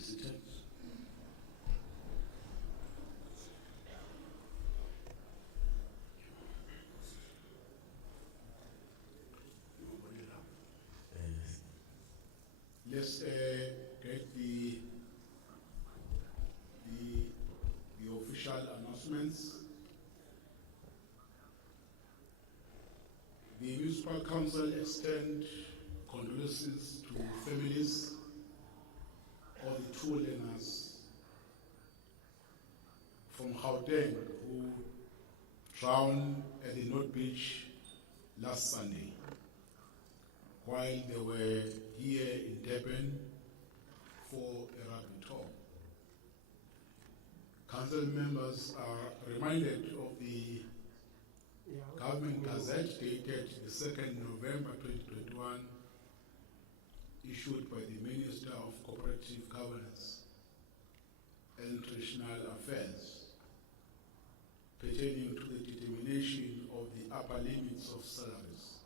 be seated. Let's get the official announcements. The Municipal Council extends condolences to families of the two learners from Gauteng who drowned at the North Beach last Sunday while they were here in Durban for a rugby tour. Council members are reminded of the Government Gazette dated the 2nd November 2021, issued by the Minister of Cooperative Governance and Traditional Affairs, pertaining to the determination of the upper limits of salaries,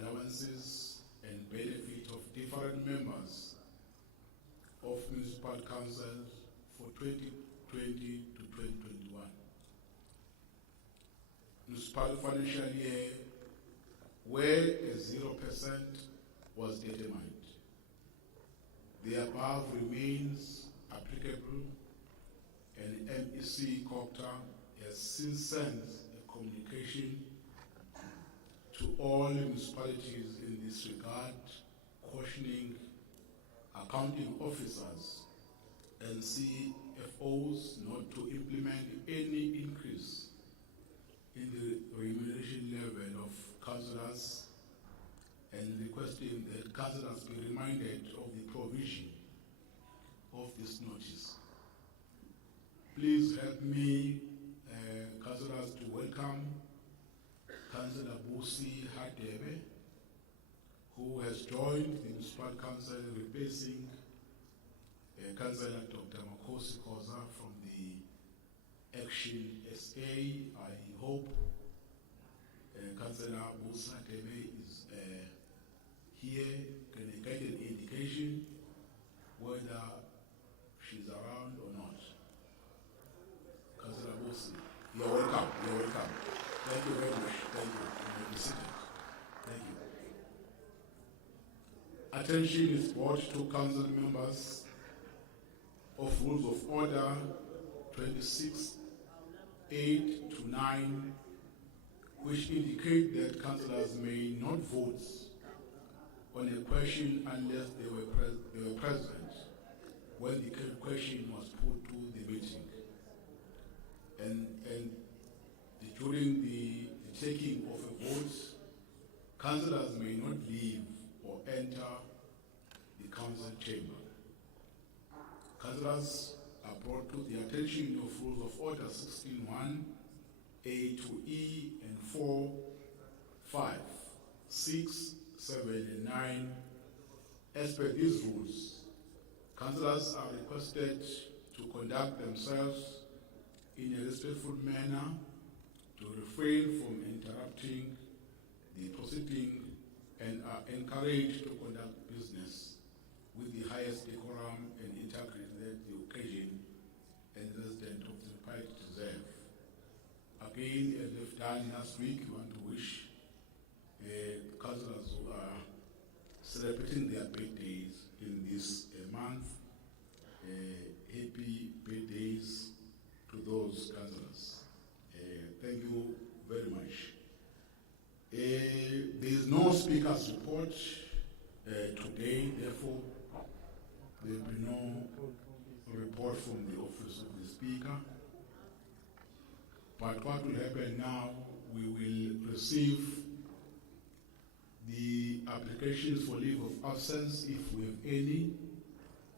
allowances, and benefit of different members of municipal councils for 2020 to 2021. Municipal financial year where a 0% was determined. The above remains applicable, and MEC Cocta has since sent a communication to all municipalities in this regard, cautioning accounting officers and CFOs not to implement any increase in the remuneration level of councillors, and requesting that councillors be reminded of the provision of this notice. Please help me, councillors, to welcome Councillor Busi Hadebe, who has joined the Municipal Council, replacing Councillor Dr. Makosi Koza from the Action SA. I hope Councillor Busi Hadebe is here. Can I get an indication whether she's around or not? Councillor Busi, you're welcome. You're welcome. Thank you very much. Thank you. You may be seated. Thank you. Attention is brought to council members of Rules of Order 26, 8 to 9, which indicate that councillors may not vote on a question unless they were present when the question was put to the meeting. And during the taking of a vote, councillors may not leave or enter the council chamber. Councillors are brought to the attention of Rules of Order 16.1, A to E, and 4, 5, 6, 7, and 9. As per these rules, councillors are requested to conduct themselves in a respectful manner, to refrain from interrupting the proceeding, and are encouraged to conduct business with the highest decorum and integrity that the occasion and resident of the Republic deserve. Again, as we've done last week, we want to wish councillors who are celebrating their birthdays in this month happy birthdays to those councillors. Thank you very much. There is no speaker's report today, therefore there will be no report from the office of the speaker. But what will happen now, we will receive the applications for leave of absence, if we have any,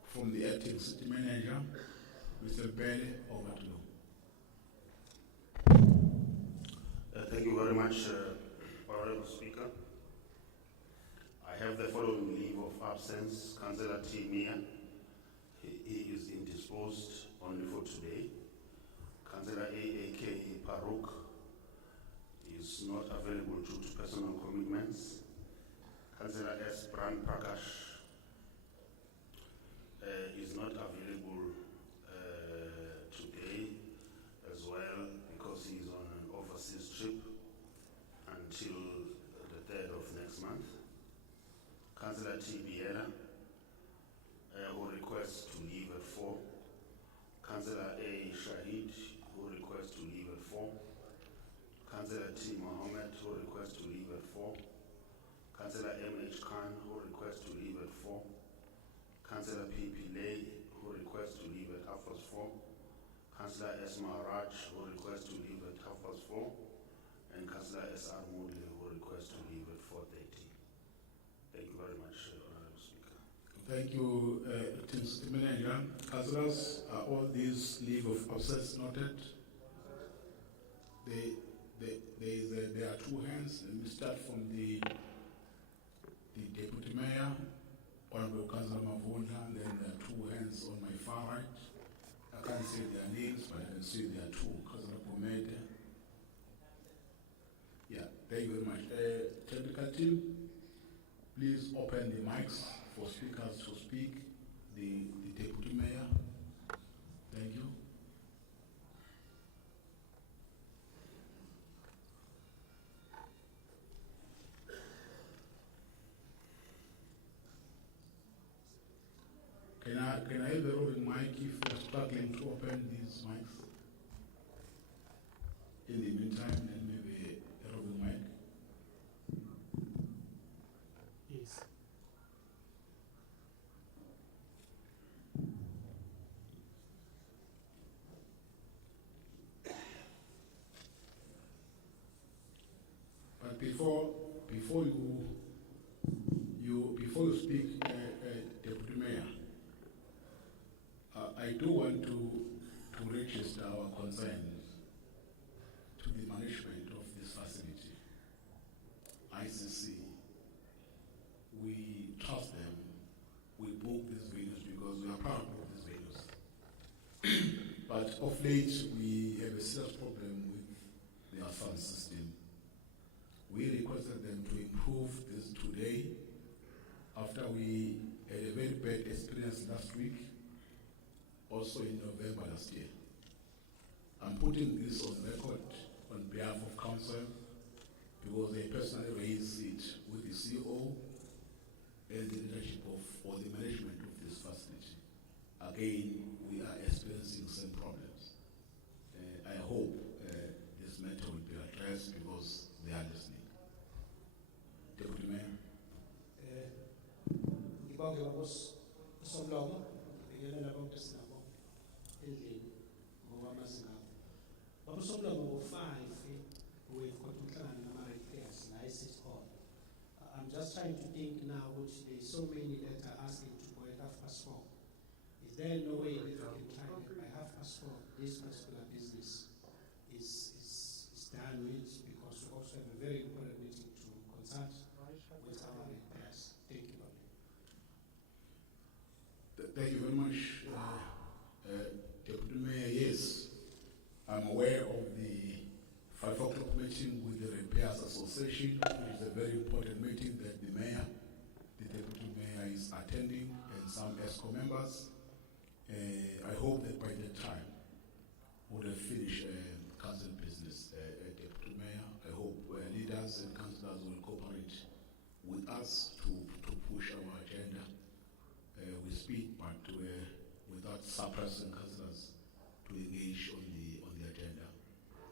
from the acting city manager. Mr. Bele, over to you. Thank you very much, Honorable Speaker. I have the following leave of absence. Councillor T. Mia, he is indisposed only for today. Councillor A.A.K. Paruk is not available due to personal commitments. Councillor S. Pran Prakash is Councillor P. Pillay, who requests to leave at 4:30. Councillor Esma Raj, who requests to leave at 4:30. And Councillor S.R. Moodley, who requests to leave at 4:30. Thank you very much, Honourable Speaker. Thank you, Acting City Manager. Councillors, are all these leave of absence noted? There are two hands. Let me start from the Deputy Mayor, Honourable Councillor Mavunda, and then there are two hands on my far right. I can't see their names, but I can see there are two. Councillor Pomede. Yeah, thank you very much. Technical team, please open the mics for speakers to speak. The Deputy Mayor. Thank you. Can I have the roving mic if you're struggling to open these mics? In the meantime, then maybe a roving mic. Yes. But before you speak, Deputy Mayor, I do want to register our concerns to the management of this facility. ICC, we trust them. We book these venues because we are proud of these venues. But of late, we have a serious problem with their sound system. We requested them to improve this today after we had a very bad experience last week, also in November last year. I'm putting this on record on behalf of Council because they personally raised it with the CEO and the leadership of, or the management of this facility. Again, we are experiencing some problems. I hope this matter will be addressed because they are listening. Deputy Mayor. Ngibonge babos somlomo ngiyela lapho sinabo endlini ngokwamazinga. Babos somlomo bo-5 we've got umhlangano nama-repairs la e-City Hall. I'm just trying to think now which there's so many that are asking to go at 4:30. Is there no way that we can try that by 4:30 this particular business is done with, because we also have a very important meeting to consult with our repairs. Thank you. Thank you very much, Deputy Mayor. Yes, I'm aware of the 5 o'clock meeting with the Repairs Association, which is a very important meeting that the Mayor, the Deputy Mayor is attending, and some ESCO members. I hope that by that time we'll have finished council business. Deputy Mayor, I hope leaders and councillors will cooperate with us to push our agenda with speed, but without suppressing councillors to engage on the agenda.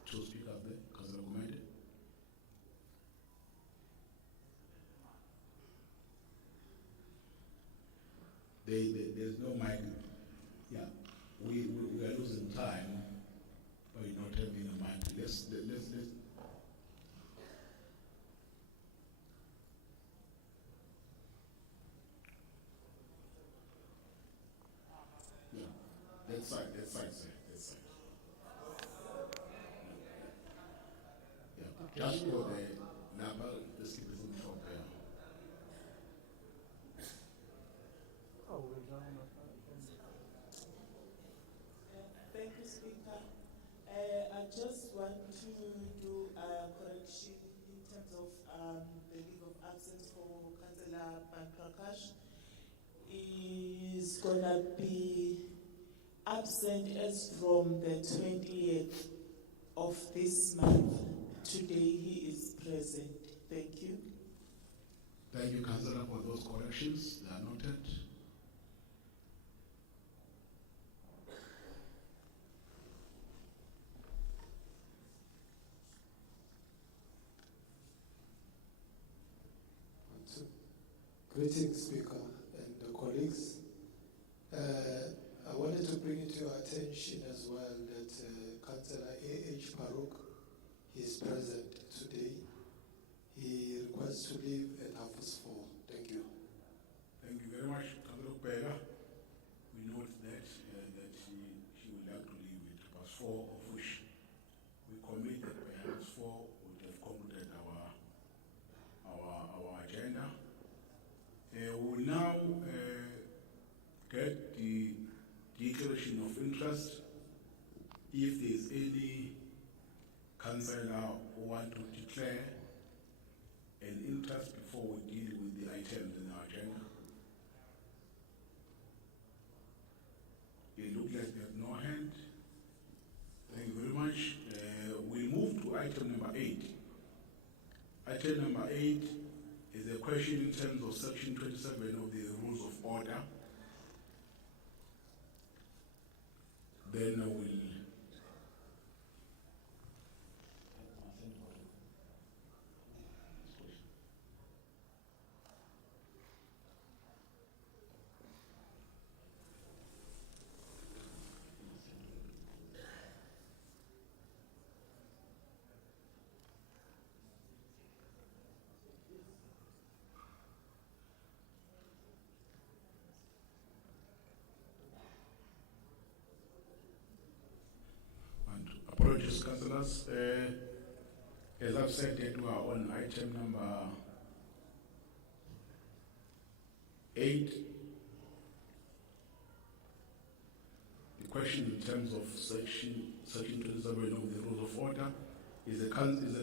Two speakers there, Councillor Amended. There's no mic. Yeah, we are losing time by not having a mic. Let's. Yeah, that side, sir, that side. Yeah, just for the number, just keep it in short there. Thank you, Speaker. I just want to do a correction in terms of the leave of absence for Councillor Prakash. Is gonna be absent as from the 20th of this month. Today he is present. Thank you. Thank you, Councillor, for those corrections. They are noted. Greetings, Speaker and colleagues. He's present today. He requests to leave at 4:30. Thank you. Thank you very much, Councillor Pega. We note that that she would like to leave at 4:30, of which we commit that by 4:30 we would have concluded our agenda. We will now get the declaration of interest. If there is any councillor who want to declare an interest before we deal with the items in our agenda. It looks like there's no hand. Thank you very much. We move to item number 8. Item number 8 is a question in terms of section 27 of the Rules of Order. Then we'll apologies, councillors. As I've said, we are on item number 8. The question in terms of section 27 of the Rules of Order is a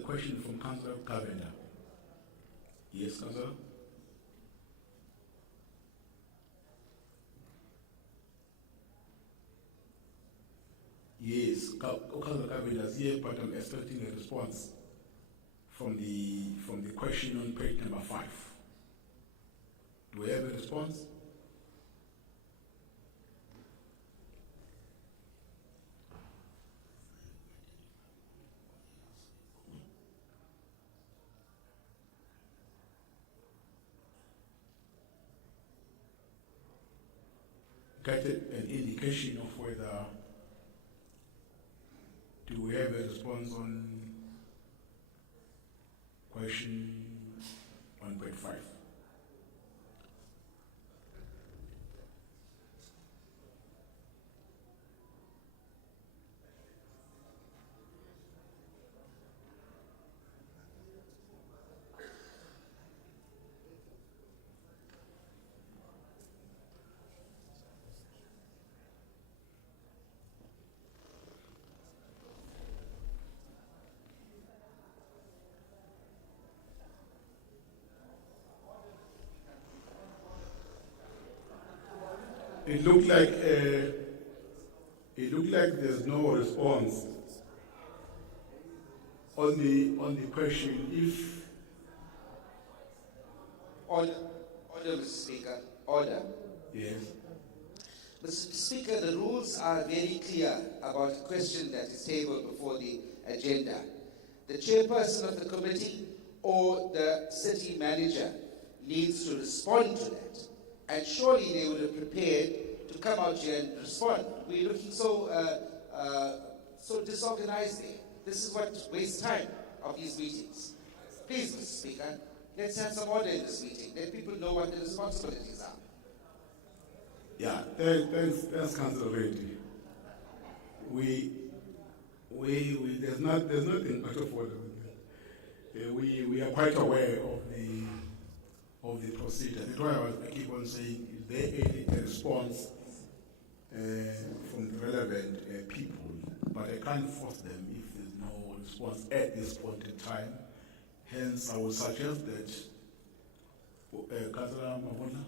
question from Councillor Cavender. Yes, Councillor? Yes, Councillor Cavender is here, but I'm expecting a response from the question on page number 5. Do we have a response? Get an indication of whether do we have a response on question 1.5? It looked like there's no response on the question. If Order, Mr. Speaker, order. yes, Mr. Speaker, the rules are very clear about a question that is tabled before the agenda. The chairperson of the committee or the city manager needs to respond to that. And surely they would have prepared to come out here and respond. We're looking so disorganized there. This is what wastes time of these meetings. Please, Mr. Speaker, let's have some order in this meeting. Let people know what the responsibilities are. yeah, thanks, Councillor Reddy. There's nothing out of order with that. We are quite aware of the procedure. That's why I keep on saying, is there any response from the relevant people? But I can't force them if there's no response at this point in time. Hence, I would suggest that Councillor Mavona.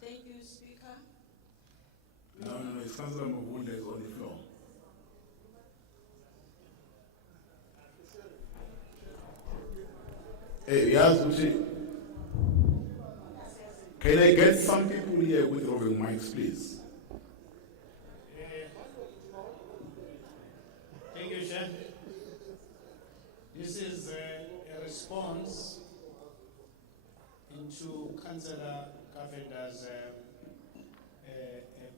Thank you, Speaker. No, it's Councillor Mavona is on the floor. Yes, can I get some people here with roving mics, please? Thank you, Chair. This is a response into Councillor Cavender's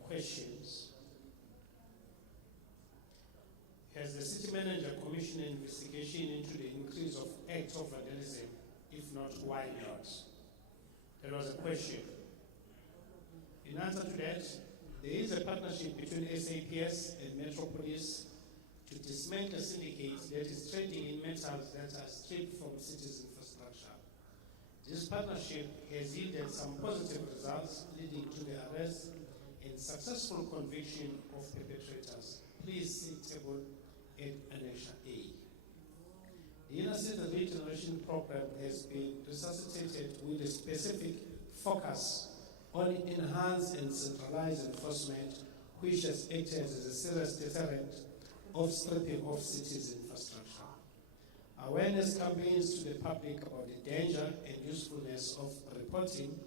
questions. Has the city manager commissioned an investigation into the increase of acts of vandalism? If not, why not? That was a question. In answer to that, there is a partnership between SAPS and Metropolis to dismantle a syndicate that is trading in metals that are stripped from cities' infrastructure. This partnership has yielded some positive results, leading to the arrest and successful conviction of perpetrators. Please see table at Annex A. The Inner City Regeneration Program has been resuscitated with a specific focus on enhanced and centralized enforcement, which has acted as a serious deterrent of stripping of cities' infrastructure. Awareness campaigns to the public about the danger and usefulness of reporting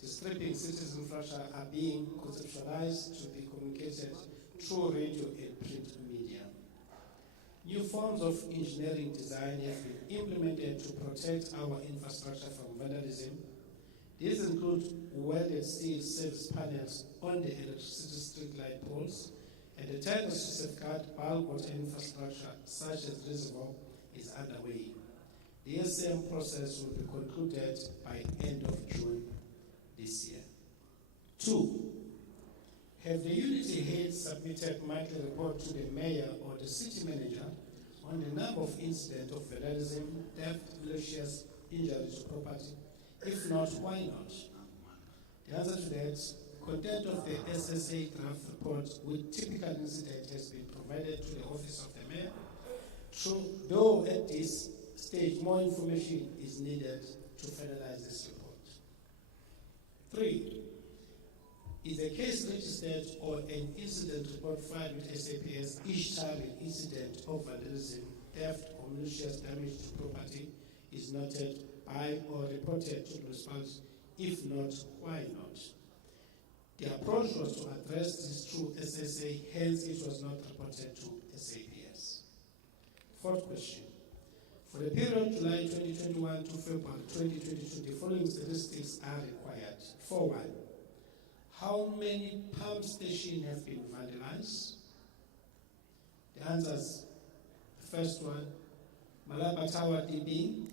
the stripping cities' infrastructure are being conceptualized to be communicated through radio and print media. New forms of engineering design have been implemented to protect our infrastructure from vandalism. These include welded steel service panels on the electricity street light poles, and the tenders to safeguard bulk water infrastructure such as reservoir is underway. The SCM process will be concluded by end of June this year. 2. Have the unity heads submitted monthly report to the mayor or the city manager on the number of incidents of vandalism, theft, malicious injury to property? If not, why not? The answer to that, content of the SSA draft report with typical incident has been provided to the office of the mayor, though at this stage more information is needed to finalize this report. 3. Is a case registered or an incident report filed with SAPS each time an incident of vandalism, theft, or malicious damage to property is noted by or reported to the response? If not, why not? The approach was to address this through SSA, hence it was not reported to SAPS. 4th question. For the period July 2021 to February 2022, the following statistics are required. 4.1. How many pump stations have been vandalized? The answers, the first one, Malapa Tower DB,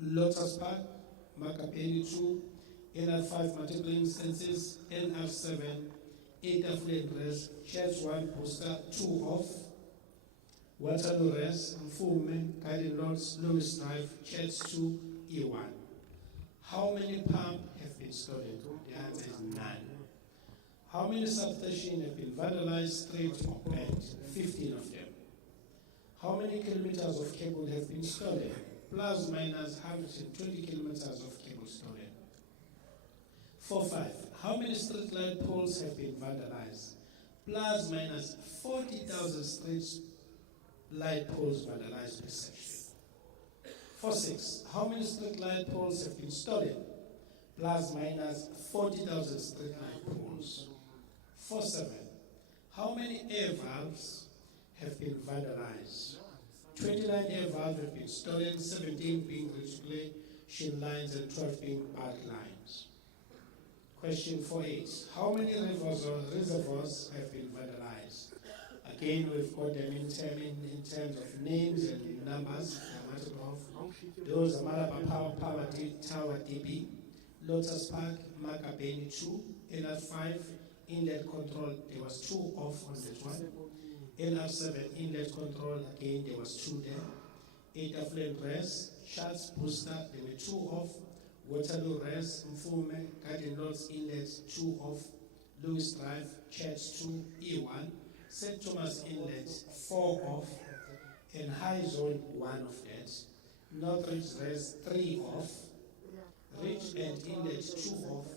Lotus Park, Makapeni 2, NR5 multiple instances, NR7, 8 affluent rest, Church 1 poster, 2 off, Waterloo rest, Mfume, Garden Lodge, Lewis Drive, Church 2, E1. How many pumps have been stolen? The answer is none. How many substations have been vandalized, stripped, or burned? 15 of them. How many kilometers of cable have been stolen? Plus minus 120 kilometers of cable stolen. 4.5. How many street light poles have been vandalized? Plus minus 40,000 street light poles vandalized per section. 4.6. How many street light poles have been stolen? Plus minus 40,000 street light poles. 4.7. How many air valves have been vandalized? 29 air valves have been stolen, 17 being recirculation lines and 12 being bulk lines. Question 4.8. How many reservoirs have been vandalized? Again, we've got them in terms of names and numbers. Those are Malapa Power Tower DB, Lotus Park, Makapeni 2, NR5, inlet control, there was 2 off on that one. NR7, inlet control, again, there was 2 there. 8 affluent rest, Charles Booster, there were 2 off. Waterloo rest, Mfume, Garden Lodge inlet, 2 off. Lewis Drive, Church 2, E1. St. Thomas inlet, 4 off. And High Zone, 1 of that. Northridge rest, 3 off. Ridge and inlet, 2 off.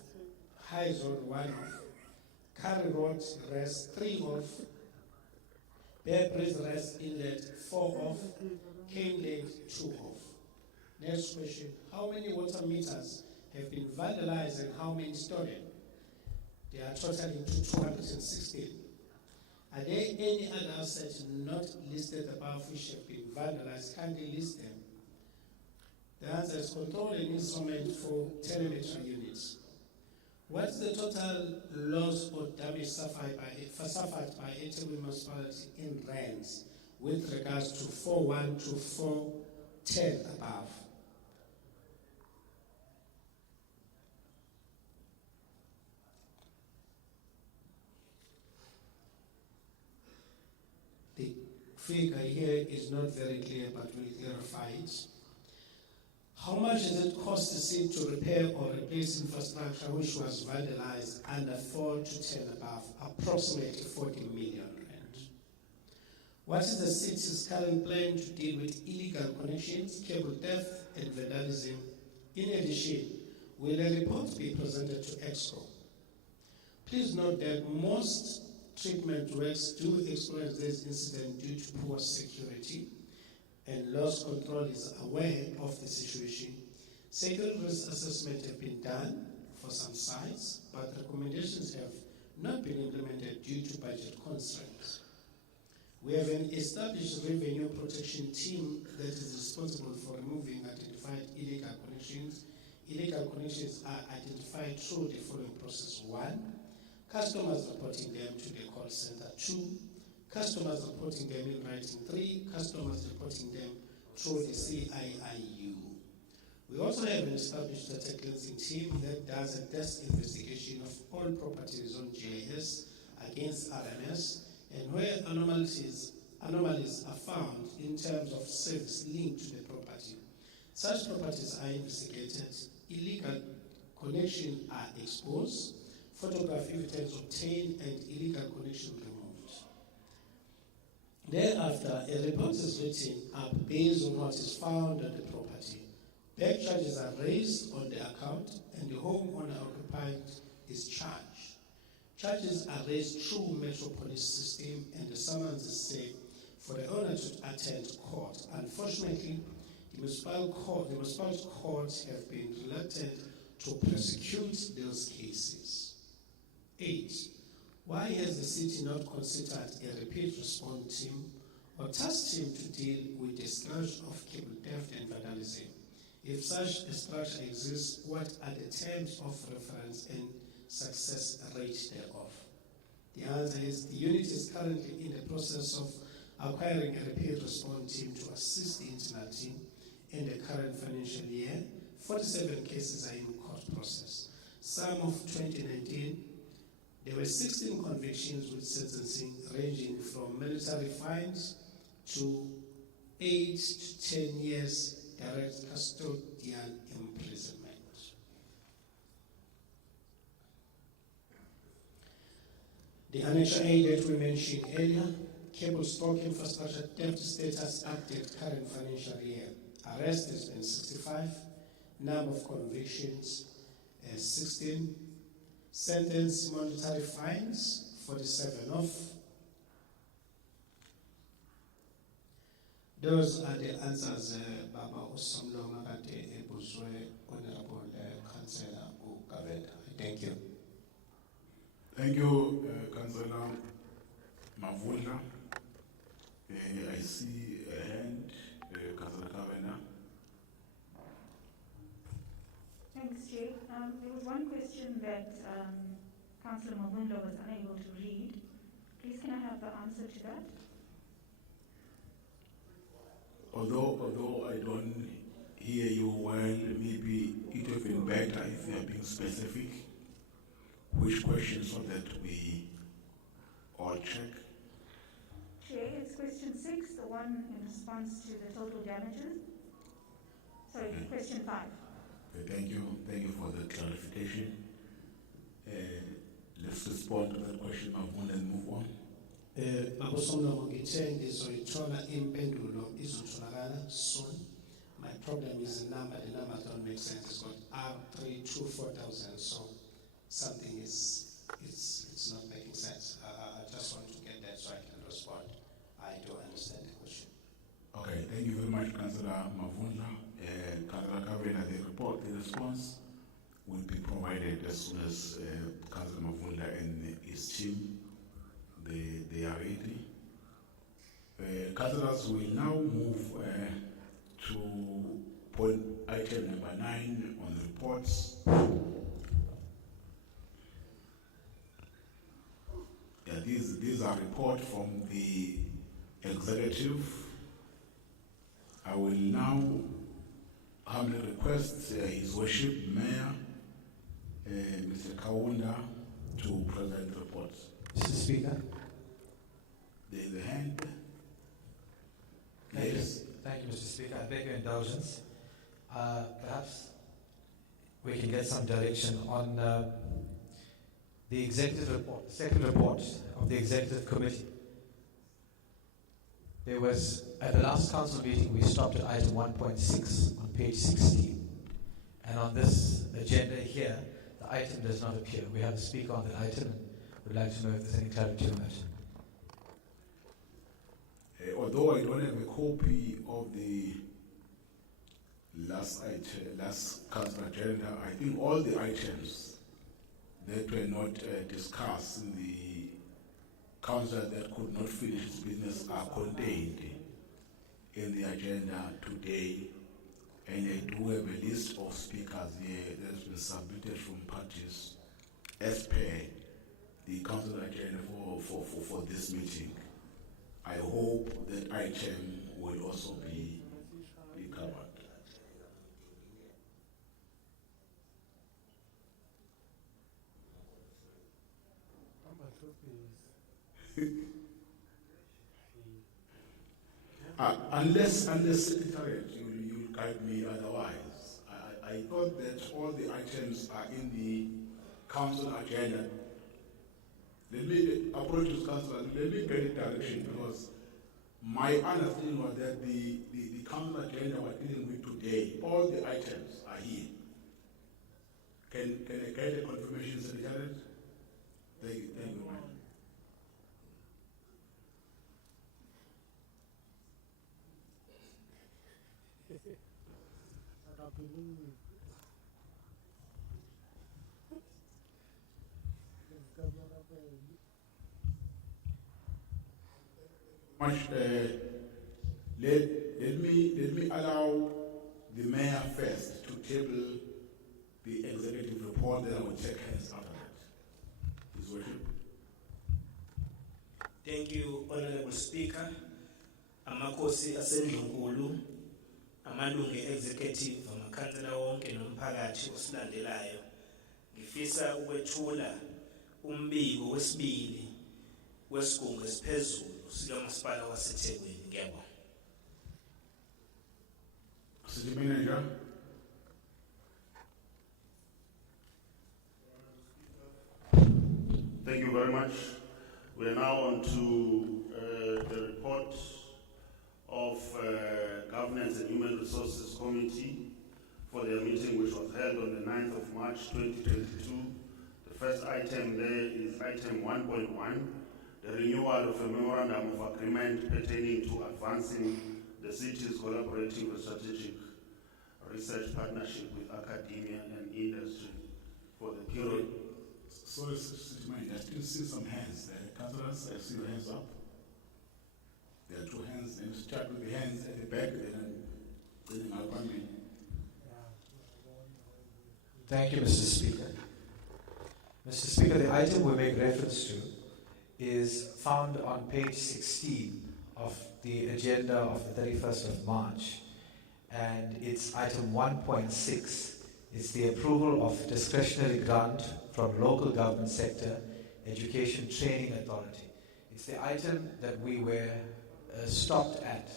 High Zone, 1 off. Curry Road rest, 3 off. Bear Bridge rest inlet, 4 off. Cane Lake, 2 off. Next question. How many water meters have been vandalized and how many stolen? They are totaling to 216. Are there any other assets not listed above which have been vandalized? Can they list them? The answer is control and instrument for telemetry units. What's the total loss or damage suffered by Airtel municipality in rands with regards to 4.1 to 4.10 above? The figure here is not very clear, but we'll clarify it. How much does it cost the city to repair or replace infrastructure which was vandalized under 4 to 10 above? Approximately 40 million rand. What is the city's current plan to deal with illegal connections, cable theft, and vandalism? In addition, will a report be presented to EXCO? Please note that most treatment works do experience this incident due to poor security, and loss control is aware of the situation. Security risk assessment have been done for some sites, but recommendations have not been implemented due to budget constraints. We have an established revenue protection team that is responsible for removing identified illegal connections. Illegal connections are identified through the following process. 1, customers reporting them to the call center. 2, customers reporting them in writing. 3, customers reporting them through the CIIU. We also have an established data cleansing team that does a desk investigation of all properties on GIS against RMS, and where anomalies are found in terms of service linked to the property. Such properties are investigated, illegal connections are exposed, photograph evidence obtained, and illegal connection removed. Thereafter, a report is written up based on what is found on the property. Back charges are raised on the account, and the homeowner occupied is charged. Charges are raised through Metropolis system, and the summons is saved for the owner to attend court. Unfortunately, the municipal courts have been reluctant to prosecute those cases. 8. Why has the city not considered a repeat response team or task team to deal with the scourge of cable theft and vandalism? If such a structure exists, what are the terms of reference and success rate thereof? The answer is the unit is currently in the process of acquiring a repeat response team to assist the internal team. In the current financial year, 47 cases are in court process. Some of 2019, there were 16 convictions with sentencing ranging from military fines to 8 to 10 years direct custodial imprisonment. The annexure A that we mentioned earlier, cable stock infrastructure theft status update current financial year. Arrest has been 65, number of convictions 16, sentence monetary fines 47 of. Those are the answers Baba Osomlonga Kate Ebuzwe, Honorable Councillor Ukaveta. Thank you. Thank you, Councillor Mavula. I see a hand, Councillor Kavena. Thanks, Chair. There was one question that Councillor Mavunda was unable to read. Please, can I have the answer to that? Although I don't hear you well, maybe it would have been better if you are being specific. Which question so that we all check? Chair, it's question 6, the one in response to the total damages. Sorry, question 5. Okay, thank you for the clarification. Let's respond to that question, Mavunda, and move on. Soon. My problem is the number don't make sense. It's got R324,000, so something it's not making sense. I just want to get that so I can respond. I do understand the question. Okay, thank you very much, Councillor Mavunda. Councillor Kavena, the response will be provided as soon as Councillor Mavunda and his team they are ready. Councillors will now move to item number 9 on the reports. Yeah, these are reports from the executive. I will now humbly request His Worship Mayor, Mr. Kaunda, to present the reports. Mr. Speaker. There is a hand. Thank Yes. Thank you, Mr. Speaker. I beg your indulgence. Perhaps we can get some direction on the executive report, the second report of the executive committee. There was, at the last council meeting, we stopped at item 1.6 on page 16. And on this agenda here, the item does not appear. We have a speaker on that item and would like to know if there's any clarity on that. Although I don't have a copy of the last council agenda, I think all the items that were not discussed in the council that could not finish its business are contained in the agenda today. And I do have a list of speakers here that has been submitted from parties as per the council agenda for this meeting. I hope that item will also be covered. Unless Secretariat, you guide me otherwise. I thought that all the items are in the council agenda. Let me approach this councillor, let me get a direction, because my understanding was that the council agenda we're dealing with today, all the items are here. Can I get a confirmation, Secretary? Thank you, man. Let me allow the mayor first to table the executive report, then I will check hands after that. His Worship. Thank you, Honorable Speaker. Amakosi asendlunkulu, amalungu executive, amakhansela wonke nomphakathi osilandelayo. Ngifisa ukwethula umbiko wesibili wesigungu esiphezulu sikamasipala waseThekwini. Ngiyabonga. City Manager. Thank you very much. We are now on to the report of Governance and Human Resources Committee for their meeting, which was held on the 9th of March 2022. The first item there is item 1.1, the renewal of a memorandum of agreement pertaining to advancing the city's collaborative and strategic research partnership with academia and industry for the period. Sorry, City Manager, I still see some hands there. Councillors, I see your hands up. There are two hands, and start with the hands at the back, then I'll come in. Thank you, Mr. Speaker. Mr. Speaker, the item we make reference to is found on page 16 of the agenda of the 31st of March, and it's item 1.6. It's the approval of discretionary grant from local government sector education training authority. It's the item that we were stopped at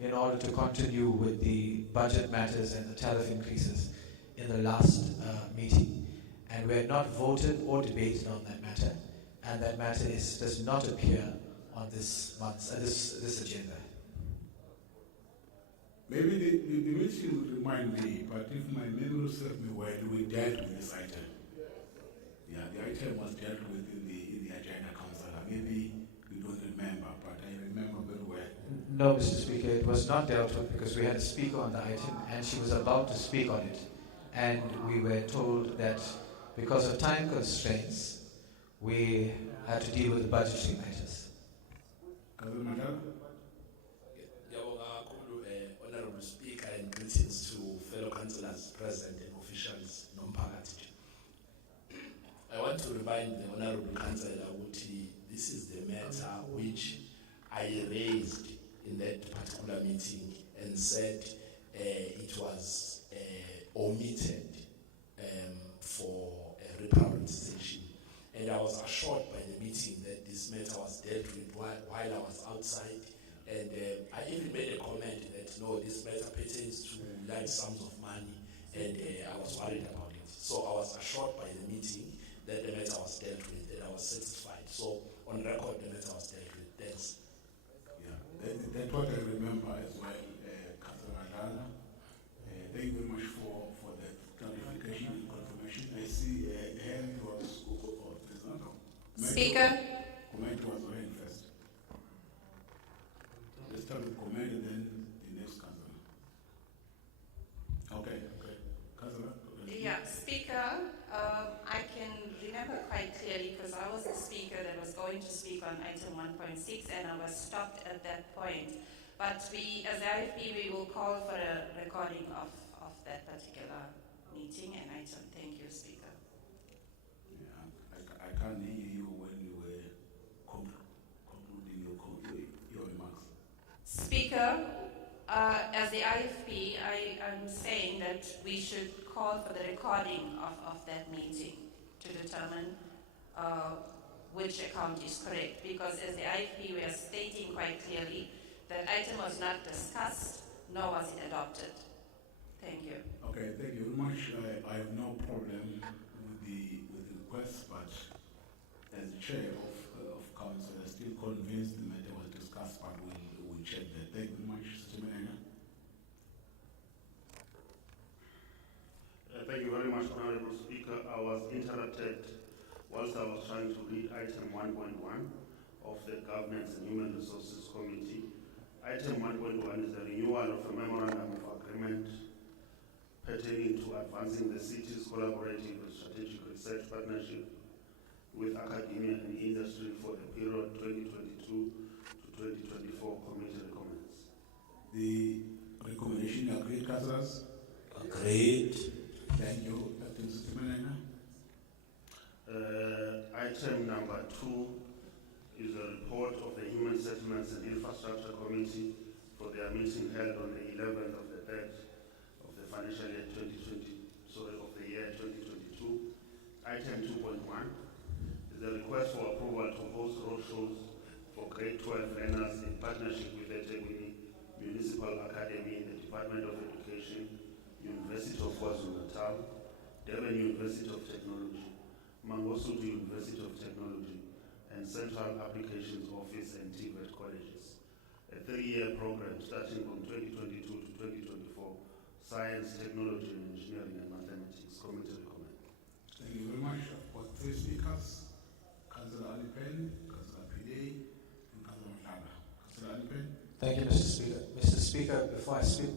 in order to continue with the budget matters and the tariff increases in the last meeting. And we had not voted or debated on that matter, and that matter does not appear on this month's this agenda. Maybe the meeting would remind me, but if my memory serves me well, we dealt with this item. Yeah, the item was dealt with in the agenda, Councillor. Maybe you don't remember, but I remember very well. No, Mr. Speaker, it was not dealt with because we had a speaker on the item and she was about to speak on it. And we were told that because of time constraints, we had to deal with the budgetary matters. Councillor Mandela? Honorable Speaker, and greetings to fellow councillors present and officials nomphakathi. I want to remind the Honorable Councillor that this is the matter which I raised in that particular meeting and said it was omitted for reprioritization. And I was assured by the meeting that this matter was dealt with while I was outside. And I even made a comment that no, this matter pertains to large sums of money, and I was worried about it. So I was assured by the meeting that the matter was dealt with, and I was satisfied. So on record, the matter was dealt with. Thanks. Yeah, that's what I remember as well, Councillor Mandala. Thank you very much for that clarification and confirmation. I see hand was there's another. Speaker. Comment was hand first. Let's start with comment and then the next councillor. Okay. Councillor? Yeah, Speaker, I can remember quite clearly because I was the speaker that was going to speak on item 1.6 and I was stopped at that point. But we, as the IFP, we will call for a recording of that particular meeting and item. Thank you, Speaker. Yeah, I can't hear you when you were concluding your remarks. Speaker, as the IFP, I'm saying that we should call for the recording of that meeting to determine which account is correct. Because as the IFP, we are stating quite clearly that item was not discussed, nor was it adopted. Thank you. Okay, thank you very much. I have no problem with the request, but as chair of council, I'm still convinced the matter was discussed, but we'll check that. Thank you very much, Mr. Menega. Thank you very much, Honorable Speaker. I was interrupted whilst I was trying to read item 1.1 of the Governance and Human Resources Committee. Item 1.1 is the renewal of a Memorandum of Agreement pertaining to advancing the city's collaborative and strategic research partnership with academia and industry for the period 2022 to 2024. Committee recommends. The recommendation agreed, councillors? Agreed. Thank you, Captain Simenena. Item number 2 is a report of the Human Settlements and Infrastructure Committee for their meeting held on the 11th of the 3rd of the financial year 2022. Item 2.1 is a request for approval to host roadshows for grade 12 learners in partnership with the Tegwini Municipal Academy in the Department of Education, University of KwaZulu-Natal, Durban University of Technology, Mangosuthu University of Technology, and Central Applications Office and TVET colleges. A 3-year program starting from 2022 to 2024, Science, Technology, and Engineering and Mathematics. Committee recommend. Thank you very much. I've got 3 speakers, Councillor Alipen, Councillor Pide, and Councillor Mhlanga. Councillor Alipen. Thank you, Mr. Speaker. Mr. Speaker, before I speak,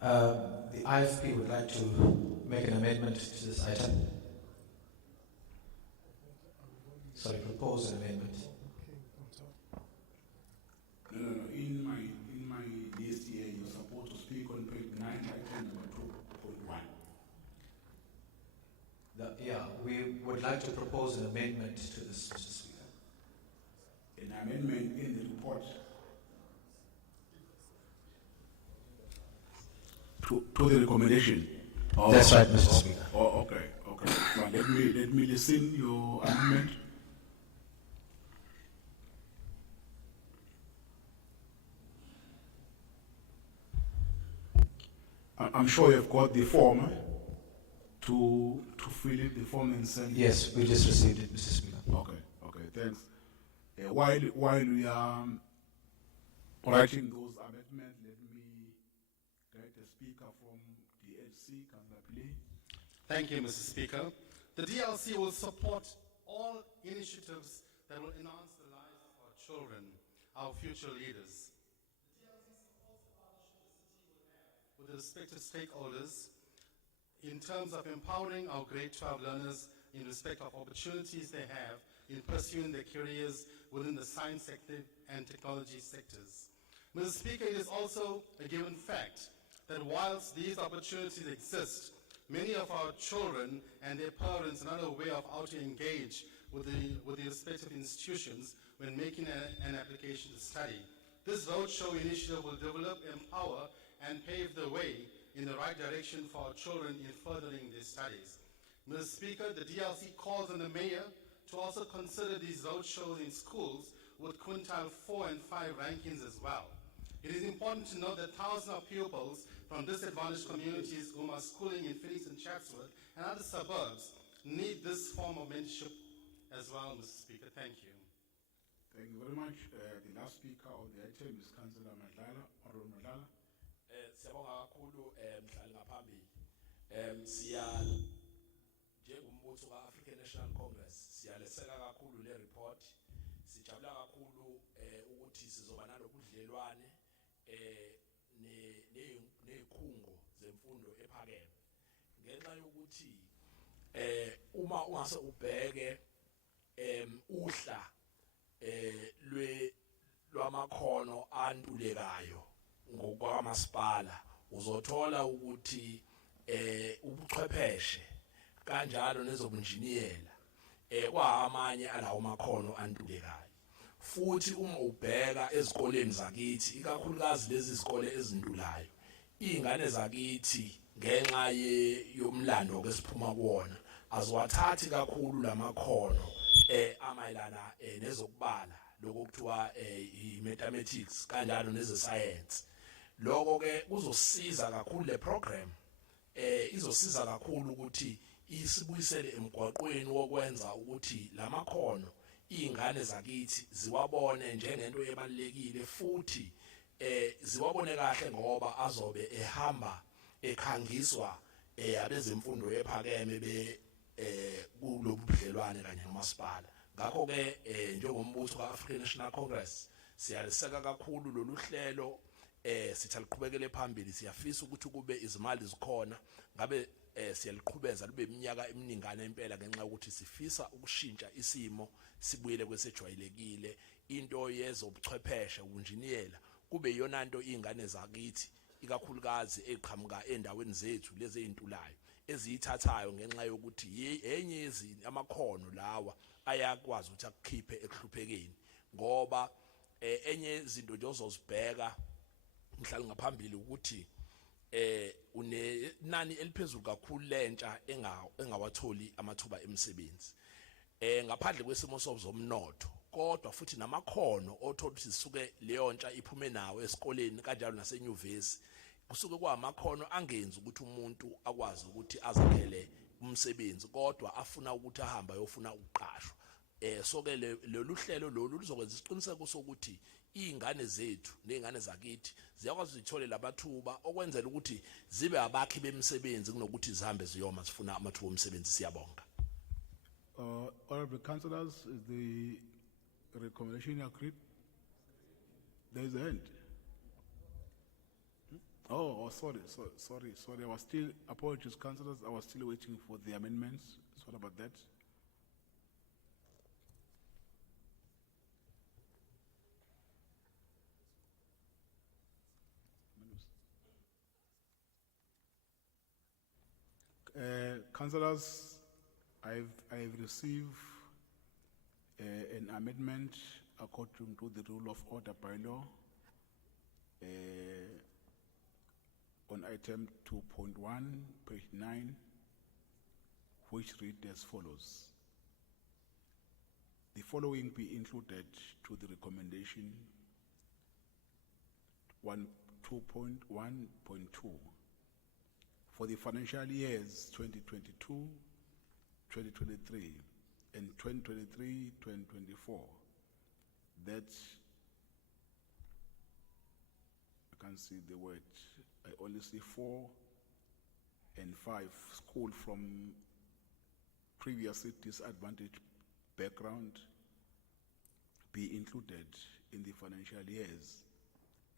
the IFP would like to make an amendment to this item. Sorry, propose an amendment. No. In my list here, you're supposed to speak on page 9, item number 2.1. Yeah, we would like to propose an amendment to this, Mr. Speaker. An amendment in the report to the recommendation. That's right, Mr. Speaker. Oh, okay. Well, let me listen your amendment. I'm sure you've got the form to fill in the form and send it. Yes, we just received it, Mr. Speaker. Okay, thanks. While we are writing those amendments, let me get a speaker from the LC, Councillor Pillay. Thank you, Mr. Speaker. The DLC will support all initiatives that will enhance the lives of our children, our future leaders. The DLC supports the partnership the city will have with the respective stakeholders in terms of empowering our grade 12 learners in respect of opportunities they have in pursuing their careers within the science sector and technology sectors. Mr. Speaker, it is also a given fact that whilst these opportunities exist, many of our children and their parents are not aware of how to engage with the respective institutions when making an application to study. This roadshow initiative will develop, empower, and pave the way in the right direction for our children in furthering their studies. Mr. Speaker, the DLC calls on the Mayor to also consider these roadshows in schools with quintile 4 and 5 rankings as well. It is important to note that thousands of pupils from disadvantaged communities whom are schooling in Phoenix and Chatsworth and other suburbs need this form of mentorship as well, Mr. Speaker. Thank you. Thank you very much. The last speaker on the item is Councillor Madlala, Honorable Madlala. Siyabonga kakhulu mhlali ngaphambili. Njengombutho ka-African National Congress siyaleseka kakhulu le report. Sijabula kakhulu ukuthi sizoba nalobudlelwane nezikhungo zemfundo ephakeme. Ngenxa yokuthi uma ungase ubheke uhla lwamakhono antulekayo ngokwamasipala uzothola ukuthi ubuchwepheshe kanjalo nezobunjiniyela kwaamanye alawo makhono antulekayo. Futhi uma ubheka ezikoleni zakithi ikakhulukazi lezi izikole ezintulayo izingane zakithi ngenxa yomlando kwesiphuma kuwona aziwathathi kakhulu lamakhono amayelana nezokubala lokuthiwa i-mathematics kanjalo nezescience. Lokho ke kuzosiza kakhulu le program izosiza kakhulu ukuthi isibuyisele emgwaqweni wokwenza ukuthi lamakhono izingane zakithi ziwabone njengento ebalekile futhi ziwabone kahle ngoba azobe ehamba ekhangiswa abezemfundo ephakeme kulobudlelwane kanye nomasipala. Ngakho ke njengombutho ka-African National Congress siyaliseka kakhulu lolu hlelo sithi aliqhubekele phambili. Siyafisa ukuthi kube izimali zikhona ngabe siyaliqhubeza lube iminyaka eminingana impela ngenxa yokuthi sifisa ukushintsha isimo sibuyele kwesejwayelekile. Into yezobuchwepheshe ubunjiniyela kube iyona nto izingane zakithi ikakhulukazi eqhamuka endaweni zethu lezi ezintulayo eziyithathayo ngenxa yokuthi enye amakhono lawa ayakwazi ukuthi akukhiphe ekuhluphekeni ngoba enye izinto nje ozozibheka mhlali ngaphambili ukuthi unenani eliphezulu kakhulu lentsha engawatholi amathuba emisebenzi ngaphandle kwesimo sozomnotho kodwa futhi namakhono othola ukuthi sisuke leyo ntsha iphume nawo esikoleni kanjalo nasenyuvesi kusuke kwamakhono angenzi ukuthi umuntu akwazi ukuthi azakhele umsebenzi kodwa afuna ukuthi ahamba ayofuna ukuqashwa. So ke lolu hlelo lolu luzokwenza isiqiniseko sokuthi izingane zethu nezingane zakithi ziyakwazi ukuthola lamathuba okwenzela ukuthi zibe abakhi bemisebenzi kunokuthi zihambe ziyoma sifuna amathuba omsebenzi. Siyabonga. Honorable councillors, is the recommendation agreed? There is a hand. Oh, sorry. I was still, apologies, councillors. I was still waiting for the amendments. Sorry about that. Councillors, I've received an amendment according to the rule of order bylaw on item 2.1, page 9, which read as follows. The following be included to the recommendation 2.1.2 for the financial years 2022, 2023 and 2023-2024 that I can't see the word. I only see 4 and 5 school from previously disadvantaged background be included in the financial years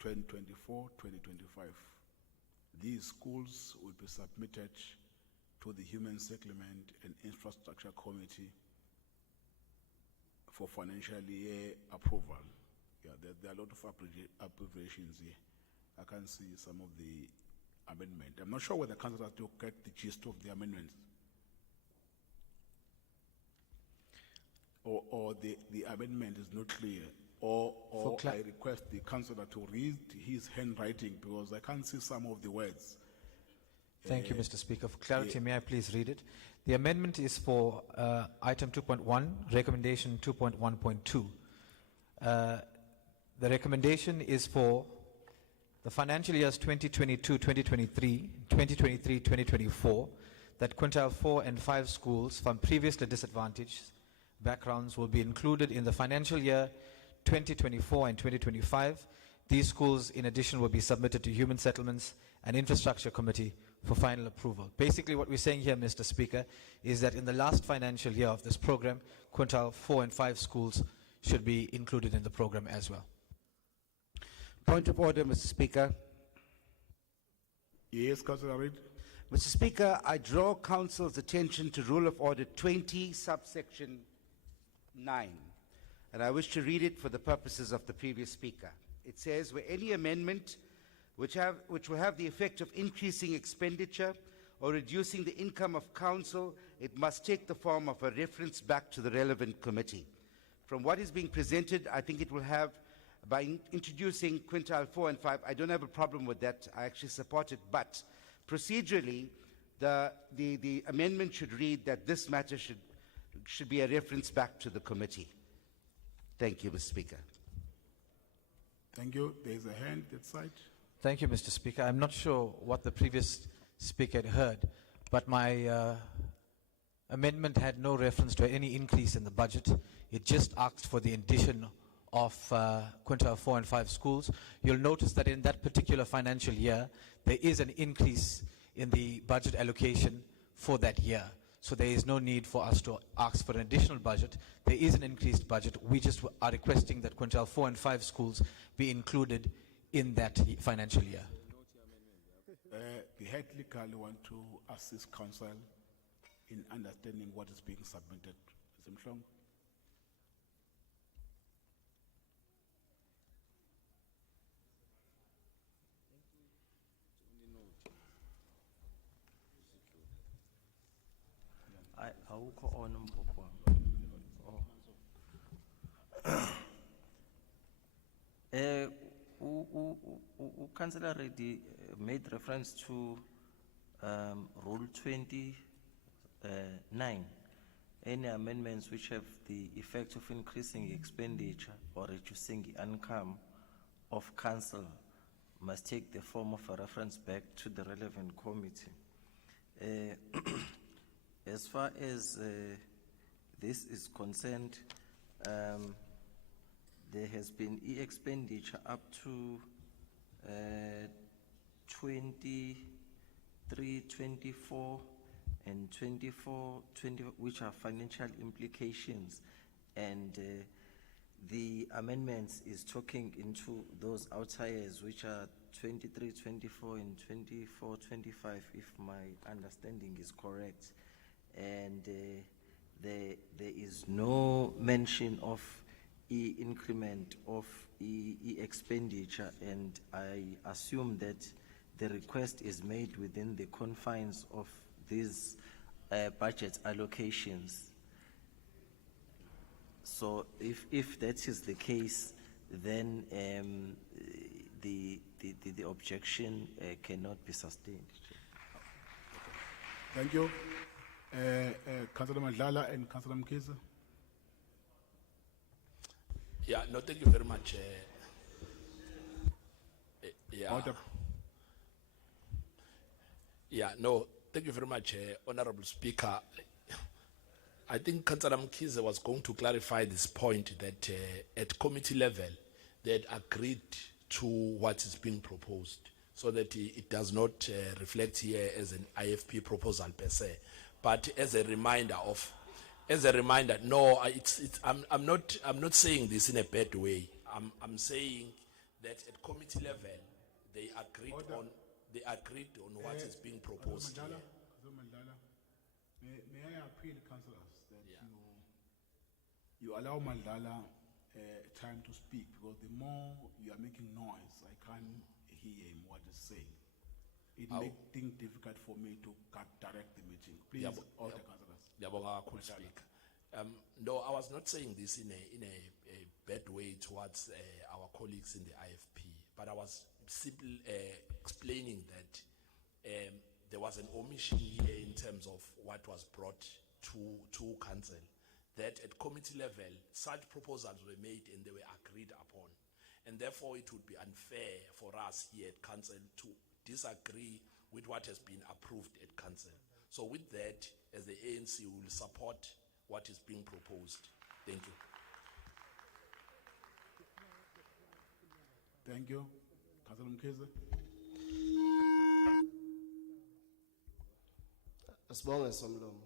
2024-2025. These schools will be submitted to the Human Settlement and Infrastructure Committee for financial year approval. Yeah, there are a lot of abbreviations here. I can see some of the amendment. I'm not sure whether councillors to get the gist of the amendments. or the amendment is not clear, or For I request the councillor to read his handwriting because I can't see some of the words. Thank you, Mr. Speaker. For clarity, may I please read it? The amendment is for item 2.1, recommendation 2.1.2. The recommendation is for the financial years 2022-2023, 2023-2024, that quintile 4 and 5 schools from previously disadvantaged backgrounds will be included in the financial year 2024 and 2025. These schools, in addition, will be submitted to Human Settlements and Infrastructure Committee for final approval. Basically, what we're saying here, Mr. Speaker, is that in the last financial year of this program, quintile 4 and 5 schools should be included in the program as well. Point of order, Mr. Speaker. Yes, Councillor Reid. Mr. Speaker, I draw Council's attention to Rule of Order 20, subsection 9, and I wish to read it for the purposes of the previous speaker. It says, where any amendment which will have the effect of increasing expenditure or reducing the income of council, it must take the form of a reference back to the relevant committee. From what is being presented, I think it will have, by introducing quintile 4 and 5, I don't have a problem with that. I actually support it, but procedurally, the amendment should read that this matter should be a reference back to the committee. Thank you, Mr. Speaker. Thank you. There is a hand that side. Thank you, Mr. Speaker. I'm not sure what the previous speaker had heard, but my amendment had no reference to any increase in the budget. It just asked for the addition of quintile 4 and 5 schools. You'll notice that in that particular financial year, there is an increase in the budget allocation for that year. So there is no need for us to ask for an additional budget. There is an increased budget. We just are requesting that quintile 4 and 5 schools be included in that financial year. The head legal want to assist council in understanding what is being submitted. Mr. Mhlongo. awukho on umbhobho wami. Councillor Reddy made reference to Rule 29. Any amendments which have the effect of increasing expenditure or reducing the income of council must take the form of a reference back to the relevant committee. As far as this is concerned, there has been expenditure up to 23, 24, and 24, 20, which are financial implications, and the amendments is talking into those outliers, which are 23, 24, and 24, 25, if my understanding is correct. And there is no mention of increment of expenditure, and I assume that the request is made within the confines of these budget allocations. So if that is the case, then the objection cannot be sustained. Thank you. Councillor Mandlala and Councillor Mkhize. Yeah, no, thank you very much. Order. Yeah, no, thank you very much, Honorable Speaker. I think Councillor Mkhize was going to clarify this point that at committee level, they had agreed to what is being proposed, so that it does not reflect here as an IFP proposal per se, but as a reminder of. As a reminder, no, I'm not saying this in a bad way. I'm saying that at committee level, they agreed on what is being proposed here. May I appeal, councillors, that you allow Mandlala time to speak, because the more you are making noise, I can't hear him what he's saying. It makes things difficult for me to direct the meeting. Please, order, councillors. Speak. No, I was not saying this in a bad way towards our colleagues in the IFP, but I was simply explaining that there was an omission here in terms of what was brought to council, that at committee level, such proposals were made and they were agreed upon. And therefore, it would be unfair for us here at council to disagree with what has been approved at council. So with that, as the ANC, we will support what is being proposed. Thank you. Thank you. Councillor Mkhize. Asibonge Somlomo.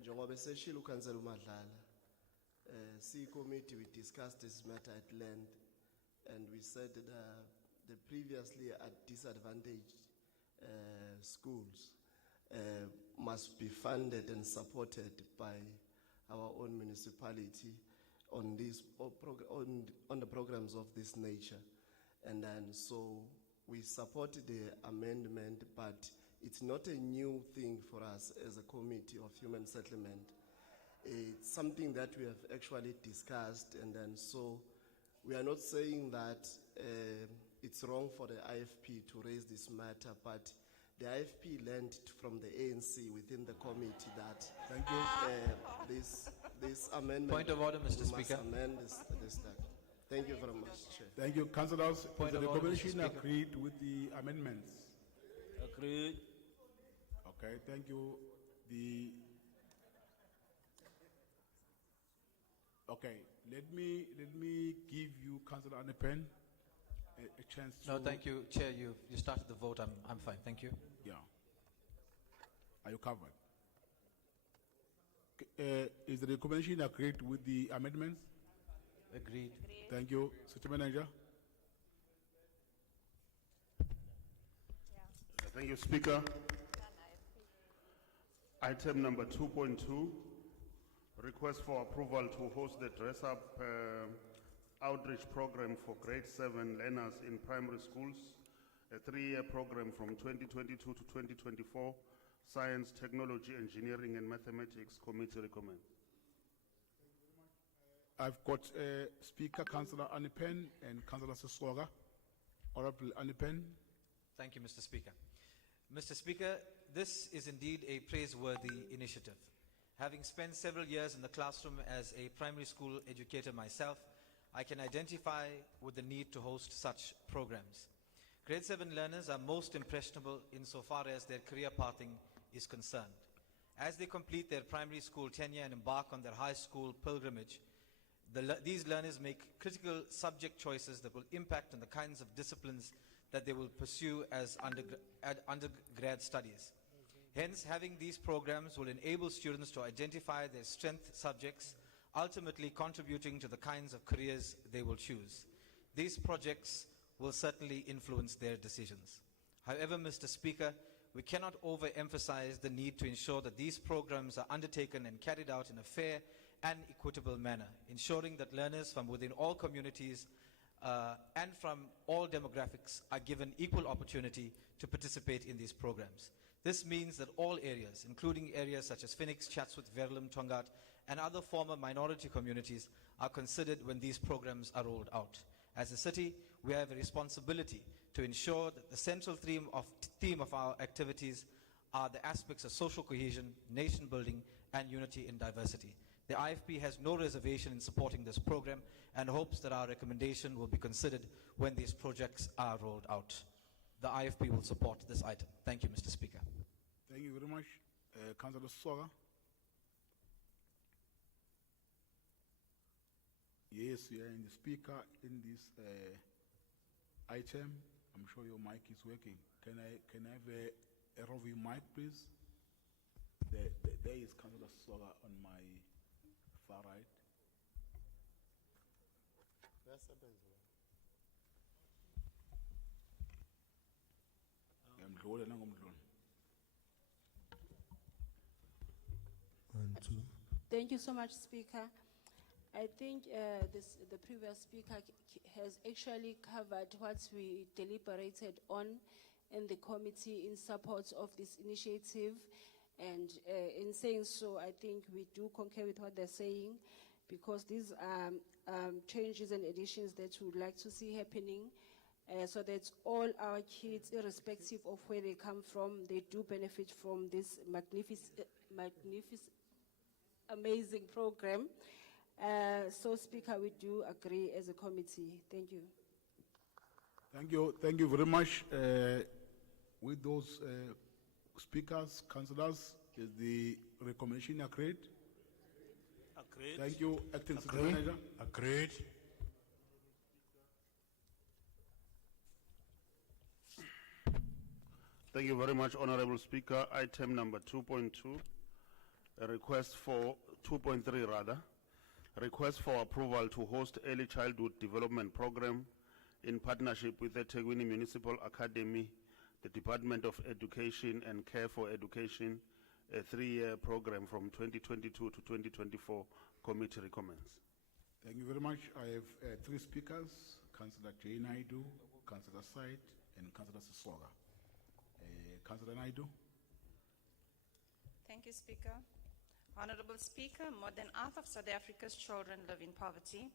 Njengoba beseshilo uKhansela uMadlala, committee we discussed this matter at length, and we said that the previously at disadvantaged schools must be funded and supported by our own municipality on this on the programs of this nature. And then so we support the amendment, but it's not a new thing for us as a committee of human settlement. It's something that we have actually discussed, and then so we are not saying that it's wrong for the IFP to raise this matter, but the IFP learned from the ANC within the committee that Thank you. This amendment. Point of order, Mr. Speaker. Must amend this stuff. Thank you very much, Chair. Thank you, councillors. Point Is of the order, Mr. commission Speaker. agreed with the amendments? Agreed. Okay, thank you. Okay, let me give you, Councillor Annepen, a chance to. No, thank you, Chair. You started the vote. I'm fine. Thank you. Yeah. Are you covered? Is the commission agreed with the amendments? Agreed. Thank you, City Manager. Thank you, Speaker. Item number 2.2, request for approval to host the dress-up outreach program for grade 7 learners in primary schools, a 3-year program from 2022 to 2024. Science, Technology, Engineering and Mathematics Committee recommend. I've got Speaker Councillor Annepen and Councillor Siswaga. Honorable Annepen. Thank you, Mr. Speaker. Mr. Speaker, this is indeed a praiseworthy initiative. Having spent several years in the classroom as a primary school educator myself, I can identify with the need to host such programs. Grade 7 learners are most impressionable insofar as their career pathing is concerned. As they complete their primary school tenure and embark on their high school pilgrimage, these learners make critical subject choices that will impact on the kinds of disciplines that they will pursue as undergrad studies. Hence, having these programs will enable students to identify their strength subjects, ultimately contributing to the kinds of careers they will choose. These projects will certainly influence their decisions. However, Mr. Speaker, we cannot overemphasize the need to ensure that these programs are undertaken and carried out in a fair and equitable manner, ensuring that learners from within all communities and from all demographics are given equal opportunity to participate in these programs. This means that all areas, including areas such as Phoenix, Chatsworth, Verulam, Tongaat, and other former minority communities, are considered when these programs are rolled out. As a city, we have a responsibility to ensure that the central theme of our activities are the aspects of social cohesion, nation building, and unity in diversity. The IFP has no reservation in supporting this program and hopes that our recommendation will be considered when these projects are rolled out. The IFP will support this item. Thank you, Mr. Speaker. Thank you very much. Councillor Swaga. Yes, we are in the speaker in this item. I'm sure your mic is working. Can I have a roving mic, please? There is Councillor Swaga on my far right. Thank you so much, Speaker. I think the previous speaker has actually covered what we deliberated on in the committee in support of this initiative. And in saying so, I think we do concur with what they're saying, because these are changes and additions that we would like to see happening, so that all our kids, irrespective of where they come from, they do benefit from this magnificent, amazing program. So, Speaker, we do agree as a committee. Thank you. Thank you very much. With those speakers, councillors, is the recommendation agreed? Agreed. Thank you, Acting City Agreed. Manager. Agreed. Thank you very much, Honorable Speaker. Item number 2.2, a request for 2.3 rather, a request for approval to host early childhood development program in partnership with the Tegwini Municipal Academy, the Department of Education and Care for Education, a 3-year program from 2022 to 2024. Committee recommends. Thank you very much. I have 3 speakers, Councillor J. Naidu, Councillor Said, and Councillor Siswaga. Councillor Naidu. Thank you, Speaker. Honorable Speaker, more than half of South Africa's children live in poverty.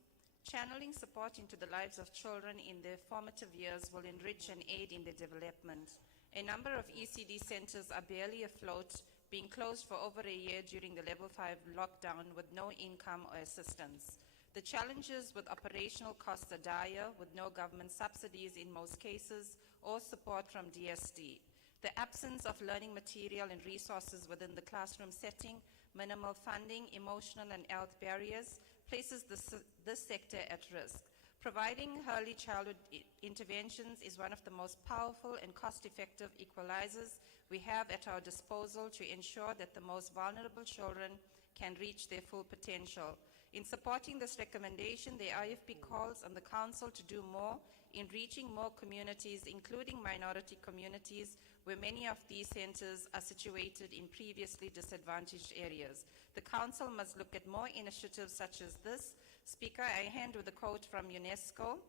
Channeling support into the lives of children in their formative years will enrich and aid in their development. A number of ECD centers are barely afloat, being closed for over a year during the Level 5 lockdown with no income or assistance. The challenges with operational costs are dire, with no government subsidies in most cases or support from DSD. The absence of learning material and resources within the classroom setting, minimal funding, emotional and health barriers, places this sector at risk. Providing early childhood interventions is one of the most powerful and cost-effective equalizers we have at our disposal to ensure that the most vulnerable children can reach their full potential. In supporting this recommendation, the IFP calls on the Council to do more in reaching more communities, including minority communities, where many of these centers are situated in previously disadvantaged areas. The Council must look at more initiatives such as this. Speaker, I hand with a quote from UNESCO.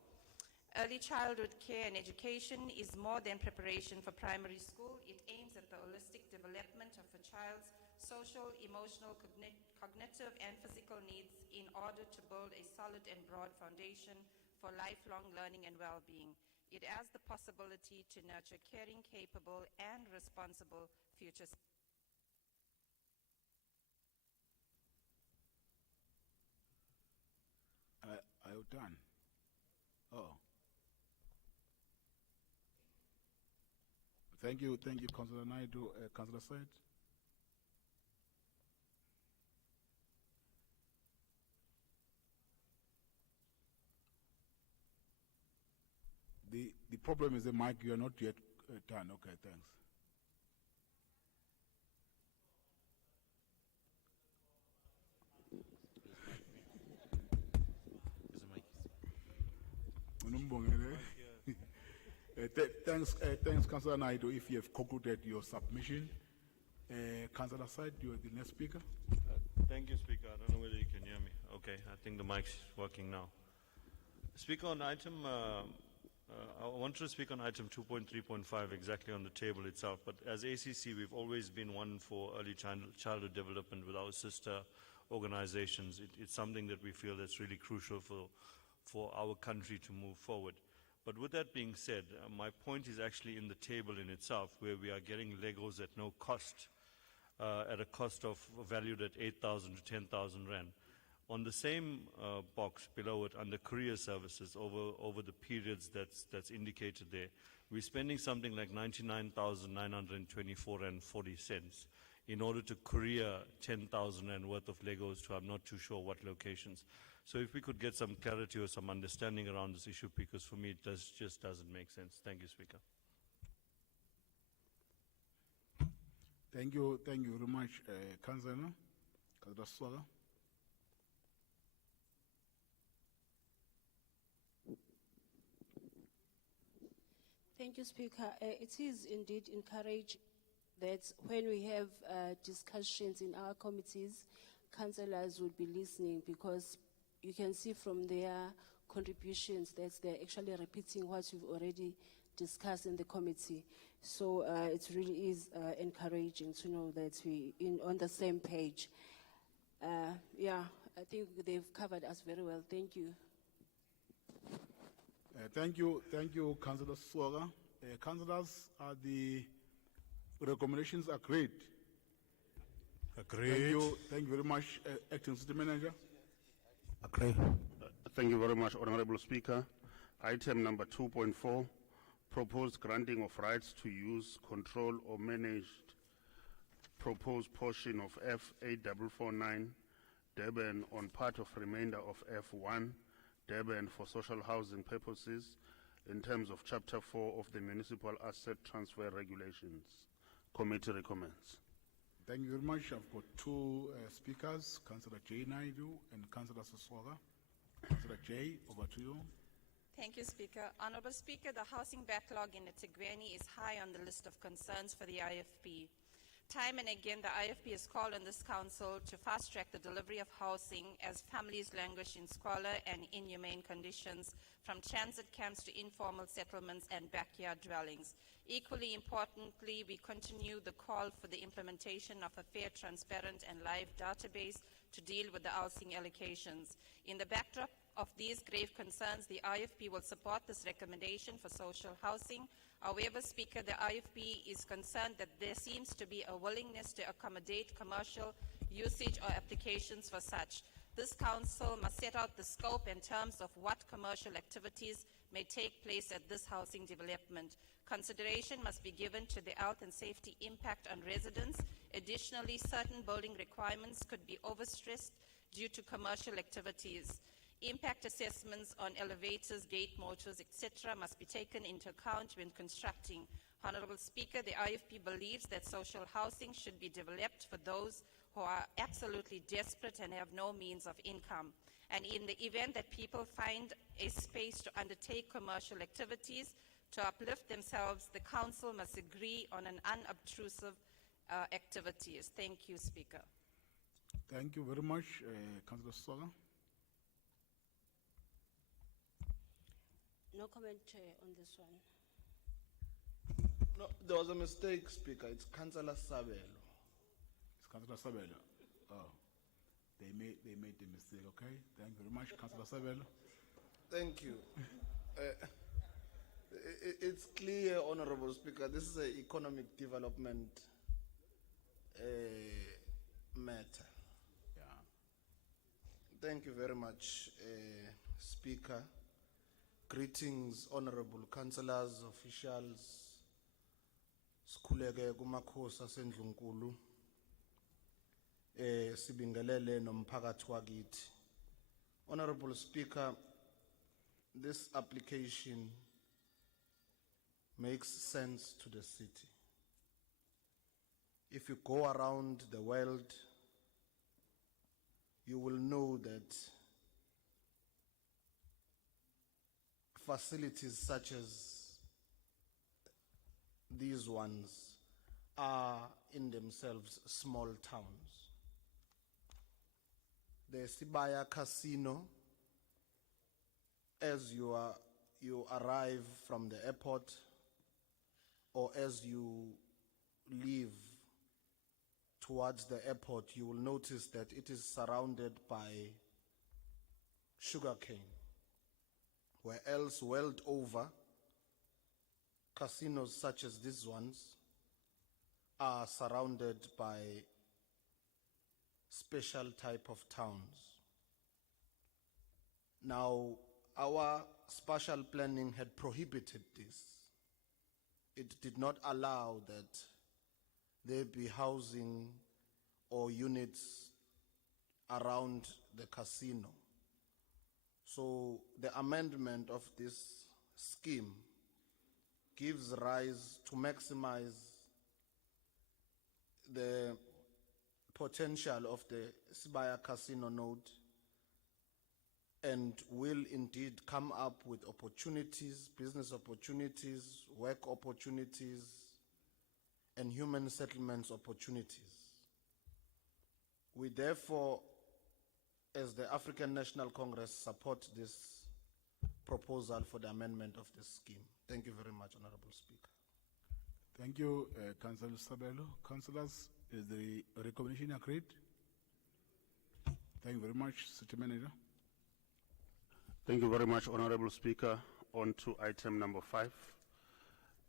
Early childhood care and education is more than preparation for primary school. It aims at the holistic development of a child's social, emotional, cognitive, and physical needs in order to build a solid and broad foundation for lifelong learning and well-being. It has the possibility to nurture caring, capable, and responsible future. Are you done? Oh. Thank you, Councillor Naidu. Councillor Said. The problem is the mic, you are not yet done. Okay, thanks. Thanks, Councillor Naidu. If you have concluded your submission, Councillor Said, you are the next speaker. Thank you, Speaker. I don't know whether you can hear me. Okay, I think the mic's working now. Speaker, on item, I want to speak on item 2.3.5 exactly on the table itself, but as ACC, we've always been one for early childhood development with our sister organizations. It's something that we feel that's really crucial for our country to move forward. But with that being said, my point is actually in the table in itself, where we are getting Legos at no cost, at a cost of valued at 8,000 to 10,000 Rand. On the same box below it, under career services, over the periods that's indicated there, we're spending something like 99,924 and 40 cents in order to career 10,000 Rand worth of Legos to I'm not too sure what locations. So if we could get some clarity or some understanding around this issue, because for me it just doesn't make sense. Thank you, Speaker. Thank you very much, Councillor Swaga. Thank you, Speaker. It is indeed encouraging that when we have discussions in our committees, councillors will be listening, because you can see from their contributions that they're actually repeating what we've already discussed in the committee. So it really is encouraging to know that we on the same page. Yeah, I think they've covered us very well. Thank you. Thank you, Councillor Swoga. Councillors, are the recommendations agreed? Agreed. Thank you very much, Acting City Manager. Agree. Thank you very much, Honorable Speaker. Item number 2.4, proposed granting of rights to use, control or manage proposed portion of F8449 Durban on part of remainder of F1 Durban for social housing purposes in terms of Chapter 4 of the Municipal Asset Transfer Regulations. Committee recommends. Thank you very much. I've got two speakers, Councillor J. Naidu and Councillor Soswaga. Councillor J, over to you. Thank you, Speaker. Honorable Speaker, the housing backlog in eThekwini is high on the list of concerns for the IFP. Time and again, the IFP has called on this council to fast-track the delivery of housing as families languish in squalor and inhumane conditions, from transit camps to informal settlements and backyard dwellings. Equally importantly, we continue the call for the implementation of a fair, transparent and live database to deal with the housing allocations. In the backdrop of these grave concerns, the IFP will support this recommendation for social housing. However, Speaker, the IFP is concerned that there seems to be a willingness to accommodate commercial usage or applications for such. This council must set out the scope and terms of what commercial activities may take place at this housing development. Consideration must be given to the health and safety impact on residents. Additionally, certain building requirements could be overstressed due to commercial activities. Impact assessments on elevators, gate motors, etc. must be taken into account when constructing. Honorable Speaker, the IFP believes that social housing should be developed for those who are absolutely desperate and have no means of income. And in the event that people find a space to undertake commercial activities to uplift themselves, the council must agree on an unobtrusive activities. Thank you, Speaker. Thank you very much, Councillor Soga. No comment on this one. No, there was a mistake, Speaker. It's Councillor Sabelo. It's Councillor Sabelo. Oh, they made the mistake. Okay. Thank you very much, Councillor Sabelo. Thank you. It's clear, Honorable Speaker, this is an economic development matter. Yeah. Thank you very much, Speaker. Greetings, honorable councillors, officials, sikhuleke kumakhosi asendlunkulu, sibingelele nomphakathi wakithi. Honorable Speaker, this application makes sense to the city. If you go around the world, you will know that facilities such as these ones are in themselves small towns. The Sibaya Casino, as you arrive from the airport or as you leave towards the airport, you will notice that it is surrounded by sugarcane. Where else, world over, casinos such as these ones are surrounded by special type of towns. Now, our spatial planning had prohibited this. It did not allow that there be housing or units around the casino. So the amendment of this scheme gives rise to maximize the potential of the Sibaya Casino node and will indeed come up with opportunities, business opportunities, work opportunities, and human settlements opportunities. We therefore, as the African National Congress, support this proposal for the amendment of this scheme. Thank you very much, Honorable Speaker. Thank you, Councillor Sabelo. Councillors, is the recommendation agreed? Thank you very much, City Manager. Thank you very much, Honorable Speaker. On to item number 5.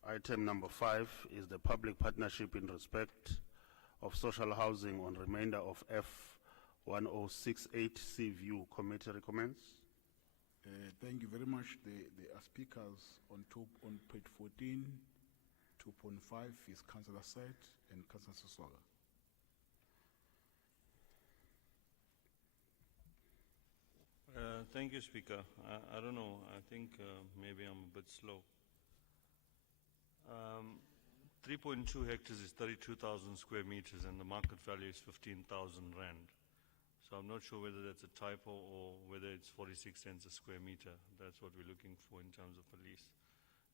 Item number 5 is the public partnership in respect of social housing on remainder of F1068 Seaview. Committee recommends. Thank you very much. There are speakers on page 14. 2.5 is Councillor Said and Councillor Sosoga. Thank you, Speaker. I don't know. I think maybe I'm a bit slow. 3.2 hectares is 32,000 square meters, and the market value is 15,000 rand. So I'm not sure whether that's a typo or whether it's 46 cents a square meter. That's what we're looking for in terms of a lease.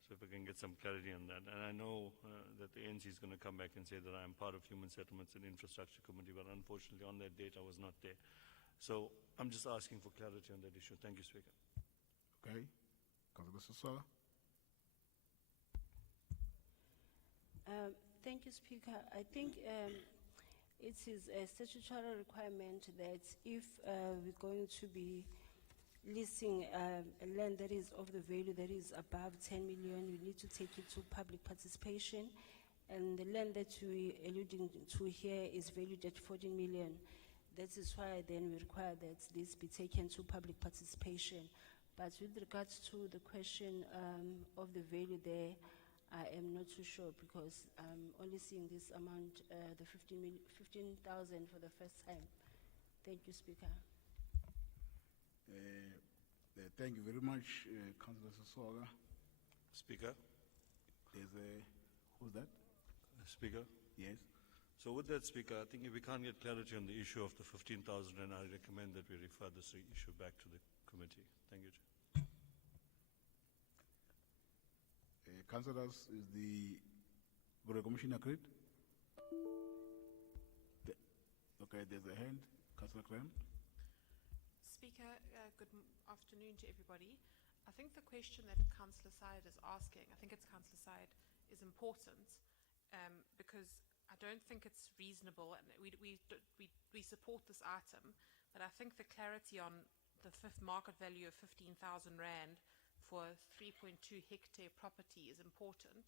So if I can get some clarity on that. And I know that the ANC is going to come back and say that I'm part of Human Settlements and Infrastructure Committee, but unfortunately on that date I was not there. So I'm just asking for clarity on that issue. Thank you, Speaker. Okay. Councillor Sosoga. Thank you, Speaker. I think it is a statutory requirement that if we're going to be leasing a land that is of the value that is above 10 million, we need to take it to public participation. And the land that we're alluding to here is valued at 14 million. That is why then we require that this be taken to public participation. But with regards to the question of the value there, I am not too sure because I'm only seeing this amount, the 15,000 for the first time. Thank you, Speaker. Thank you very much, Councillor Sosoga. Speaker? There's who's that? Speaker? Yes. So with that, Speaker, I think if we can't get clarity on the issue of the 15,000, then I recommend that we refer this issue back to the committee. Thank you, Chair. Councillors, is the recommendation agreed? Okay, there's a hand. Councillor Clem. Speaker, good afternoon to everybody. I think the question that Councillor Syed is asking, I think it's Councillor Syed, is important because I don't think it's reasonable, and we support this item, but I think the clarity on the fifth market value of 15,000 rand for 3.2 hectare property is important.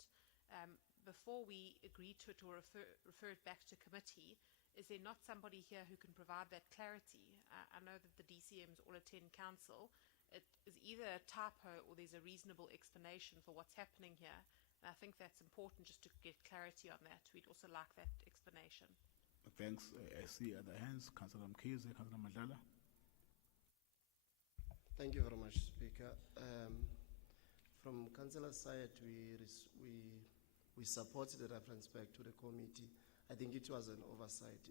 Before we agree to it or refer it back to committee, is there not somebody here who can provide that clarity? I know that the DCMs all attend council. It is either a typo or there's a reasonable explanation for what's happening here. And I think that's important just to get clarity on that. We'd also like that explanation. Thanks. I see other hands. Councillor Mkhize, Councillor Madlala. Thank you very much, Speaker. From Councillor's side, we support the reference back to the committee. I think it was an oversight,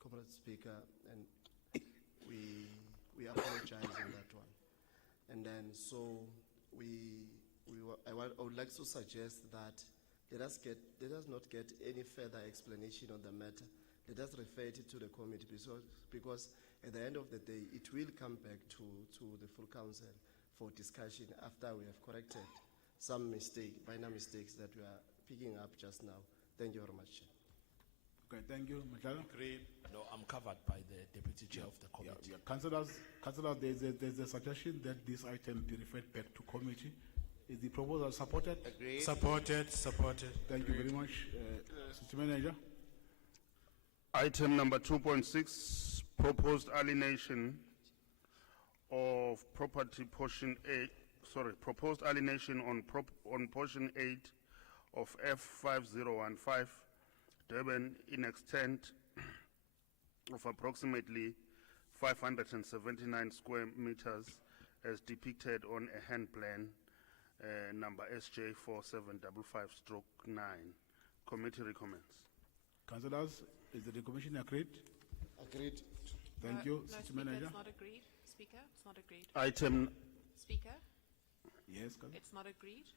Comrade Speaker, and we apologize on that one. And then, so I would like to suggest that let us not get any further explanation on the matter. Let us refer it to the committee because at the end of the day, it will come back to the full council for discussion after we have corrected some minor mistakes that we are picking up just now. Thank you very much, Chair. Okay, thank you, Madlala. Agreed. No, I'm covered by the Deputy Chair of the committee. Councillors, there's a suggestion that this item be referred back to committee. Is the proposal supported? Agreed. Supported. Thank you very much, City Manager. Item number 2.6, proposed alienation of property portion 8, proposed alienation on portion 8 of F5015, Durban, in extent of approximately 579 square meters as depicted on a hand plan number SJ4755/9. Committee recommends. Councillors, is the recommendation agreed? Agreed. Thank you, No, City Speaker, Manager. it's not agreed. Speaker, it's not agreed. Item. Speaker? Yes, Councillor. It's not agreed.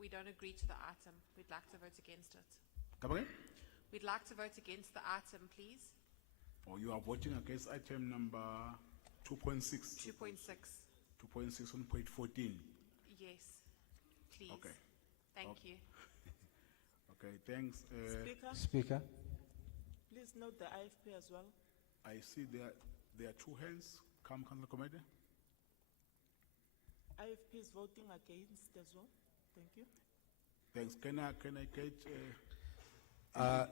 We don't agree to the item. We'd like to vote against it. Come again? We'd like to vote against the item, please. Or you are voting against item number 2.6? 2.6. 2.6 on page 14. Yes, please. Okay. Thank Okay. you. Okay, thanks. Speaker, Speaker. please note the IFP as well. I see there are two hands. Come, Councillor Commander. IFP is voting against as well. Thank you. Thanks. Can I get?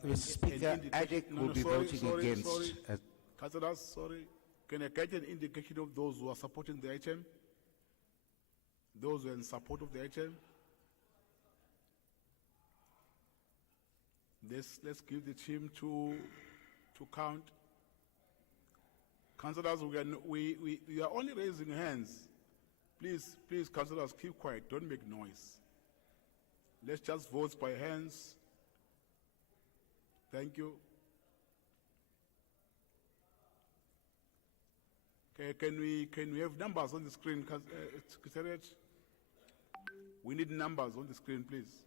Mr. Speaker, ADEC will be voting against. Sorry. Councillors, sorry. Can I get an indication of those who are supporting the item? Those who are in support of the item? Let's give the team to count. Councillors, we are only raising hands. Please, councillors, keep quiet. Don't make noise. Let's just vote by hands. Thank you. Okay, can we have numbers on the screen, Secretariat? We need numbers on the screen, please.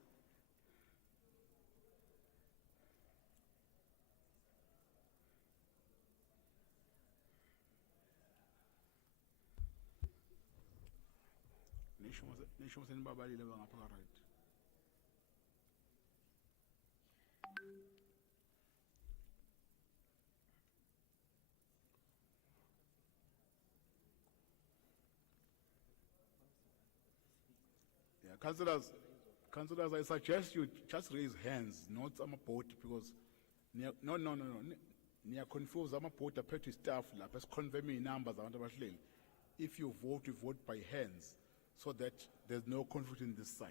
Nation was in Babali level up right. Yeah, councillors, I suggest you just raise hands, not boat, because no. Near confuse boat petty staff la best confirming numbers. If you vote by hands, so that there's no conflict in this side.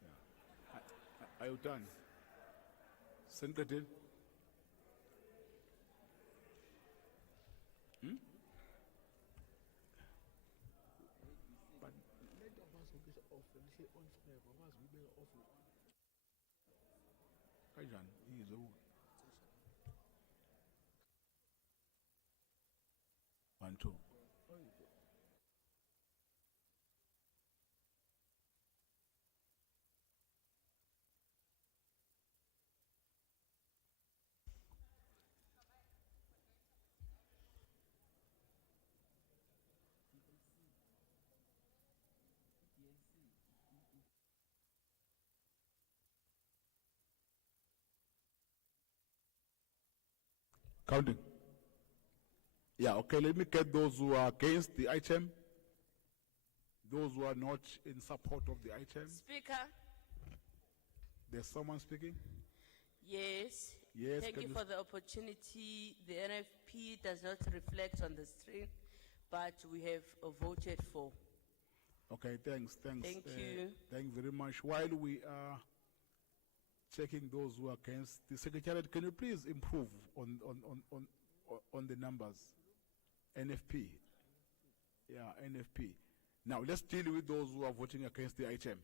Yeah. Are you done? Secretary? But let us off. Kajan, he is over. 1, 2. Counting. Yeah, okay, let me get those who are against the item. Those who are not in support of the item. Speaker. There's someone speaking? Yes. Yes. Thank you for the opportunity. The NFP does not reflect on the screen, but we have voted for. Okay, thanks. Thank you. Thank you very much. While we are checking those who are against, the Secretariat, can you please improve on the numbers? NFP. Yeah, NFP. Now, let's deal with those who are voting against the item.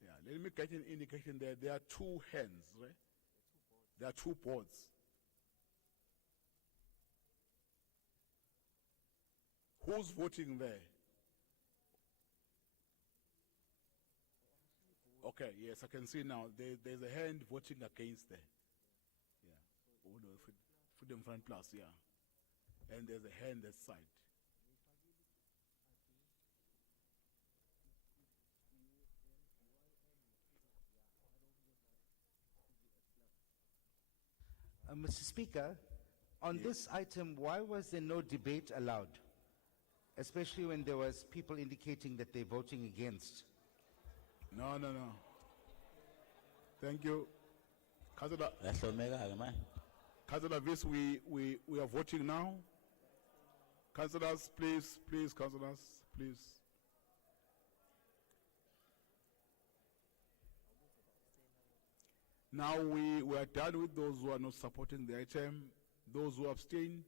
Yeah, let me get an indication there. There are two hands, right? There are two boards. Who's voting there? Okay, yes, I can see now. There's a hand voting against there. Yeah. Oh, no, Freedom Front Plus, yeah. And there's a hand that side. Mr. Speaker, on this item, why was there no debate allowed? Especially when there was people indicating that they're voting against. No. Thank you. Councillor Vice, we are voting now. Councillors, please, councillors, please. Now we are done with those who are not supporting the item. Those who abstain.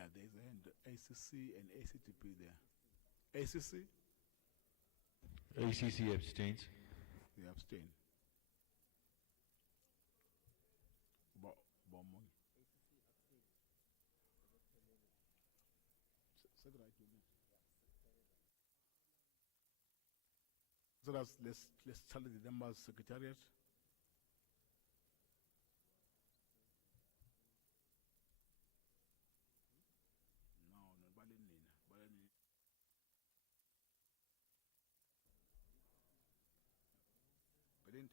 Yeah, there's a hand, ACC and ACTP there. ACC? ACC abstains. They abstain. Bomong. Say the right name. So let's tell the members secretariat. No, Balenina. Brilliant.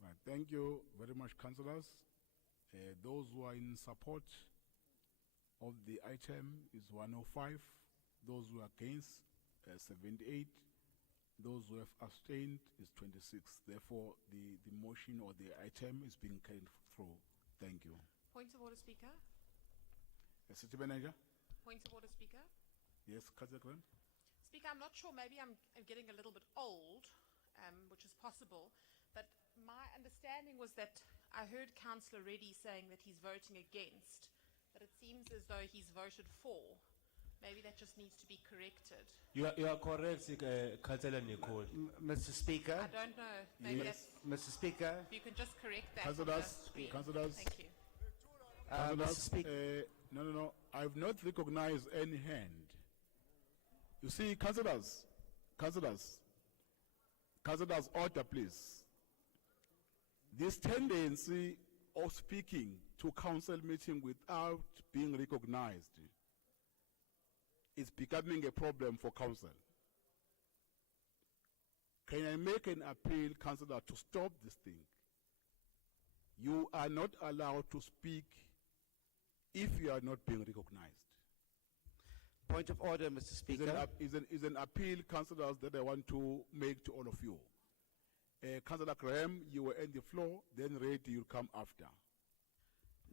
Right, thank you very much, councillors. Those who are in support of the item is 105. Those who are against, 78. Those who have abstained is 26. Therefore, the motion or the item is being carried through. Thank you. Point of order, Speaker. City Manager? Point of order, Speaker. Yes, Councillor Grant? Speaker, I'm not sure, maybe I'm getting a little bit old, which is possible, but my understanding was that I heard Councillor Reddy saying that he's voting against, but it seems as though he's voted for. Maybe that just needs to be corrected. You are correct, Councillor Nicole. Mr. Speaker. I don't know. Maybe Yes. Mr. Speaker. if you can just correct that on the Councillors, screen. councillors. Thank you. Councillors, Mr. Speaker. no. I've not recognized any hand. You see, councillors, order, please. This tendency of speaking to council meeting without being recognized is becoming a problem for council. Can I make an appeal, councillor, to stop this thing? You are not allowed to speak if you are not being recognized. Point of order, Mr. Speaker. Is an appeal, councillors, that I want to make to all of you. Councillor Graham, you were on the floor, then Reddy, you'll come after.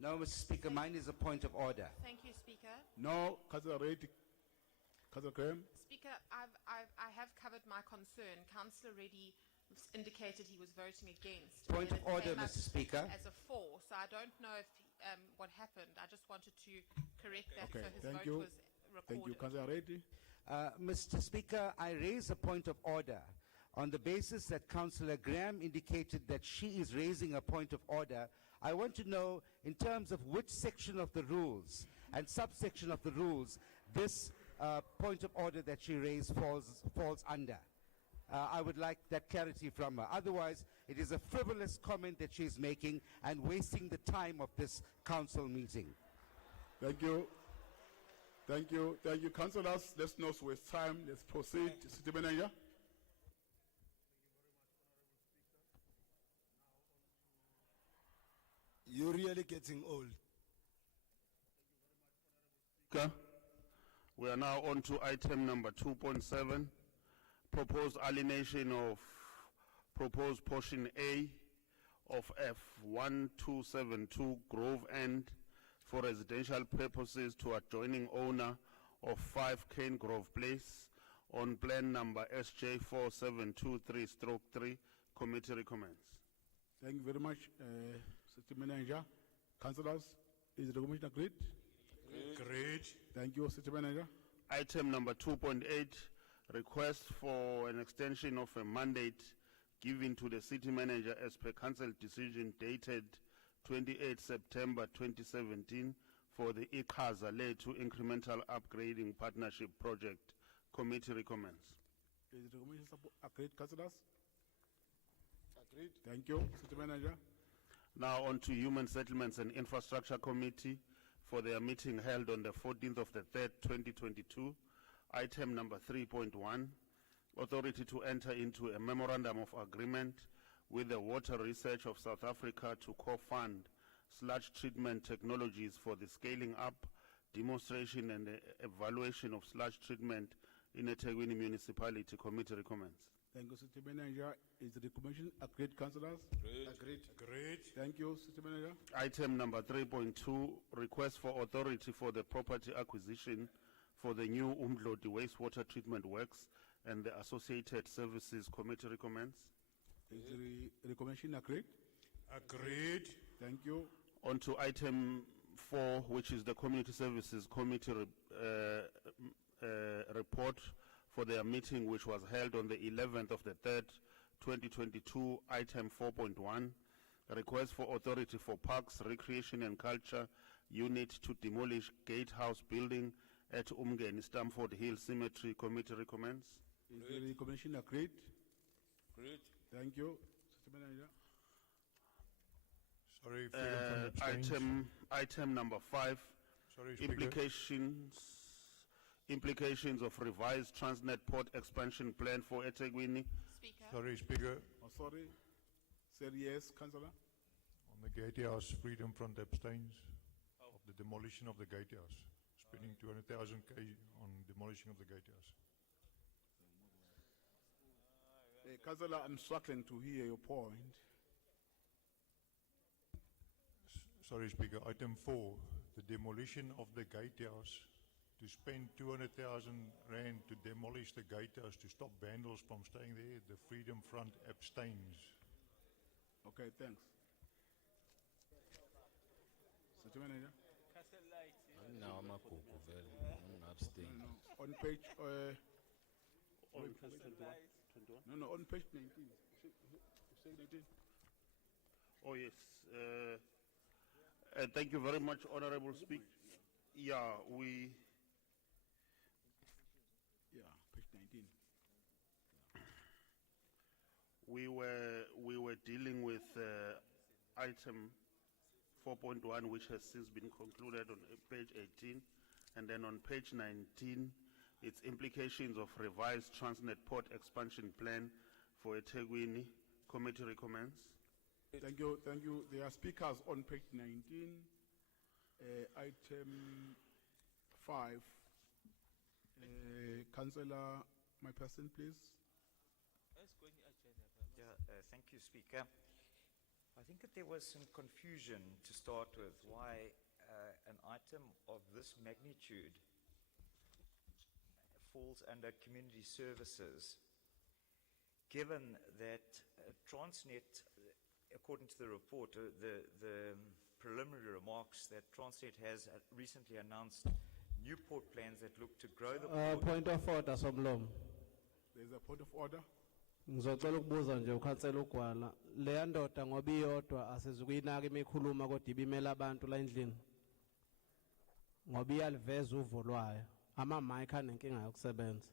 No, Mr. Speaker, mine is a point of order. Thank you, Speaker. No, Councillor Reddy. Councillor Graham? Speaker, I have covered my concern. Councillor Reddy indicated he was voting against. Point and of it order, came up Mr. Speaker. As a for, so I don't know if what happened. I just wanted to correct that Okay, so his thank vote you. was recorded. Thank you, Councillor Reddy. Mr. Speaker, I raise a point of order on the basis that Councillor Graham indicated that she is raising a point of order. I want to know, in terms of which section of the rules and subsection of the rules this point of order that she raised falls under. I would like that clarity from her. Otherwise, it is a frivolous comment that she is making and wasting the time of this council meeting. Thank you. Thank you. Thank you, councillors. Let's not waste time. Let's proceed. City Manager. You're really getting old. Okay. We are now on to item number 2.7, proposed alienation of proposed portion A of F1272 Grove End for residential purposes to adjoining owner of 5 Cane Grove Place on plan number SJ4723/3. Committee recommends. Thank you very much, City Manager. Councillors, is the commission agreed? Agreed. Thank you, City Manager. Item number 2.8, request for an extension of a mandate given to the city manager as per council decision dated 28 September 2017 for the Ikaza Letu Incremental Upgrading Partnership Project. Committee recommends. Is the commission agreed, councillors? Agreed. Thank you, City Manager. Now on to Human Settlements and Infrastructure Committee for their meeting held on the 14th of the 3rd, 2022. Item number 3.1, authority to enter into a memorandum of agreement with the Water Research of South Africa to co-fund sludge treatment technologies for the scaling up, demonstration and evaluation of sludge treatment in eThekwini Municipality. Committee recommends. Thank you, City Manager. Is the recommendation agreed, councillors? Agreed. Agreed. Thank you, City Manager. Item number 3.2, request for authority for the property acquisition for the new Umdloti wastewater treatment works and the associated services. Committee recommends. Is the recommendation agreed? Agreed. Thank you. On to item 4, which is the Community Services Committee report for their meeting, which was held on the 11th of the 3rd, 2022. Item 4.1, request for authority for Parks, Recreation and Culture unit to demolish gatehouse building at Umgeni, Stamford Hill Cemetery. Committee recommends. Is the recommendation agreed? Agreed. Thank you, City Manager. Sorry, freedom from abstains. Item number 5, Sorry, Speaker. implications of revised Transnet port expansion plan for eThekwini. Speaker. Sorry, Speaker. Oh, sorry. Say yes, councillor. On the gatehouse, freedom from abstains of the demolition of the gatehouse. Spending 200,000 K on demolition of the gatehouse. Councillor, I'm struggling to hear your point. Sorry, Speaker. Item 4, the demolition of the gatehouse. To spend 200,000 Rand to demolish the gatehouse to stop vandals from staying there. The Freedom Front abstains. Okay, thanks. City Manager. No, I'm abstain. On page, On page 21. on page 19. Say 19. Oh yes. Thank you very much, Honorable Speaker. Yeah, page 19. We were dealing with item 4.1, which has since been concluded on page 18, and then on page 19, its implications of revised Transnet port expansion plan for eThekwini. Committee recommends. Thank you, thank you. There are speakers on page 19, item 5. Councillor, my person, please. Yeah, thank you, Speaker. I think that there was some confusion to start with why an item of this magnitude falls under community services, given that Transnet, according to the report, the preliminary remarks that Transnet has recently announced new port plans that look to grow the port. Point of order, Somlom. There's a point of order. Ngizocela ukubuza nje ukhansela uGwala. Le ndoda ngoba iyodwa asizukuyinaka imikhuluma kodwa ibimela abantu la endlini. Ngoba iyaliveza uvo lwayo. Ama mic anenkinga yokusebenza.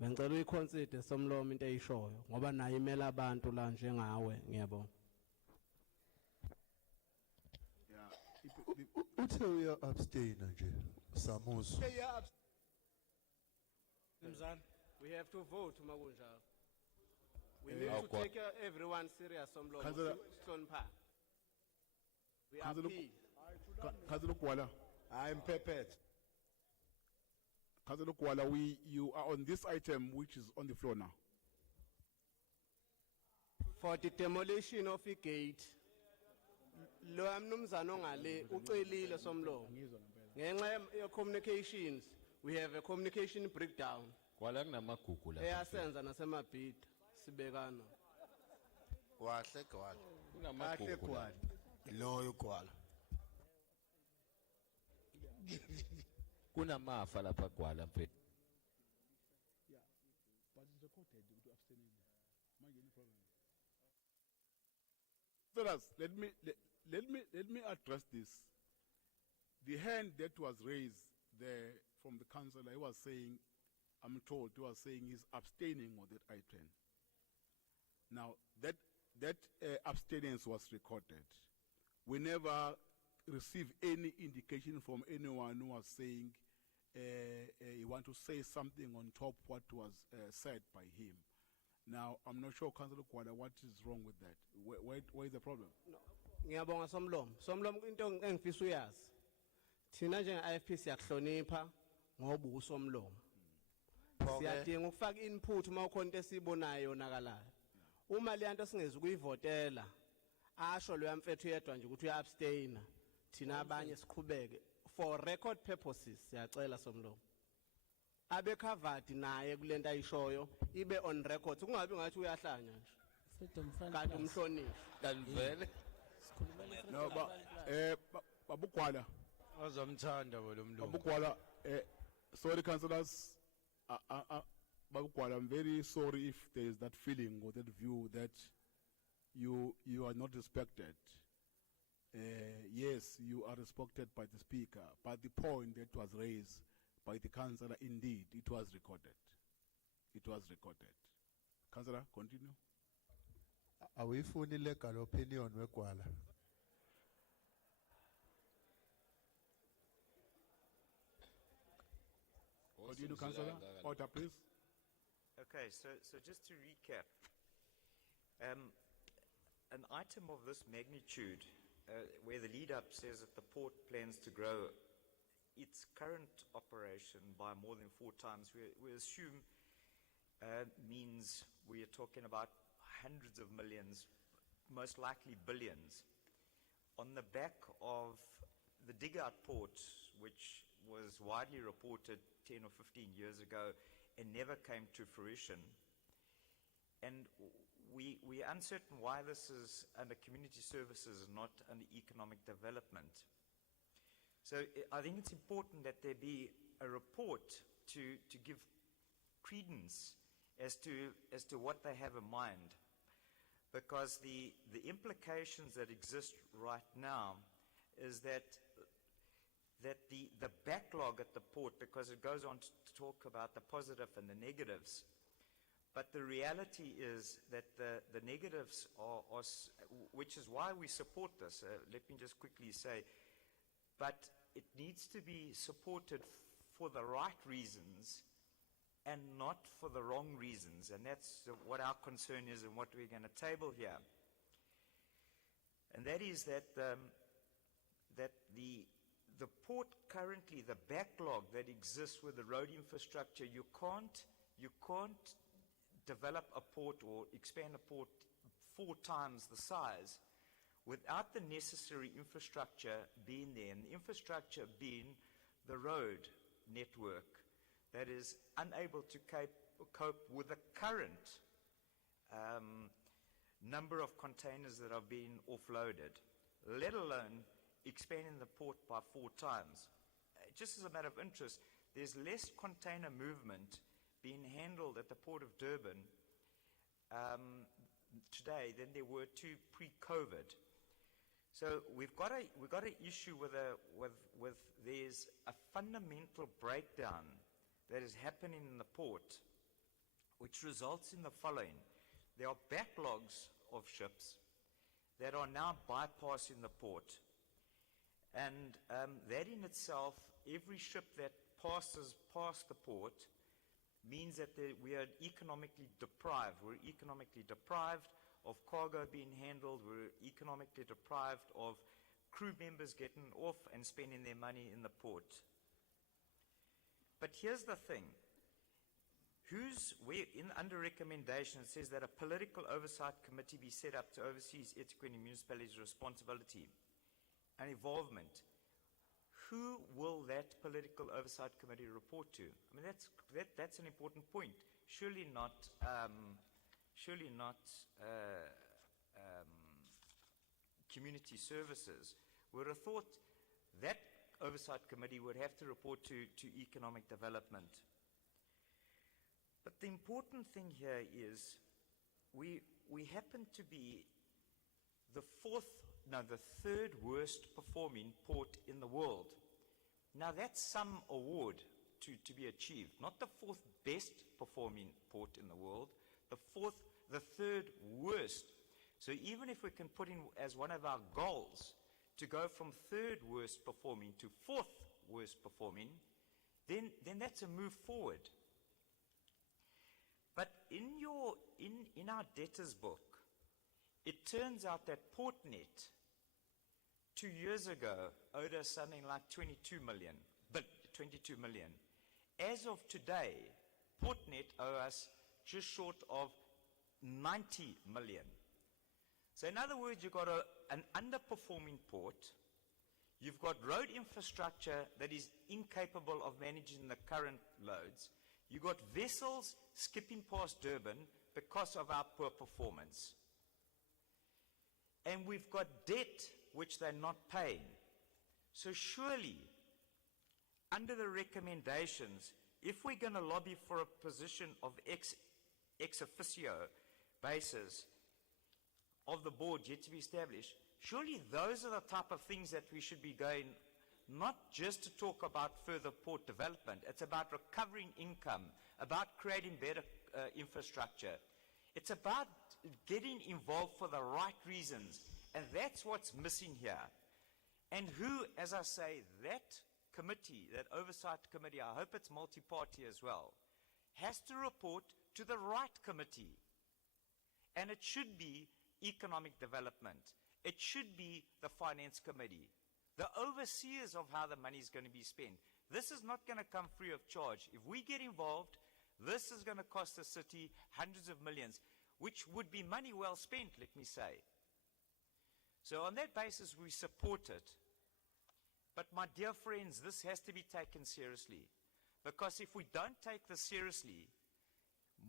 Bengicela uyiconsider Somlomo into eyishoyo ngoba nayo imela abantu la njengawe, ngiyabonga. Uthe uya abstain nje Samuso. Mzana, we have to vote makunjalo. We Eh, need to Kwa- take everyone serious Somlomo. Councillor- Stonpa. We Councillor- appeal. Councillor Kuala. I'm prepared. Councillor Kuala, you are on this item which is on the floor now. For the demolition of a gate. Lo amnumzana ongale ucelile Somlomo. Ngenxa ye communications, we have a communication breakdown. Kwala kunamagugu la. Eyasenza nasemabhida sibekana. Wahle Gwala. Kunamagugu la. Loyo Gwala. Kunamafa lapha Gwala mfethu. Yeah, but it's recorded to abstain. Mind any problem. Fellas, let me address this. The hand that was raised there from the councillor, he was saying, I'm told, he was saying he's abstaining on that item. Now, that that abstinence was recorded. We never received any indication from anyone who was saying he want to say something on top what was said by him. Now, I'm not sure, Councillor Kwada, what is wrong with that? Where is the problem? Ngiyabonga Somlomo. Somlomo into engifisa uyazi. Thina njenge-IFP siyakuhlonipha ngoba usomlomo. Siyadinga ukufaka input uma ukhona into esibonayo yonakalayo. Uma le nto singeze ukuyivotela, asho lo yamfethu yedwa nje ukuthi uya-abstain, thina abanye siqhubeke. For record purposes, siyacela Somlomo. Abe covered naye kule nto ayishoyo, ibe on record. Kungabi ngathi uyahlanya nje. Kanti umhlonishwa. Kanvele. No, Babugwala. Azamthanda lo mlungu. Babugwala, sorry, councillors. Babugwala, I'm very sorry if there is that feeling or that view that you are not respected. Yes, you are respected by the speaker, but the point that was raised by the councillor, indeed, it was recorded. It was recorded. Councillor, continue. Awuyifuni legal opinion weGwala. Continue, Councillor. Order, please. Okay, so just to recap, an item of this magnitude, where the lead-up says that the port plans to grow its current operation by more than 4 times, we assume means we are talking about hundreds of millions, most likely billions, on the back of the dig-out port, which was widely reported 10 or 15 years ago and never came to fruition. And we're uncertain why this is under community services and not under economic development. So I think it's important that there be a report to give credence as to what they have in mind, because the implications that exist right now is that the backlog at the port, because it goes on to talk about the positive and the negatives, but the reality is that the negatives are, which is why we support this, let me just quickly say, but it needs to be supported for the right reasons and not for the wrong reasons, and that's what our concern is and what we're going to table here. And that is that the port currently, the backlog that exists with the road infrastructure, you can't develop a port or expand a port 4 times the size without the necessary infrastructure being there, and the infrastructure being the road network that is unable to cope with the current number of containers that are being offloaded, let alone expanding the port by 4 times. Just as a matter of interest, there's less container movement being handled at the Port of Durban today than there were pre-COVID. So we've got an issue with there's a fundamental breakdown that is happening in the port, which results in the following. There are backlogs of ships that are now bypassing the port. And that in itself, every ship that passes past the port means that we are economically deprived. We're economically deprived of cargo being handled. We're economically deprived of crew members getting off and spending their money in the port. But here's the thing. Under recommendation, it says that a political oversight committee be set up to oversee eThekwini municipality's responsibility and involvement. Who will that political oversight committee report to? I mean, that's an important point. Surely not community services. We would have thought that oversight committee would have to report to economic development. But the important thing here is we happen to be the 3rd worst performing port in the world. Now that's some award to be achieved. Not the 4th best performing port in the world, the 3rd worst. So even if we can put in as one of our goals to go from third worst performing to fourth worst performing, then that's a move forward. But in our debtors book, it turns out that Portnet 2 years ago owed us something like 22 million. As of today, Portnet owe us just short of 90 million. So in other words, you've got an underperforming port, you've got road infrastructure that is incapable of managing the current loads, you've got vessels skipping past Durban because of our poor performance. And we've got debt which they're not paying. So surely, under the recommendations, if we're going to lobby for a position of ex officio basis of the board yet to be established, surely those are the type of things that we should be going, not just to talk about further port development. It's about recovering income, about creating better infrastructure. It's about getting involved for the right reasons, and that's what's missing here. And who, as I say, that committee, that oversight committee, I hope it's multi-party as well, has to report to the right committee. And it should be economic development. It should be the finance committee, the overseers of how the money is going to be spent. This is not going to come free of charge. If we get involved, this is going to cost the city hundreds of millions, which would be money well spent, let me say. So on that basis, we support it. But my dear friends, this has to be taken seriously. Because if we don't take this seriously,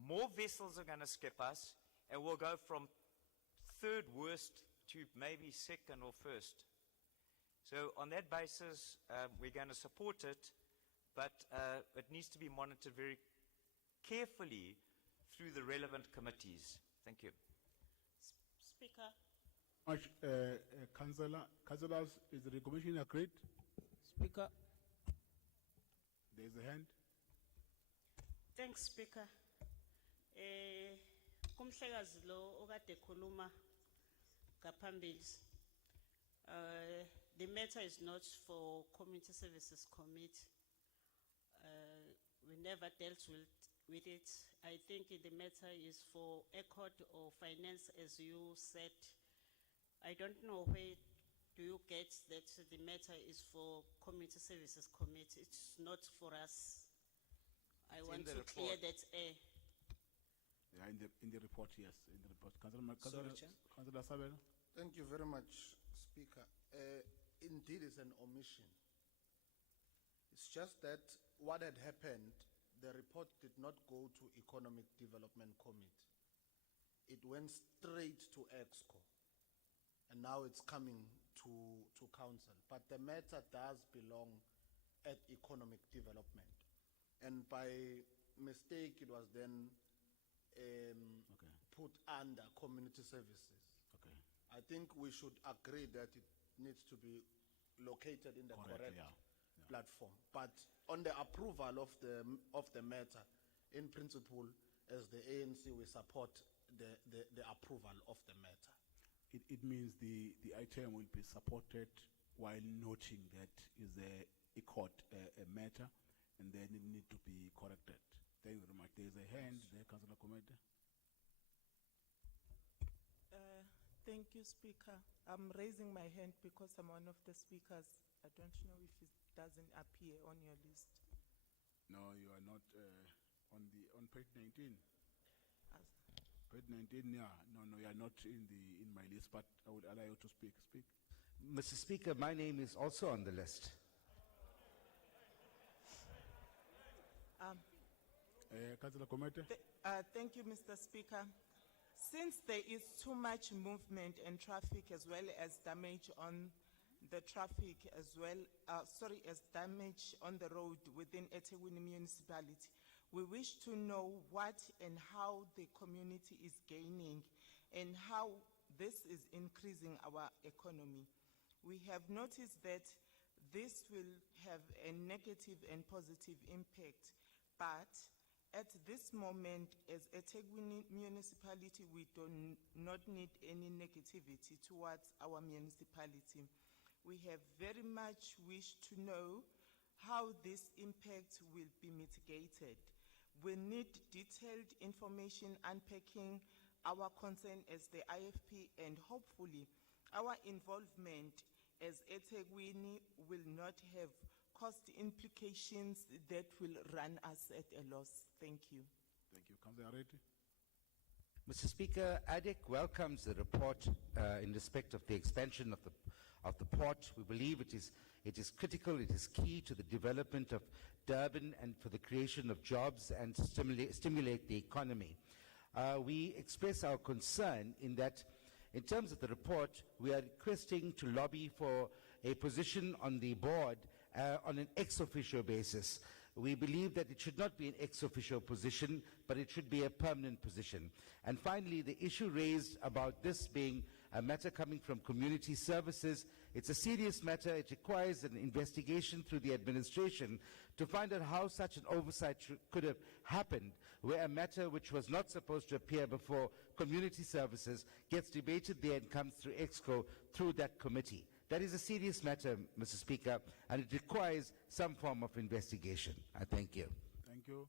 more vessels are going to skip us, and we'll go from third worst to maybe second or first. So on that basis, we're going to support it, but it needs to be monitored very carefully through the relevant committees. Thank you. Speaker. Councillors, is the commission agreed? Speaker. There is a hand. Thanks, Speaker. Kumhlekazi lo okade khuluma ngaphambili. The matter is not for Community Services Committee. We never dealt with it. I think the matter is for ECOT or Finance, as you said. I don't know where do you get that the matter is for Community Services Committee. It's not for us. I want to clear that air. Yeah, in the report, yes, in the report. Councillor Sabelo. Thank you very much, Speaker. Indeed, it's an omission. It's just that what had happened, the report did not go to Economic Development Committee. It went straight to EXCO, and now it's coming to Council. But the matter does belong at Economic Development. And by mistake, it was then put under Community Services. Okay. I think we should agree that it needs to be located in the correct platform. But on the approval of the matter, in principle, as the ANC, we support the approval of the matter. It means the item will be supported while noting that is a court matter, and then it need to be corrected. Thank you very much. There is a hand there, Councillor Komete. Thank you, Speaker. I'm raising my hand because I'm one of the speakers. I don't know if it doesn't appear on your list. No, you are not on page 19. Page 19, yeah. No, you are not in my list, but I would allow you to speak. Speak. Mr. Speaker, my name is also on the list. Councillor Komete. Thank you, Mr. Speaker. Since there is too much movement and traffic, as well as damage on the traffic, as damage on the road within eThekwini municipality, we wish to know what and how the community is gaining and how this is increasing our economy. We have noticed that this will have a negative and positive impact, but At this moment, as a eThekwini municipality, we do not need any negativity towards our municipality. We have very much wished to know how this impact will be mitigated. We need detailed information unpacking our concern as the IFP, and hopefully our involvement as eThekwini will not have cost implications that will run us at a loss. Thank you. Thank you. Councillor Areti. Mr. Speaker, ADEC welcomes the report in respect of the expansion of the port. We believe it is critical, it is key to the development of Durban and for the creation of jobs and stimulate the economy. We express our concern in that, in terms of the report, we are requesting to lobby for a position on the board on an ex officio basis. We believe that it should not be an ex officio position, but it should be a permanent position. And finally, the issue raised about this being a matter coming from community services, it's a serious matter. It requires an investigation through the administration to find out how such an oversight could have happened, where a matter which was not supposed to appear before community services gets debated there and comes through EXCO through that committee. That is a serious matter, Mr. Speaker, and it requires some form of investigation. I thank you. Thank you.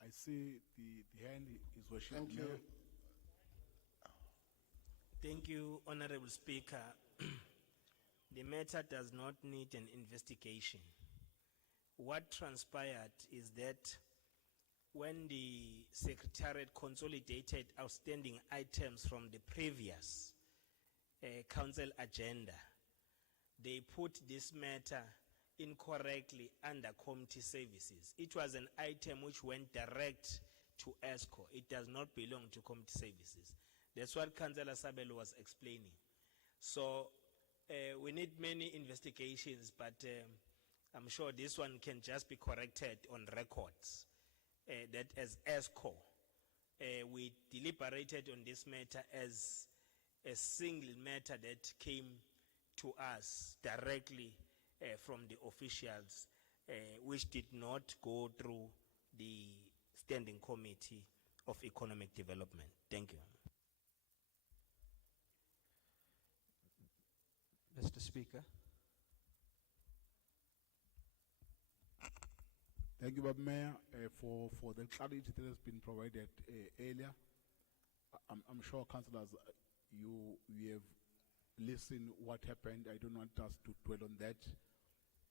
I see the hand is worshipped. Thank you. Thank you, Honorable Speaker. The matter does not need an investigation. What transpired is that when the Secretariat consolidated outstanding items from the previous council agenda, they put this matter incorrectly under committee services. It was an item which went direct to ESCO. It does not belong to committee services. That's what Councillor Sabelo was explaining. So we need many investigations, but I'm sure this one can just be corrected on records. That as ESCO, we deliberated on this matter as a single matter that came to us directly from the officials, which did not go through the Standing Committee of Economic Development. Thank you. Mr. Speaker. Thank you, Bob Mayor, for the clarity that has been provided earlier. I'm sure, councillors, you have listened what happened. I don't want us to dwell on that,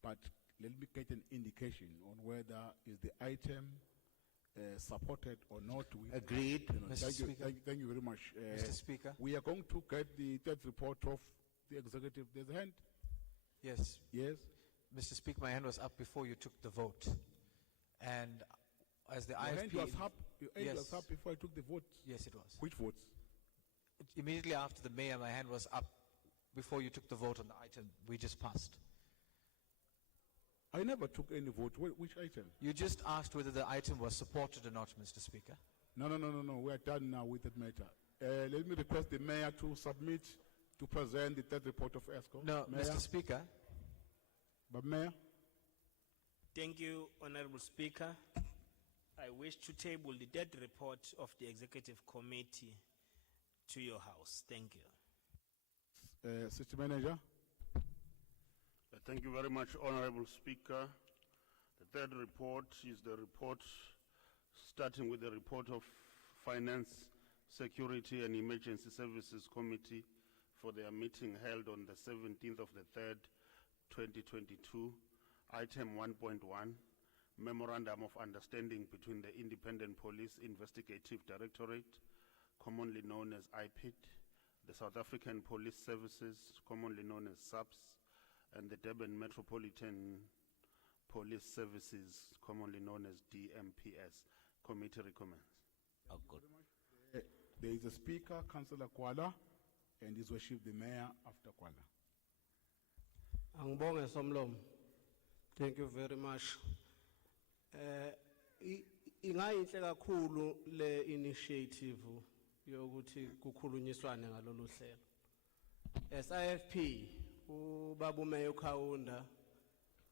but let me get an indication on whether is the item supported or not. Agreed, Mr. Speaker. Thank you very much. Mr. Speaker. We are going to get the third report of the executive. There's a hand. Yes. Yes. Mr. Speaker, my hand was up before you took the vote. And as the Your IFP... hand was up, your hand Yes. was up before I took the vote. Yes, it was. Which votes? Immediately after the mayor, my hand was up before you took the vote on the item we just passed. I never took any vote. Which item? You just asked whether the item was supported or not, Mr. Speaker. No. We are done now with that matter. Let me request the mayor to submit, to present the third report of ESCO. No, Mayor. Mr. Speaker. But Mayor? Thank you, Honorable Speaker. I wish to table the third report of the Executive Committee to your House. Thank you. City Manager? Thank you very much, Honorable Speaker. The third report is the report, starting with the report of Finance, Security and Emergency Services Committee for their meeting held on the 17th of the 3rd, 2022. Item 1.1, Memorandum of Understanding between the Independent Police Investigative Directorate, commonly known as IPID, the South African Police Services, commonly known as SAPS, and the Durban Metropolitan Police Services, commonly known as DMPS. Committee recommends. Oh, good. There is a speaker, Councillor Kwala, and his worship the mayor after Kwala. Angibonge Somlomo. Thank you very much. Ingayinhle kakhulu le initiative yokuthi kukhulunyiswane ngalolu hlelo. As IFP ubaba uMeya uKhawunda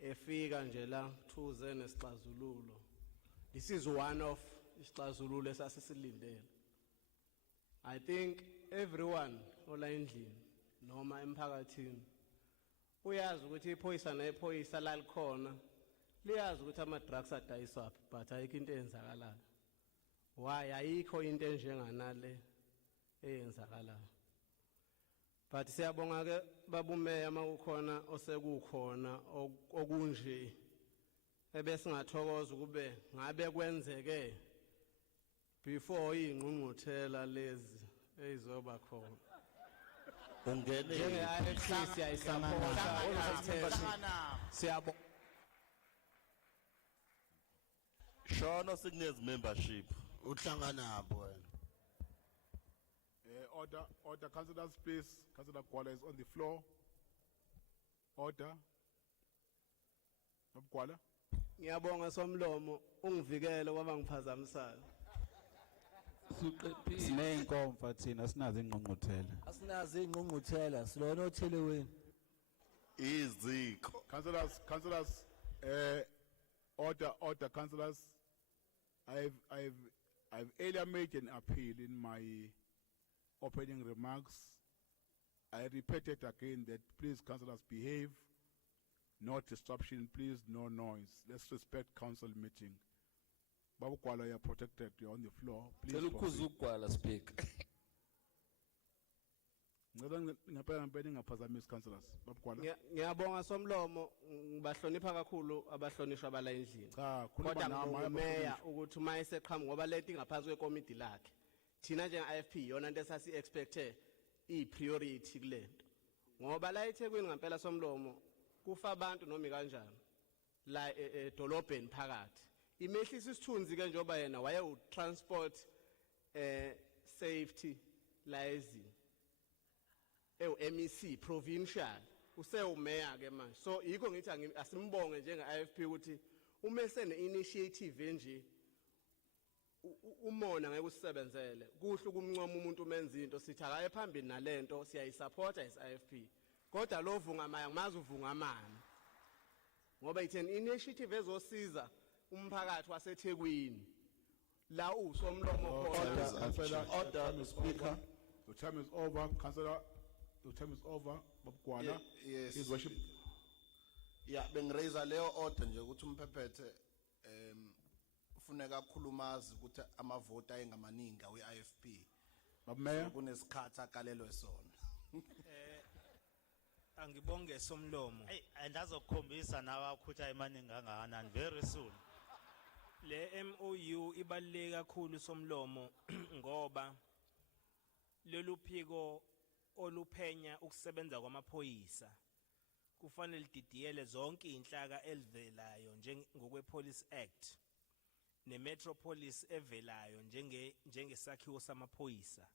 efika nje la thuze nesixazululo. This is one of isixazululo esasisilindele. I think everyone ola endlini noma emphakathini uyazi ukuthi iphoyisa nephoyisa la likhona liyazi ukuthi ama drugs adayiswa but ayikho into eyenzakalayo. Why ayikho into enjenganale eyenzakalayo. But siyabonga ke babumeya makukhona osekukhona okunje ebese ngathokoza kube ngabe kwenzeke before ingqungquthela lezi ezizoba khona. Ungene njenge-IFC siyayisapota siyabonga. Shona signez membership. Uhlangana nabo wena. Order, councillors, please. Councillor Kuala is on the floor. Order. Kuala. Ngiyabonga somlomo ungivikele kwaba ngiphazamisayo. Sineyinkomfa thina sinazo ingqungquthela. Asinazi ingqungquthela silona othelweni. Iziko. Councillors, order, councillors. I've earlier made an appeal in my opening remarks. I repeated again that please, councillors, behave. No disruption, please, no noise. Let's respect council meeting. Babu Kuala, you're protected. You're on the floor. Please. Speak. Ngiyabonga somlomo ngibahlonipha kakhulu abahlonishwa abala endlini. Kodwa ngomeya ukuthi uma eseqhamuka ngoba leti ngaphansi kwekomiti lakhe. Thina njenge-IFP yona into esasi expecte i-priority kulento. Ngoba la eThekwini ngempela somlomo kufa abantu noma kanjani la edolobheni phakathi. Imehlisa isithunzi ke njoba yena waye u-transport safety la ezini. MEC provincial usewumeya ke manje so yikho ngithi asimbonge njenge-IFP ukuthi umesene initiative nje umona ngeke usebenzele kuhle ukumncoma umuntu umenza into sithi akaye phambili nalento siyayisupporta as-IFP kodwa lo vungamaya ngimazi uvungamani ngoba it's an initiative ezosiza umphakathi waseThekwini la usomlomo khona. Order, Speaker. The time is over, Councillor. The time is over. Kuala. Yes. His worship. Yeah, bengiraise leyo order nje ukuthi umphephethe ufuneka khulumazi ukuthi amavoti ayengamaningi we-IFP. Mayor. Kunesikhatha kalelwe sona. Angibonge somlomo. Andazokukhombisa nawe ukhutha emaningi kangakanani very soon. Le MOU ibaluleke kakhulu somlomo ngoba lolu phiko oluphenya ukusebenza kwamaphoyisa kufanele lididiyele zonke inhlaka elivelayo njengokwe-Police Act ne-Metropolis evelayo njengesakhiwo samaphoyisa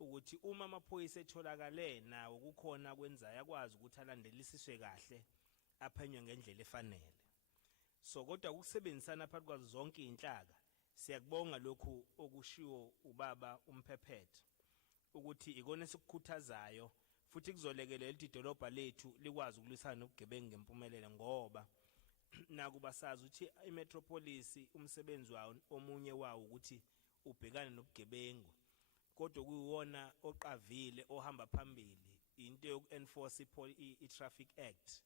ukuthi uma amaphoyisa etholakale nawo kukhona kwenzayo akwazi ukuthi alandelisiswe kahle aphenywe ngendlela efanele. So kodwa ukusebenzisana phakathi kwazo zonke inhlaka siyakubonga lokhu okushiwo ubaba umphephethe ukuthi ikona esikukhuthazayo futhi kuzolekelela idolobha lethu likwazi ukulwisana nobugebengu ngempumelelo ngoba nakuba sazi ukuthi iMetropolis umsebenzi wawo omunye wawo ukuthi ubhekane nobugebengu kodwa kuyiwona oqavile ohamba phambili into yoku-enforce i-Traffic Act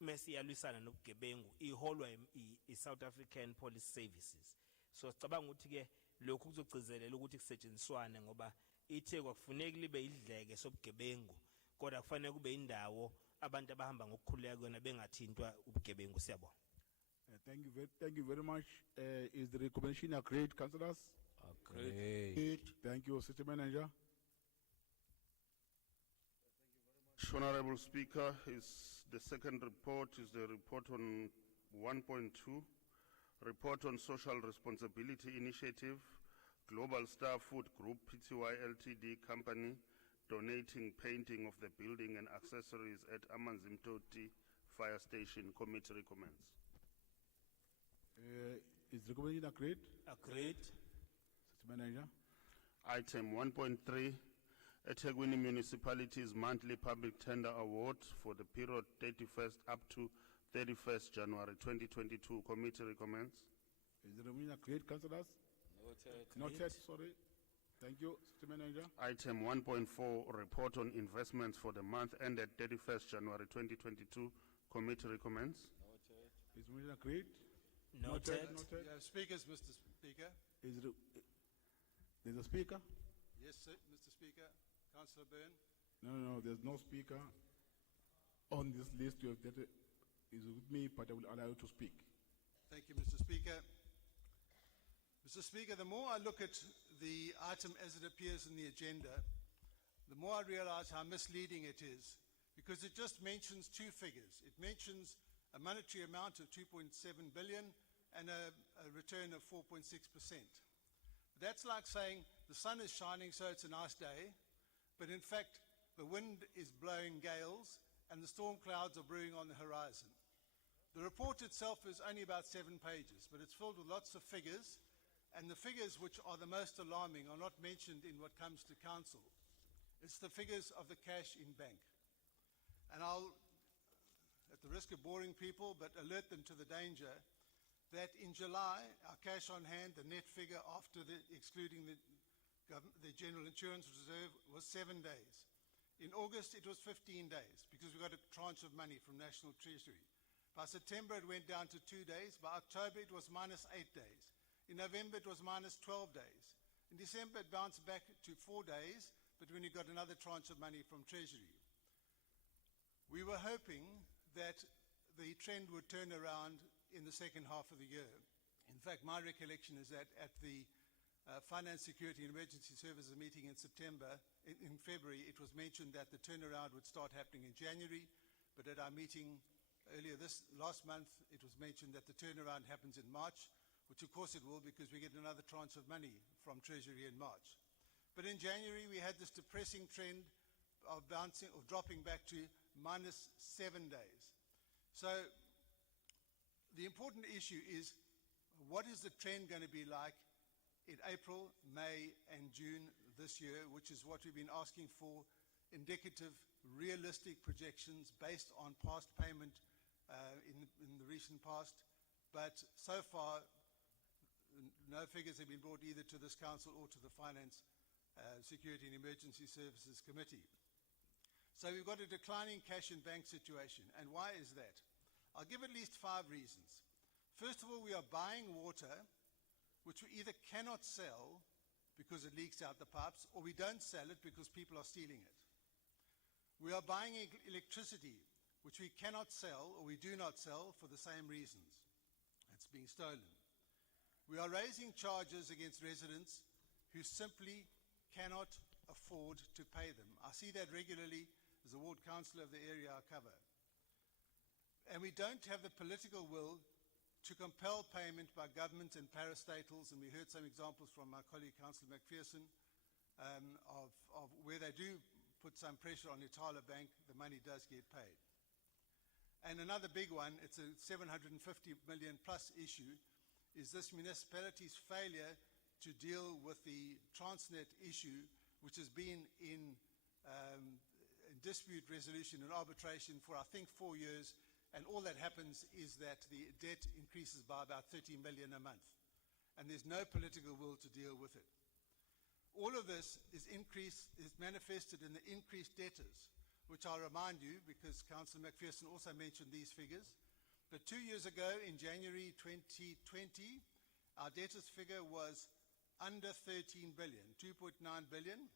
mase iyalwisana nobugebengu iholwa i-South African Police Services. So sicabanga ukuthi ke lokhu kuzogcizelela ukuthi kusetshenziswane ngoba ithe kwakufuneka libe idleke sobugebengu kodwa kufanele kube indawo abantu abahamba ngokukhululeka kuyona bengathintwa ubugebengu. Siyabonga. Thank you very much. Is the recommendation agreed, councillors? Agreed. Thank you, City Manager. Honorable Speaker, the second report is the report on 1.2, report on social responsibility initiative, Global Star Food Group Pty Ltd company donating painting of the building and accessories at Amanzimtoti Fire Station. Committee recommends. Is the recommendation agreed? Agreed. City Manager. Item 1.3, Ethekwini Municipality's monthly public tender award for the period 31st up to 31st January 2022. Committee recommends. Is the recommendation agreed, councillors? Noted, sorry. Thank you, Mr. Manager. Item 1.4, report on investments for the month ended 31st January 2022. Committee recommends. Is motion agreed? Noted. Noted. You have speakers, Mr. Speaker. There's a speaker? Yes, sir, Mr. Speaker. Councillor Byrne. No, there's no speaker on this list. You have that is with me, but I will allow you to speak. Thank you, Mr. Speaker. Mr. Speaker, the more I look at the item as it appears in the agenda, the more I realize how misleading it is, because it just mentions two figures. It mentions a monetary amount of 2.7 billion and a return of 4.6%. That's like saying the sun is shining, so it's a nice day, but in fact, the wind is blowing gales and the storm clouds are brewing on the horizon. The report itself is only about 7 pages, but it's filled with lots of figures, and the figures which are the most alarming are not mentioned in what comes to council. It's the figures of the cash in bank. And I'll, at the risk of boring people, but alert them to the danger that in July, our cash on hand, the net figure after excluding the General Insurance Reserve, was 7 days. In August, it was 15 days, because we got a tranche of money from National Treasury. By September, it went down to 2 days. By October, it was minus 8 days. In November, it was minus 12 days. In December, it bounced back to 4 days, but when we got another tranche of money from Treasury. We were hoping that the trend would turn around in the second half of the year. In fact, my recollection is that at the Finance, Security and Emergency Services meeting in February, it was mentioned that the turnaround would start happening in January, but at our meeting earlier last month, it was mentioned that the turnaround happens in March, which of course it will, because we get another tranche of money from Treasury in March. But in January, we had this depressing trend of dropping back to minus 7 days. So the important issue is, what is the trend going to be like in April, May, and June this year, which is what we've been asking for, indicative, realistic projections based on past payment in the recent past. But so far, no figures have been brought either to this council or to the Finance, Security and Emergency Services Committee. So we've got a declining cash and bank situation. And why is that? I'll give at least 5 reasons. First of all, we are buying water which we either cannot sell because it leaks out the pipes, or we don't sell it because people are stealing it. We are buying electricity which we cannot sell, or we do not sell, for the same reasons. It's being stolen. We are raising charges against residents who simply cannot afford to pay them. I see that regularly as a ward councillor of the area I cover. And we don't have the political will to compel payment by government and parastatals, and we heard some examples from my colleague Councillor McPherson of where they do put some pressure on Itala Bank, the money does get paid. And another big one, it's a 750 million plus issue, is this municipality's failure to deal with the Transnet issue, which has been in dispute resolution and arbitration for, I think, 4 years, and all that happens is that the debt increases by about 30 million a month, and there's no political will to deal with it. All of this is manifested in the increased debtors, which I'll remind you, because Councillor McPherson also mentioned these figures. But 2 years ago, in January 2020, our debtors figure was under 13 billion, 2.9 billion.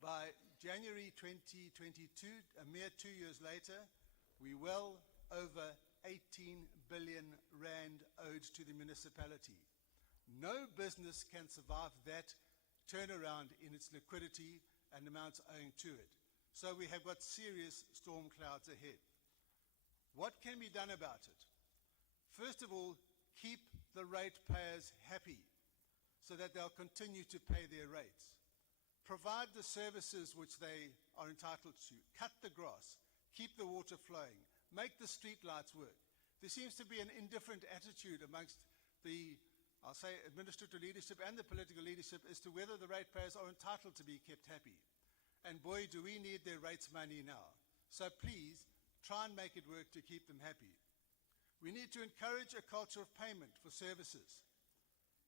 By January 2022, a mere 2 years later, we well over 18 billion rand owed to the municipality. No business can survive that turnaround in its liquidity and amounts owing to it. So we have got serious storm clouds ahead. What can be done about it? First of all, keep the ratepayers happy so that they'll continue to pay their rates. Provide the services which they are entitled to. Cut the grass. Keep the water flowing. Make the street lights work. There seems to be an indifferent attitude amongst the, I'll say, administrative leadership and the political leadership as to whether the ratepayers are entitled to be kept happy. And boy, do we need their rates money now. So please, try and make it work to keep them happy. We need to encourage a culture of payment for services.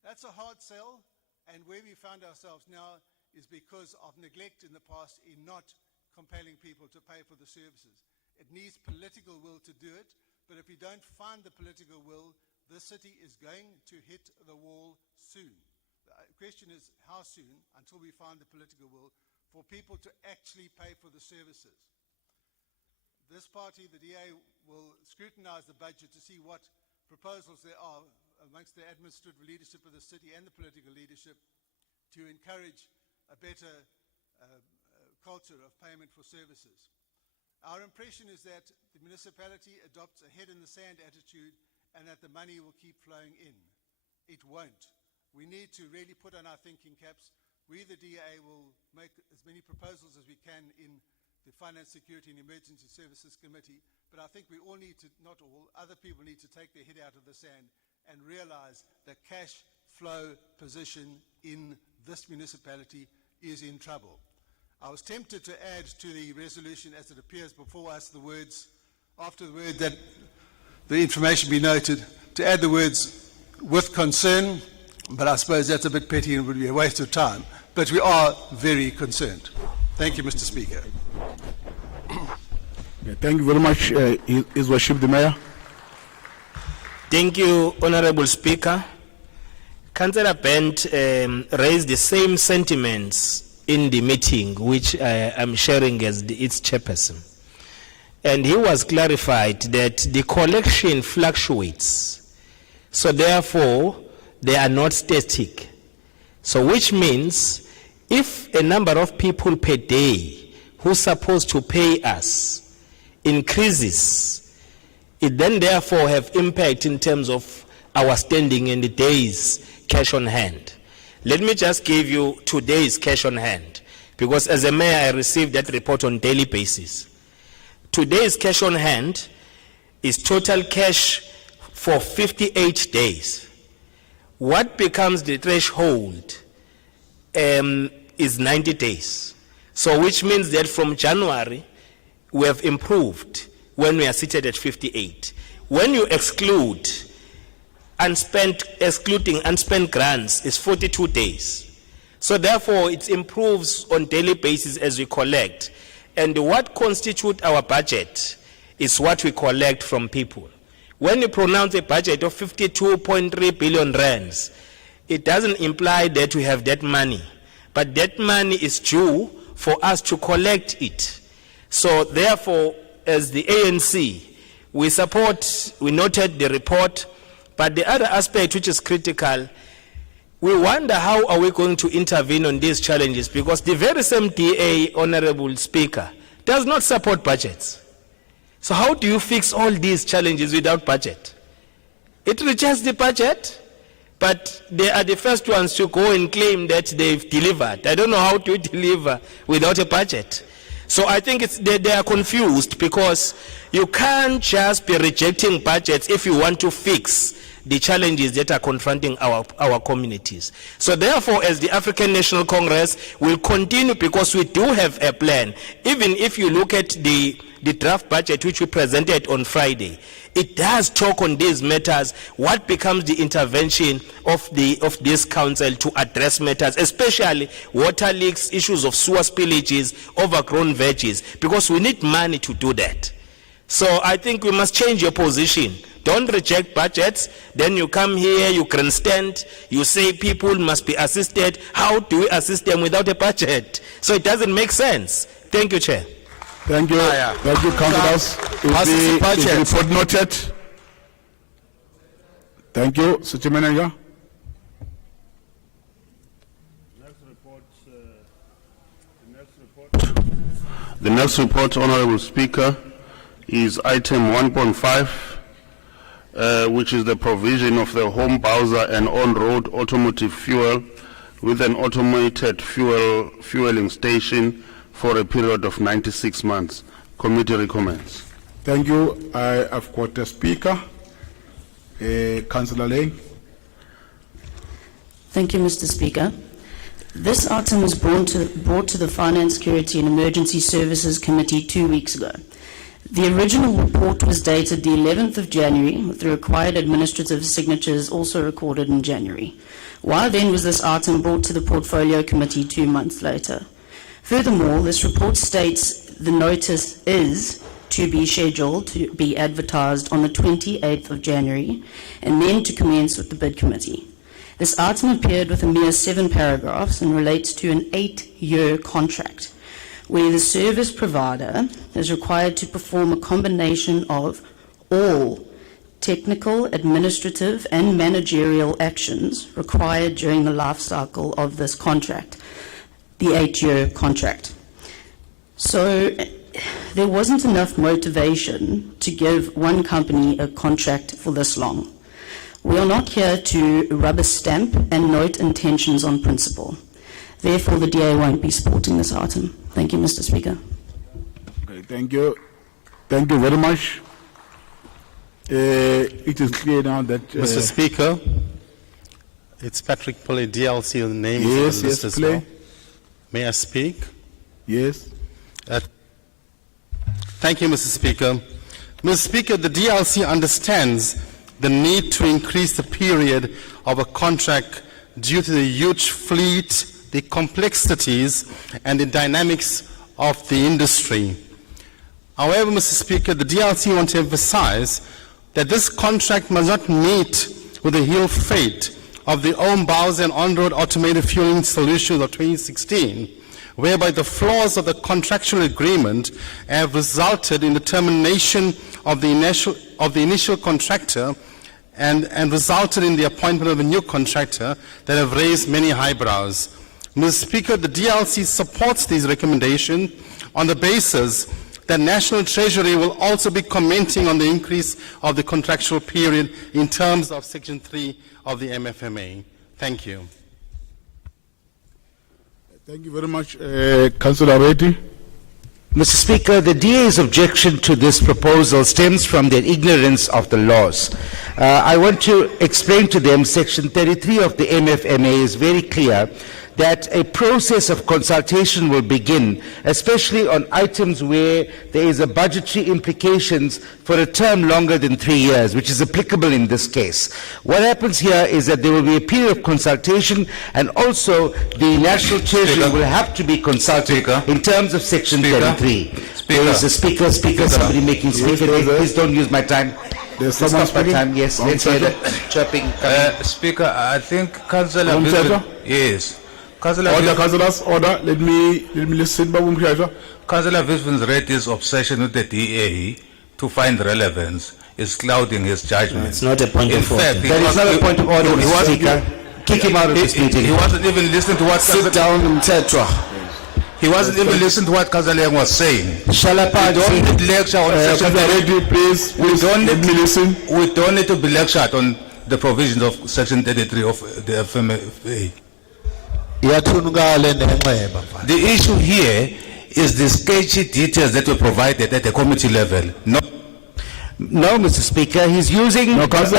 That's a hard sell, and where we found ourselves now is because of neglect in the past in not compelling people to pay for the services. It needs political will to do it, but if we don't find the political will, the city is going to hit the wall soon. The question is how soon, until we find the political will for people to actually pay for the services. This party, the DA, will scrutinize the budget to see what proposals there are amongst the administrative leadership of the city and the political leadership to encourage a better culture of payment for services. Our impression is that the municipality adopts a head-in-the-sand attitude and that the money will keep flowing in. It won't. We need to really put on our thinking caps. We, the DA, will make as many proposals as we can in the Finance, Security and Emergency Services Committee, but I think we all need to, not all, other people need to take their head out of the sand and realize the cash flow position in this municipality is in trouble. I was tempted to add to the resolution as it appears before us the words, after the word that the information be noted, to add the words with concern, but I suppose that's a bit petty and would be a waste of time. But we are very concerned. Thank you, Mr. Speaker. Thank you very much, His Worship the Mayor. Thank you, Honorable Speaker. Councillor Bent raised the same sentiments in the meeting, which I'm sharing as its chairperson. And he was clarified that the collection fluctuates. So therefore, they are not static. So which means if a number of people per day who's supposed to pay us increases, it then therefore have impact in terms of our standing in the days cash on hand. Let me just give you today's cash on hand, because as a mayor I receive that report on daily basis. Today's cash on hand is total cash for 58 days. What becomes the threshold is 90 days. So which means that from January we have improved when we are seated at 58. When you exclude excluding unspent grants is 42 days. So therefore it improves on daily basis as we collect. And what constitutes our budget is what we collect from people. When you pronounce a budget of 52.3 billion rands, it doesn't imply that we have that money. But that money is due for us to collect it. So therefore, as the ANC, we noted the report, but the other aspect which is critical, we wonder how are we going to intervene on these challenges, because the very same DA, Honorable Speaker, does not support budgets. So how do you fix all these challenges without budget? It rejects the budget, but they are the first ones to go and claim that they've delivered. I don't know how to deliver without a budget. So I think they are confused, because you can't just be rejecting budgets if you want to fix the challenges that are confronting our communities. So therefore, as the African National Congress will continue, because we do have a plan. Even if you look at the draft budget which we presented on Friday, it does talk on these matters, what becomes the intervention of this council to address matters, especially water leaks, issues of sewer spillages, overgrown veggies, because we need money to do that. So I think we must change your position. Don't reject budgets, then you come here, you grandstand, you say people must be assisted. How do we assist them without a budget? So it doesn't make sense. Thank you, Chair. Thank you. Thank you, councillors. Is the report noted? Thank you, City Manager. The next report, Honorable Speaker, is item 1.5, which is the provision of the home browser and on-road automotive fuel with an automated fueling station for a period of 96 months. Committee recommends. Thank you. I have got a speaker, Councillor Lane. Thank you, Mr. Speaker. This item was brought to the Finance, Security and Emergency Services Committee 2 weeks ago. The original report was dated the 11th of January, with the required administrative signatures also recorded in January. Why then was this item brought to the Portfolio Committee 2 months later? Furthermore, this report states the notice is to be scheduled to be advertised on the 28th of January and then to commence with the bid committee. This item appeared with a mere 7 paragraphs and relates to an 8-year contract, where the service provider is required to perform a combination of all technical, administrative, and managerial actions required during the life cycle of this contract, the 8-year contract. So there wasn't enough motivation to give one company a contract for this long. We are not here to rubber stamp and note intentions on principle. Therefore, the DA won't be supporting this item. Thank you, Mr. Speaker. Okay, thank you. Thank you very much. It is clear now that... Mr. Speaker, it's Patrick Pulley, DLC, the name is on the list as well. May I speak? Yes. Thank you, Mr. Speaker. Mr. Speaker, the DLC understands the need to increase the period of a contract due to the huge fleet, the complexities, and the dynamics of the industry. However, Mr. Speaker, the DLC wants to emphasize that this contract must not meet with the ill fate of the on-bows and on-road automated fueling solutions of 2016, whereby the flaws of the contractual agreement have resulted in the termination of the initial contractor and resulted in the appointment of a new contractor that have raised many eyebrows. Mr. Speaker, the DLC supports these recommendations on the basis that National Treasury will also be commenting on the increase of the contractual period in terms of Section 3 of the MFMA. Thank you. Thank you very much, Councillor Reddy. Mr. Speaker, the DA's objection to this proposal stems from their ignorance of the laws. I want to explain to them Section 33 of the MFMA is very clear that a process of consultation will begin, especially on items where there is a budgetary implications for a term longer than 3 years, which is applicable in this case. What happens here is that there will be a period of consultation, and also the National Treasury will have to be consulted in terms of Section 33. There is a speaker, somebody making speaker. Please don't use my time. There's someone my time. Yes, let's hear that chirping. Speaker, I think Councillor... Yes. Order, councillors, order. Let me listen. Councillor Visvin's read his obsession with the DA to find relevance is clouding his judgment. It's not a point of order. That is not a point of order, Mr. Speaker. Kick him out of this meeting. He wasn't even listening to what... Sit down, Tetra. He wasn't even listening to what Councillor was saying. Shall I We don't need lecture on Section... please let me listen. We don't need to be lectured on the provisions of Section 33 of the FMFA. The issue here is the sketchy details that were provided at the committee level. No, Mr. Speaker, he's using a point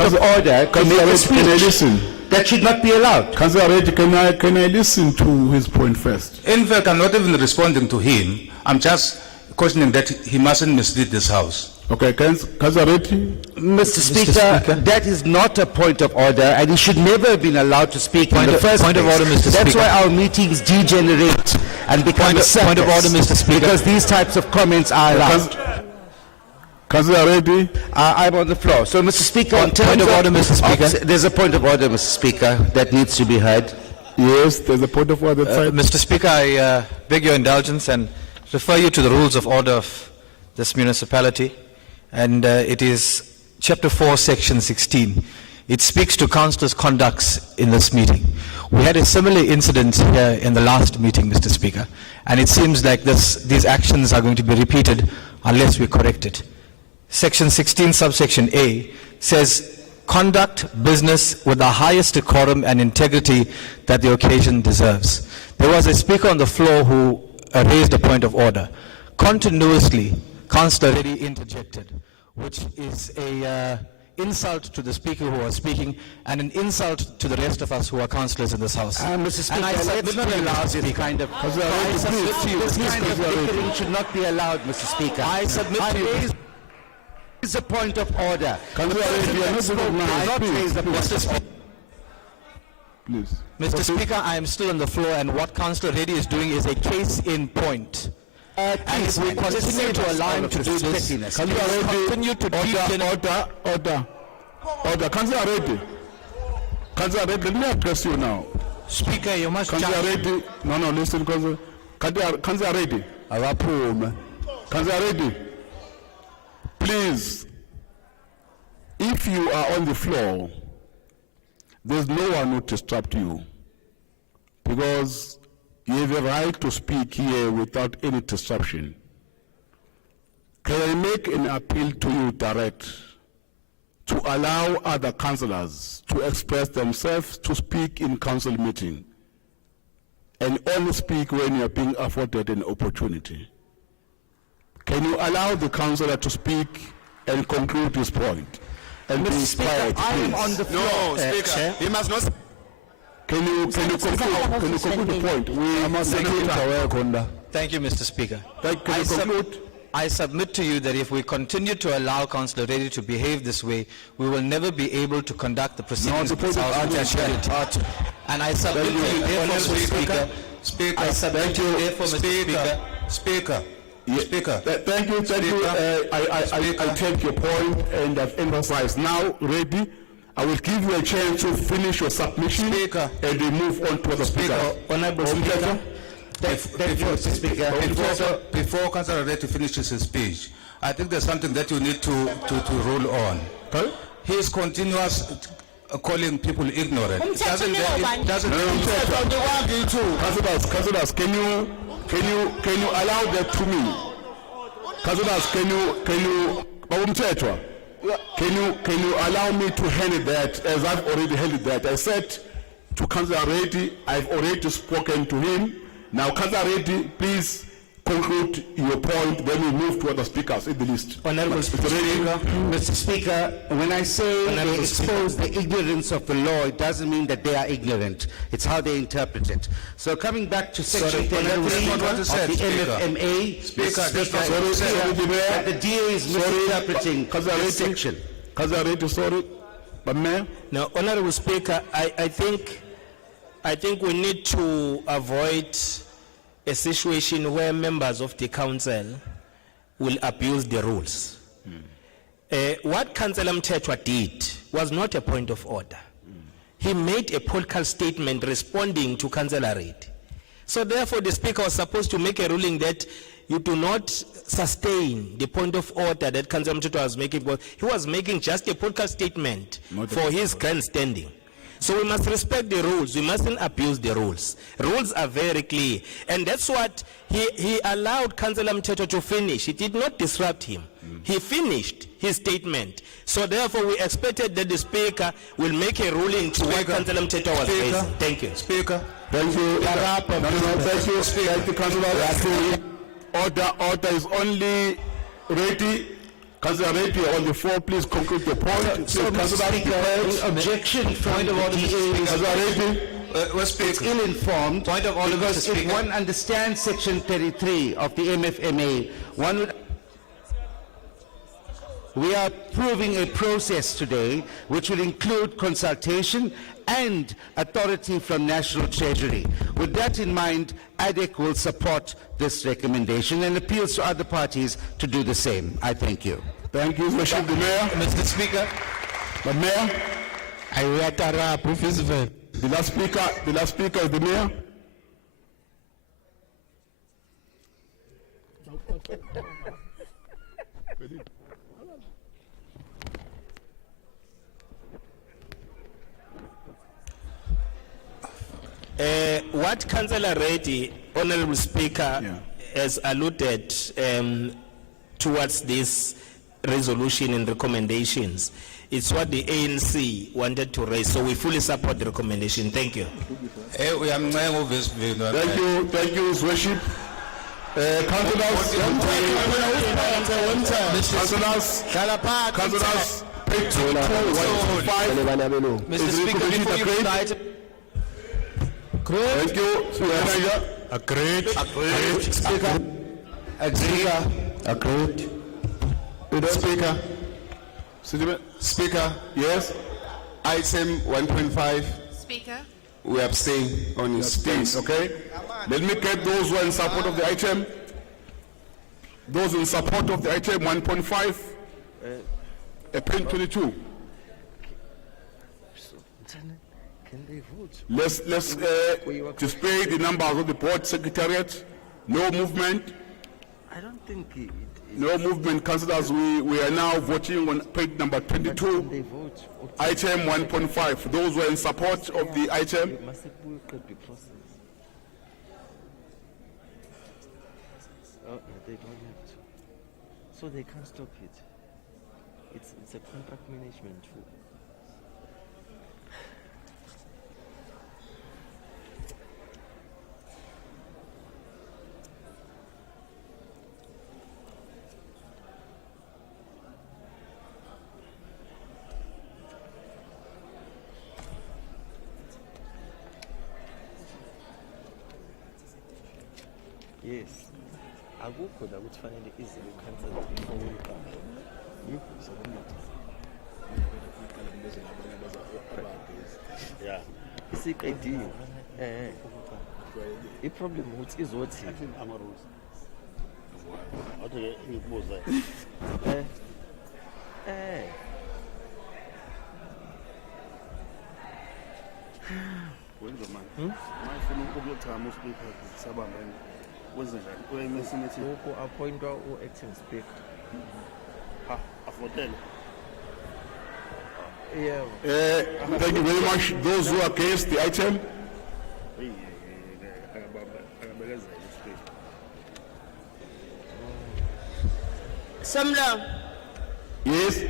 of order to make a speech. That should not be allowed. Councillor Reddy, can I listen to his point first? In fact, I'm not even responding to him. I'm just questioning that he mustn't mislead this House. Okay, Councillor Reddy. Mr. Speaker, that is not a point of order, and he should never have been allowed to speak in the first place. Point of order, Mr. Speaker. That's why our meetings degenerate and become a circus. Point of order, Mr. Speaker. Because these types of comments are allowed. Councillor Reddy. I'm on the floor. So, Mr. Speaker, point of order, Mr. Speaker. There's a point of order, Mr. Speaker, that needs to be heard. Yes, there's a point of order. Mr. Speaker, I beg your indulgence and refer you to the rules of order of this municipality. And it is Chapter 4, Section 16. It speaks to councillors' conducts in this meeting. We had a similar incident here in the last meeting, Mr. Speaker, and it seems like these actions are going to be repeated unless we correct it. Section 16, subsection A, says, conduct business with the highest decorum and integrity that the occasion deserves. There was a speaker on the floor who raised a point of order. Continuously, Councillor Reddy interjected, which is insult to the speaker who was speaking and an insult to the rest of us who are councillors in this house. Mr. Speaker, and I submit let's not to you, allow Mr. this Speaker. kind of, I submit to you, this Mr. kind of Speaker. bickering should not be allowed, Mr. Speaker. I submit to you. It's a point of order. Councillor Reddy, you are not going to Not speak. raise the point Mr. of Speaker. Please. Mr. Speaker, I am still on the floor, and what Councillor Reddy is doing is a case in point. And if we continue to allow him to do this, we will continue to Order. Councillor Reddy. Councillor Reddy, let me address you now. Speaker, you must Councillor Reddy. No, listen, Councillor Reddy. Councillor Reddy. Please, if you are on the floor, there's no one who disrupt you, because you have a right to speak here without any disruption. Can I make an appeal to you direct to allow other councillors to express themselves, to speak in council meeting, and only speak when you are being afforded an opportunity? Can you allow the councillor to speak and conclude his point? And Mr. be Speaker, quiet, I am please. on the floor. No, Speaker, he must not. Can you conclude the point? Thank you, Mr. Speaker. Can you conclude? I submit to you that if we continue to allow Councillor Reddy to behave this way, we will never be able to conduct the proceedings of this House with impunity. And I submit to you, therefore, Mr. Speaker, I submit to you, therefore, Mr. Speaker. Speaker. Thank you. I take your point and I've emphasized. Now, Reddy, I will give you a chance to finish your submission. Speaker. And we move on to the speaker. Honourable Speaker. Before Councillor Reddy finishes his speech, I think there's something that you need to rule on. He is continuous calling people ignorant. Councillors, can you allow that to me? Councillors, can you allow me to handle that as I've already handled that? I said to Councillor Reddy, I've already spoken to him. Now, Councillor Reddy, please conclude your point, then we move to other speakers in the list. Honourable Speaker, Mr. Speaker, when I say they expose the ignorance of the law, it doesn't mean that they are ignorant. It's how they interpret it. So coming back to section 33 of the MFMA, the DA is misinterpreting this section. Councillor Reddy, sorry, but Mayor? Now, Honourable Speaker, I think we need to avoid a situation where members of the council will abuse the rules. What Councillor Mthethwa did was not a point of order. He made a political statement responding to Councillor Reddy. So therefore the Speaker was supposed to make a ruling that you do not sustain the point of order that Councillor Mthethwa was making, because he was making just a political statement for his grandstanding. So we must respect the rules. We mustn't abuse the rules. Rules are very clear. And that's what he allowed Councillor Mthethwa to finish. He did not disrupt him. He finished his statement. So therefore we expected that the Speaker will make a ruling to what Councillor Mthethwa was raising. Thank you. Speaker. Thank you. Thank you, Speaker. Thank you, Councillor. Order is only ready. Councillor Reddy, on the floor, please conclude the point. So, Mr. Speaker, objection from the DA is ill-informed, Point of order, because Mr. if Speaker. one understands section 33 of the MFMA, one would... We are approving a process today which will include consultation and authority from National Treasury. With that in mind, ADEC will support this recommendation and appeals to other parties to do the same. I thank you. Thank you, Mr. Mr. Speaker. The Mayor? The last speaker is the Mayor. What Councillor Reddy, Honourable Speaker, has alluded towards this resolution and recommendations, it's what the ANC wanted to raise, so we fully support the recommendation. Thank you. Thank you, His Worship. Councillors, page 125. Mr. Speaker, before you read the item. Thank you, Manager. Agreed. Speaker. Agreed. Speaker. Speaker. Yes. Item 1.5. Speaker. We abstain on his space, okay? Let me get those who are in support of the item. Those in support of the item 1.5. Page 22. Can they vote? Let's display the numbers of the board secretariat. No movement. I don't think No movement, councillors. We are now voting on page number 22. Item 1.5. Those who are in support of the item. They don't have to. So they can't stop it. It's a contract management tool. Yes. Akukho la ukuthi fanele izinto cancel before we come. Yeah. Isiqedile. I-problem ukuthi izothi. Awuthi ngibuza. Wenza manje. Manje ukuyochama uSpeaker sabambene. Appointwa acting speaker. Afotele. Yeah. Thank you very much. Those who are against the item. Somlo. Yes.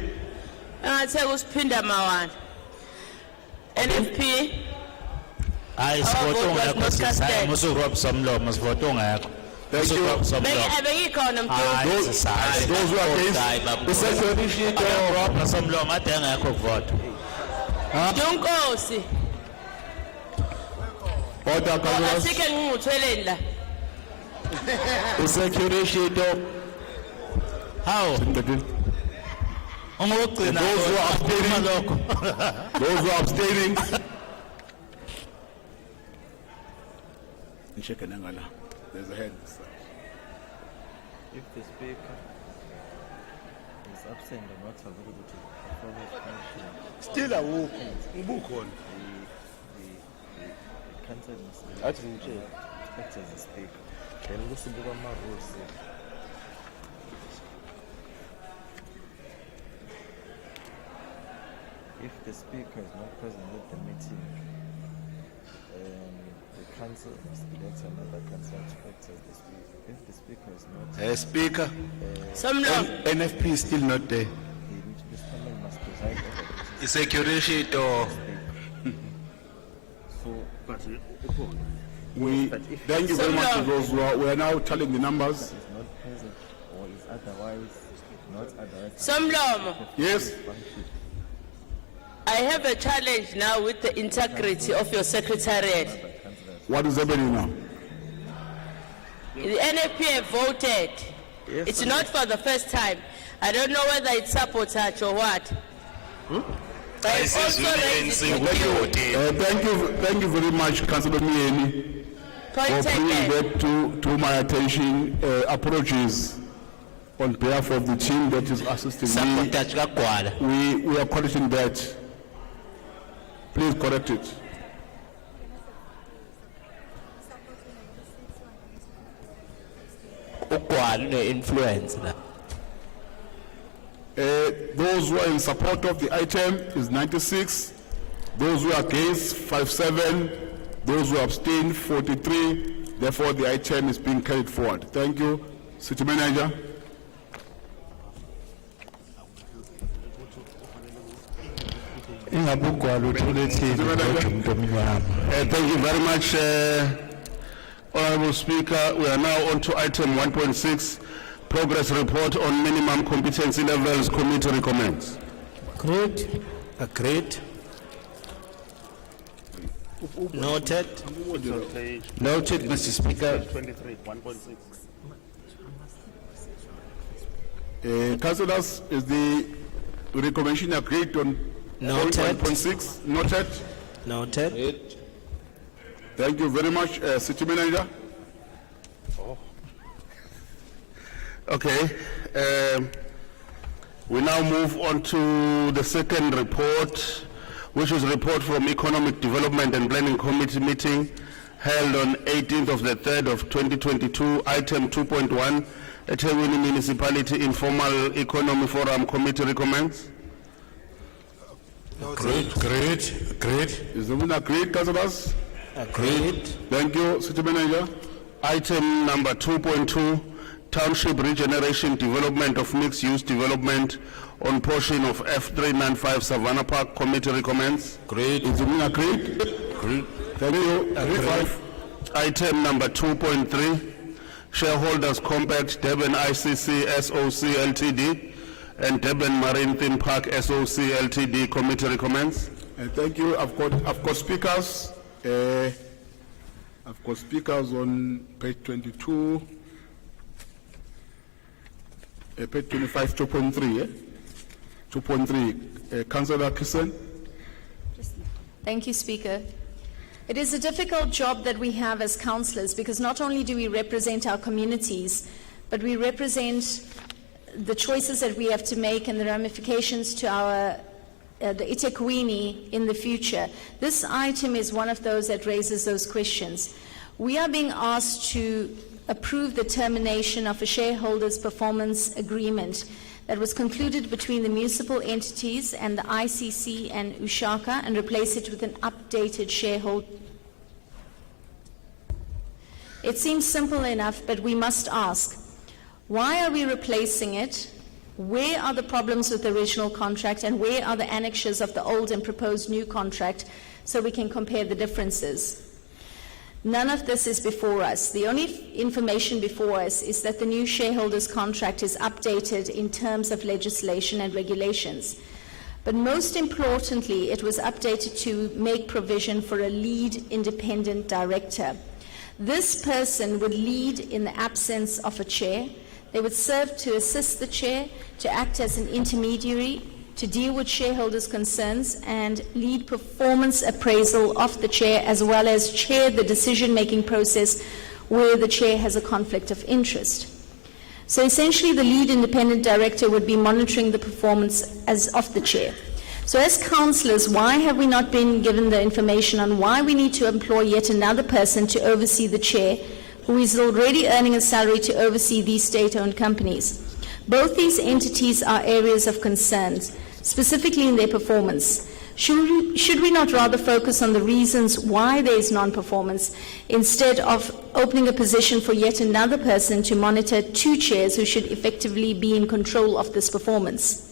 Angathe usiphinda mawani. NFP. Hayi sivoto ngakho hayi musurob somlomo sivoto ngakho. Thank you. Bengikhona mntu. Those who are against. The secretary sheet rob somlomo ade ngakho voto. Nkosi. Order, councillors. Asike ngingutheleni la. The secretary sheet. How? Those who are abstaining. Those who are abstaining. There's a hand. If the speaker is absent or not available to perform his function, still a walk. The council must act as the speaker. Then listen to what my rules say. If the speaker is not present at the meeting, the council must elect another councillor to act as the speaker. If the speaker is not Speaker, NFP is still not there. this panel must preside over The security sheet or we thank you very much to those who are. We are now telling the numbers. is not present or is otherwise not otherwise. Somlomo. Yes. I have a challenge now with the integrity of your secretariat. What is happening now? The NFP have voted. Yes, It's not for the first time. I don't know whether it's sabotage or what. But I've also raised it. Thank you very much, Councillor Mieni, for bringing that to my attention. Apologies on behalf of the team that is assisting me. We are correcting that. Please correct it. Influence. Those who are in support of the item is 96. Those who are against 57. Those who abstain 43. Therefore, the item is being carried forward. Thank you, City Manager. Thank you very much, Honorable Speaker. We are now on to item 1.6, Progress Report on Minimum Competency Levels. Committee recommends. Agreed. Agreed. Noted. Noted, Mr. Speaker. 23, 1.6. Councillors, is the recommendation agreed on Noted. 1.6? Noted. Noted. Thank you very much, City Manager. Okay. We now move on to the second report, which is a report from Economic Development and Planning Committee meeting held on 18th of the 3rd of 2022, item 2.1, Ethekwini Municipality Informal Economy Forum Committee recommends. Agreed. Is the winner agreed, councillors? Agreed. Thank you, City Manager. Item number 2.2, Township Regeneration Development of Mixed-Use Development on portion of F395 Savannah Park Committee recommends. Great. Is the winner agreed? Agreed. Thank you. Agreed. Item number 2.3, Shareholders Compact Durban ICC SOC Ltd and Durban Marine Theme Park SOC Ltd Committee recommends. Thank you. I've got speakers. I've got speakers on page 22. Page 25, 2.3, 2.3. Councillor Kissen. Thank you, Speaker. It is a difficult job that we have as councillors because not only do we represent our communities, but we represent the choices that we have to make and the ramifications to our the Ethekwini in the future. This item is one of those that raises those questions. We are being asked to approve the termination of a shareholders performance agreement that was concluded between the municipal entities and the ICC and Ushaka and replace it with an updated shareholder. It seems simple enough, but we must ask, why are we replacing it? Where are the problems with the original contract and where are the annexures of the old and proposed new contract so we can compare the differences? None of this is before us. The only information before us is that the new shareholders contract is updated in terms of legislation and regulations. But most importantly, it was updated to make provision for a lead independent director. This person would lead in the absence of a chair. They would serve to assist the chair, to act as an intermediary, to deal with shareholders' concerns and lead performance appraisal of the chair, as well as chair the decision-making process where the chair has a conflict of interest. So essentially the lead independent director would be monitoring the performance of the chair. So as councillors, why have we not been given the information on why we need to employ yet another person to oversee the chair, who is already earning a salary to oversee these state-owned companies? Both these entities are areas of concerns, specifically in their performance. Should we not rather focus on the reasons why there is non-performance instead of opening a position for yet another person to monitor two chairs who should effectively be in control of this performance?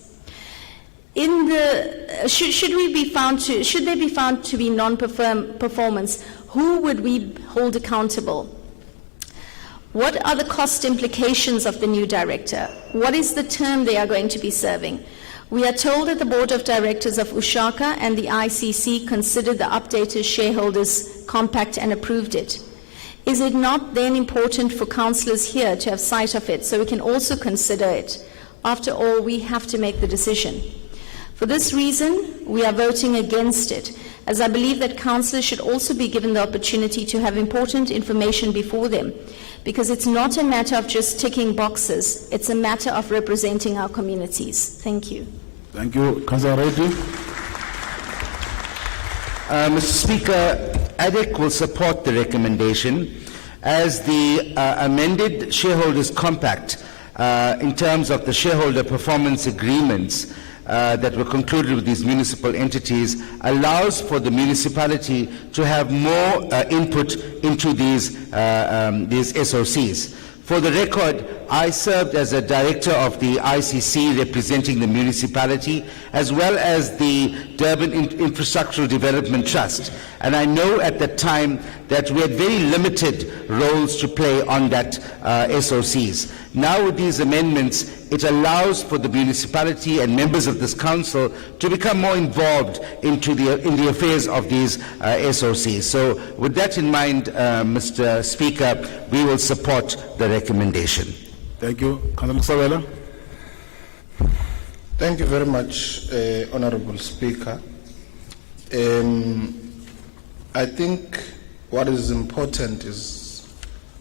Should there be found to be non-performance, who would we hold accountable? What are the cost implications of the new director? What is the term they are going to be serving? We are told that the Board of Directors of Ushaka and the ICC considered the updated shareholders compact and approved it. Is it not then important for councillors here to have sight of it so we can also consider it? After all, we have to make the decision. For this reason, we are voting against it, as I believe that councillors should also be given the opportunity to have important information before them, because it's not a matter of just ticking boxes, it's a matter of representing our communities. Thank you. Thank you. Councillor Reddy. Mr. Speaker, ADEC will support the recommendation as the amended shareholders compact in terms of the shareholder performance agreements that were concluded with these municipal entities allows for the municipality to have more input into these SOCs. For the record, I served as a director of the ICC representing the municipality as well as the Durban Infrastructural Development Trust. And I know at the time that we had very limited roles to play on that SOCs. Now with these amendments, it allows for the municipality and members of this council to become more involved in the affairs of these SOCs. So with that in mind, Mr. Speaker, we will support the recommendation. Thank you. Councillor Sabela. Thank you very much, Honorable Speaker. I think what is important is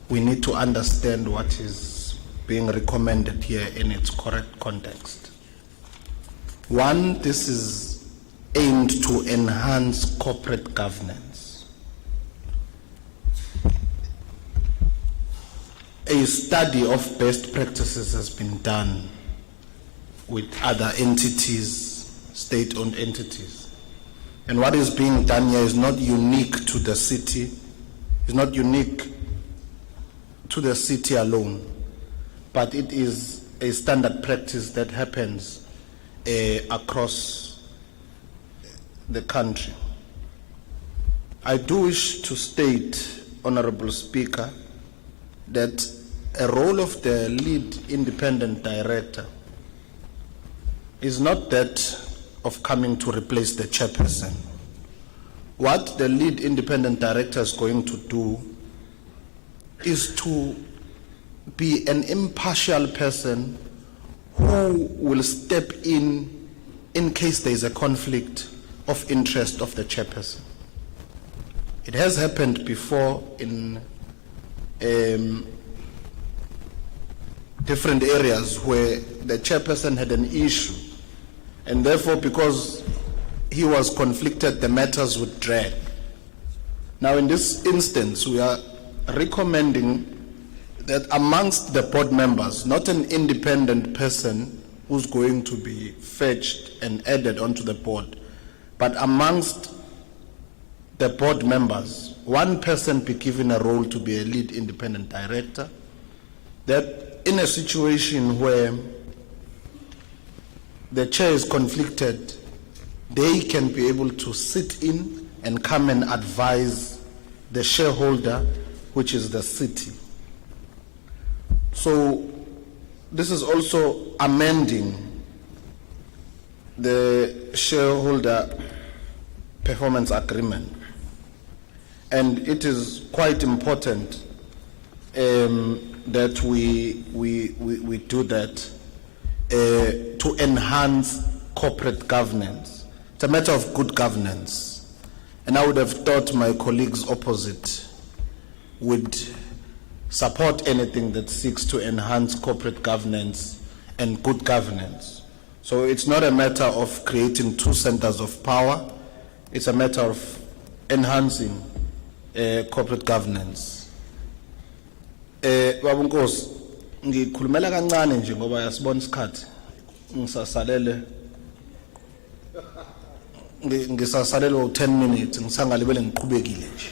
we need to understand what is being recommended here in its correct context. One, this is aimed to enhance corporate governance. A study of best practices has been done with other entities, state-owned entities. And what is being done here is not unique to the city, it's not unique to the city alone, but it is a standard practice that happens across the country. I do wish to state, Honorable Speaker, that a role of the lead independent director is not that of coming to replace the chairperson. What the lead independent director is going to do is to be an impartial person who will step in case there is a conflict of interest of the chairperson. It has happened before in different areas where the chairperson had an issue, and therefore because he was conflicted, the matters would drag. Now in this instance, we are recommending that amongst the board members, not an independent person who's going to be fetched and added onto the board, but amongst the board members, one person be given a role to be a lead independent director, that in a situation where the chair is conflicted, they can be able to sit in and come and advise the shareholder, which is the city. So this is also amending the shareholder performance agreement. And it is quite important that we do that to enhance corporate governance. It's a matter of good governance. And I would have thought my colleagues opposite would support anything that seeks to enhance corporate governance and good governance. So it's not a matter of creating two centers of power, it's a matter of enhancing corporate governance. Baba Nkosi, ngikhulumela kancane nje ngoba yasibona isikhathi ngisasalele 10 minutes ngisangalibele ngiqhubekile nje.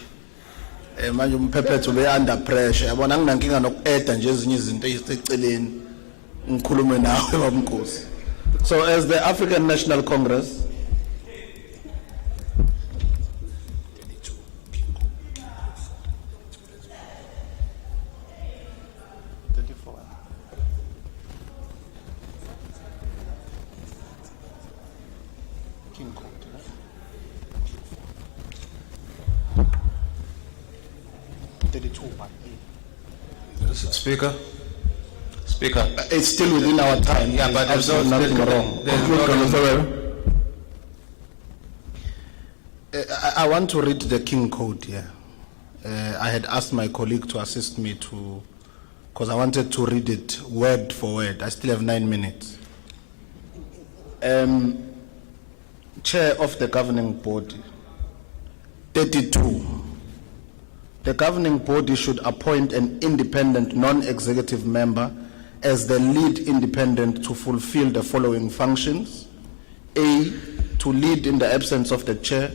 Manje umphephetho be under pressure, yabona nginankinga nokueda nje ezinye izinto eziseceleni ngikhulume nawe Baba Nkosi. So as the African National Congress, Speaker. Speaker. It's still within our time. Yeah, but there's nothing wrong. I want to read the King Code here. I had asked my colleague to assist me because I wanted to read it word for word. I still have 9 minutes. Chair of the governing body, 32. The governing body should appoint an independent non-executive member as the lead independent to fulfill the following functions: A, to lead in the absence of the chair;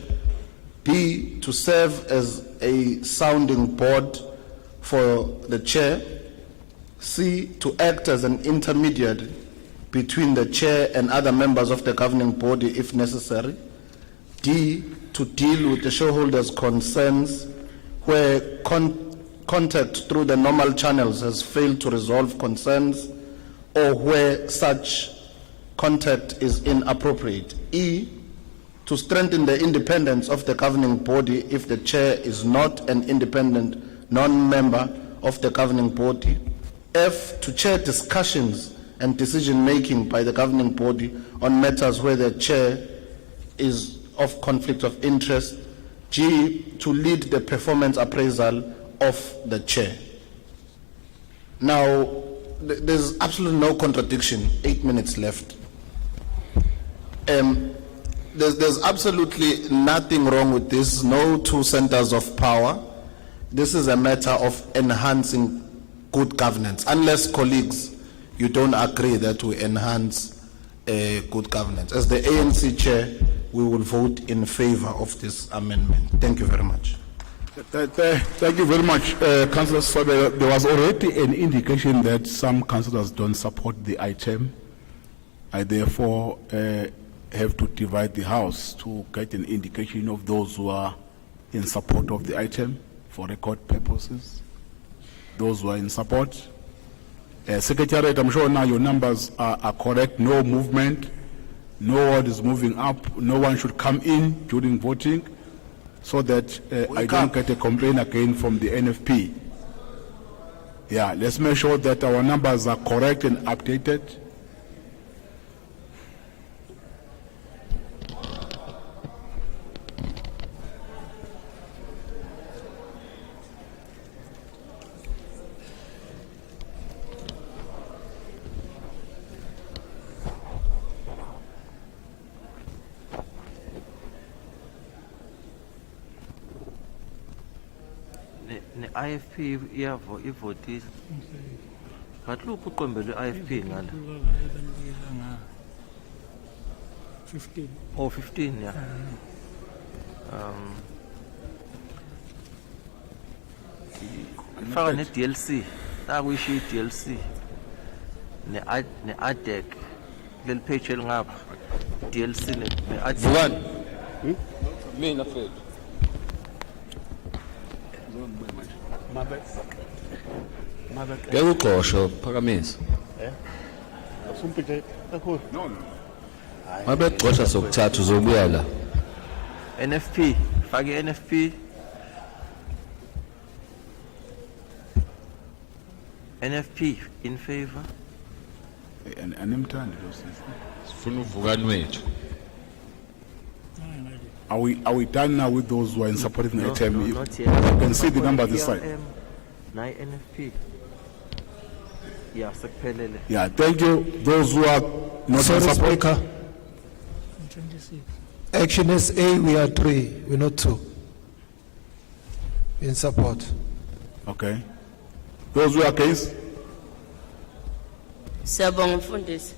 B, to serve as a sounding board for the chair; C, to act as an intermediary between the chair and other members of the governing body if necessary; D, to deal with the shareholders' concerns where contact through the normal channels has failed to resolve concerns or where such contact is inappropriate. E, to strengthen the independence of the governing body if the chair is not an independent non-member of the governing body. F, to chair discussions and decision-making by the governing body on matters where the chair is of conflict of interest. G, to lead the performance appraisal of the chair. Now, there's absolutely no contradiction. 8 minutes left. There's absolutely nothing wrong with this. No two centers of power. This is a matter of enhancing good governance. Unless, colleagues, you don't agree that we enhance good governance. As the ANC chair, we will vote in favor of this amendment. Thank you very much. Thank you very much, Councillor Sobe. There was already an indication that some councillors don't support the item. I therefore have to divide the House to get an indication of those who are in support of the item for record purposes. Those who are in support. Secretariat, I'm sure now your numbers are correct. No movement. No one is moving up. No one should come in during voting so that I don't get a complaint again from the NFP. Yeah, let's make sure that our numbers are correct and updated. IFP ivotile. But look uqombe IFP ngala. 15. Oh, 15, yeah. Faka ne DLC. Takuyisho DLC. Ne Addendum. Lel page elingapha. DLC ne Addendum. Mina Fred. Ngekuxosho Phakamiso. Asumpite kakhulu. No. Mabexosha sokuthatha uzobuya la. NFP, fake NFP. NFP in favor. Are we done now with those who are in support of the item? Not yet. You can see the number this side. NFP. Yeah, sekuphelele. Yeah, thank you. Those who are not in support. Speaker. Action is A, we are 3, we're not 2. In support. Okay. Those who are against? Siyabonga mfundisi.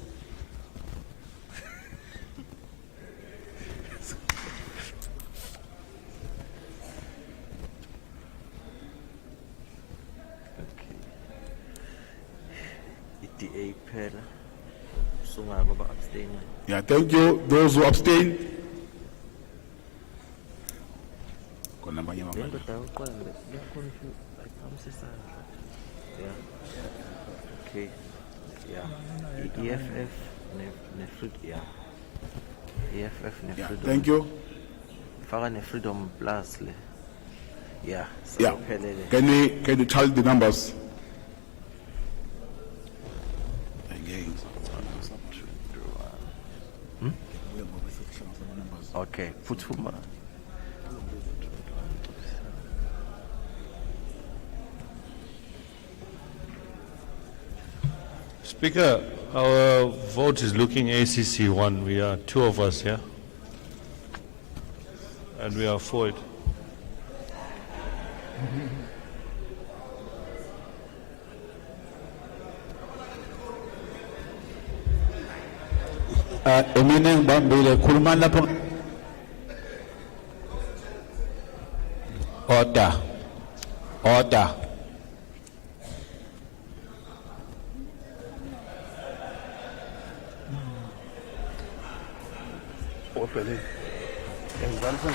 DA phela. Sungaba ba abstain. Yeah, thank you. Those who abstain? Okay. Yeah. EFF yeah. EFF Yeah, thank you. Faka ne freedom plus le. Yeah. Yeah. Can you tell the numbers? Okay, Putuma. Speaker, our vote is looking ACC 1. We are 2 of us here. And we are for it. Emine ngibambile khuluma lapho. Order. Order.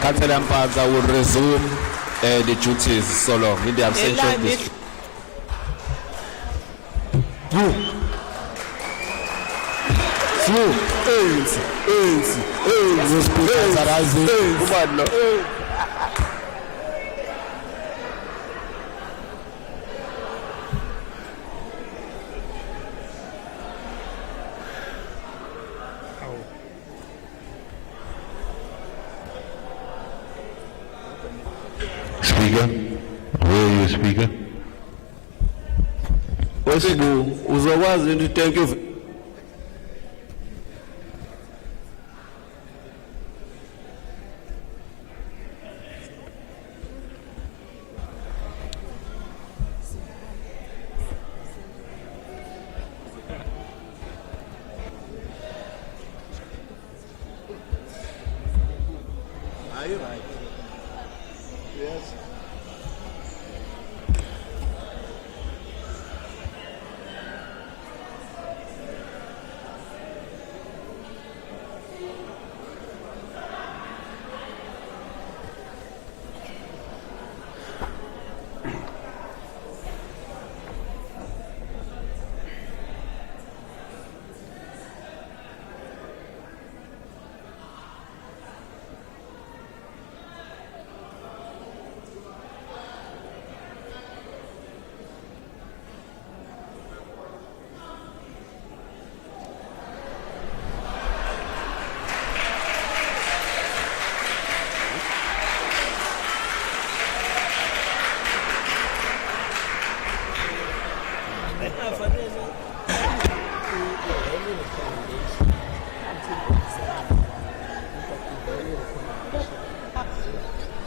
Councillor Mpaza will resume the duties so long in the absentia of this. Speaker, where are you, Speaker? Wesibu, uzokwazi into thank you. Are you right? Yes.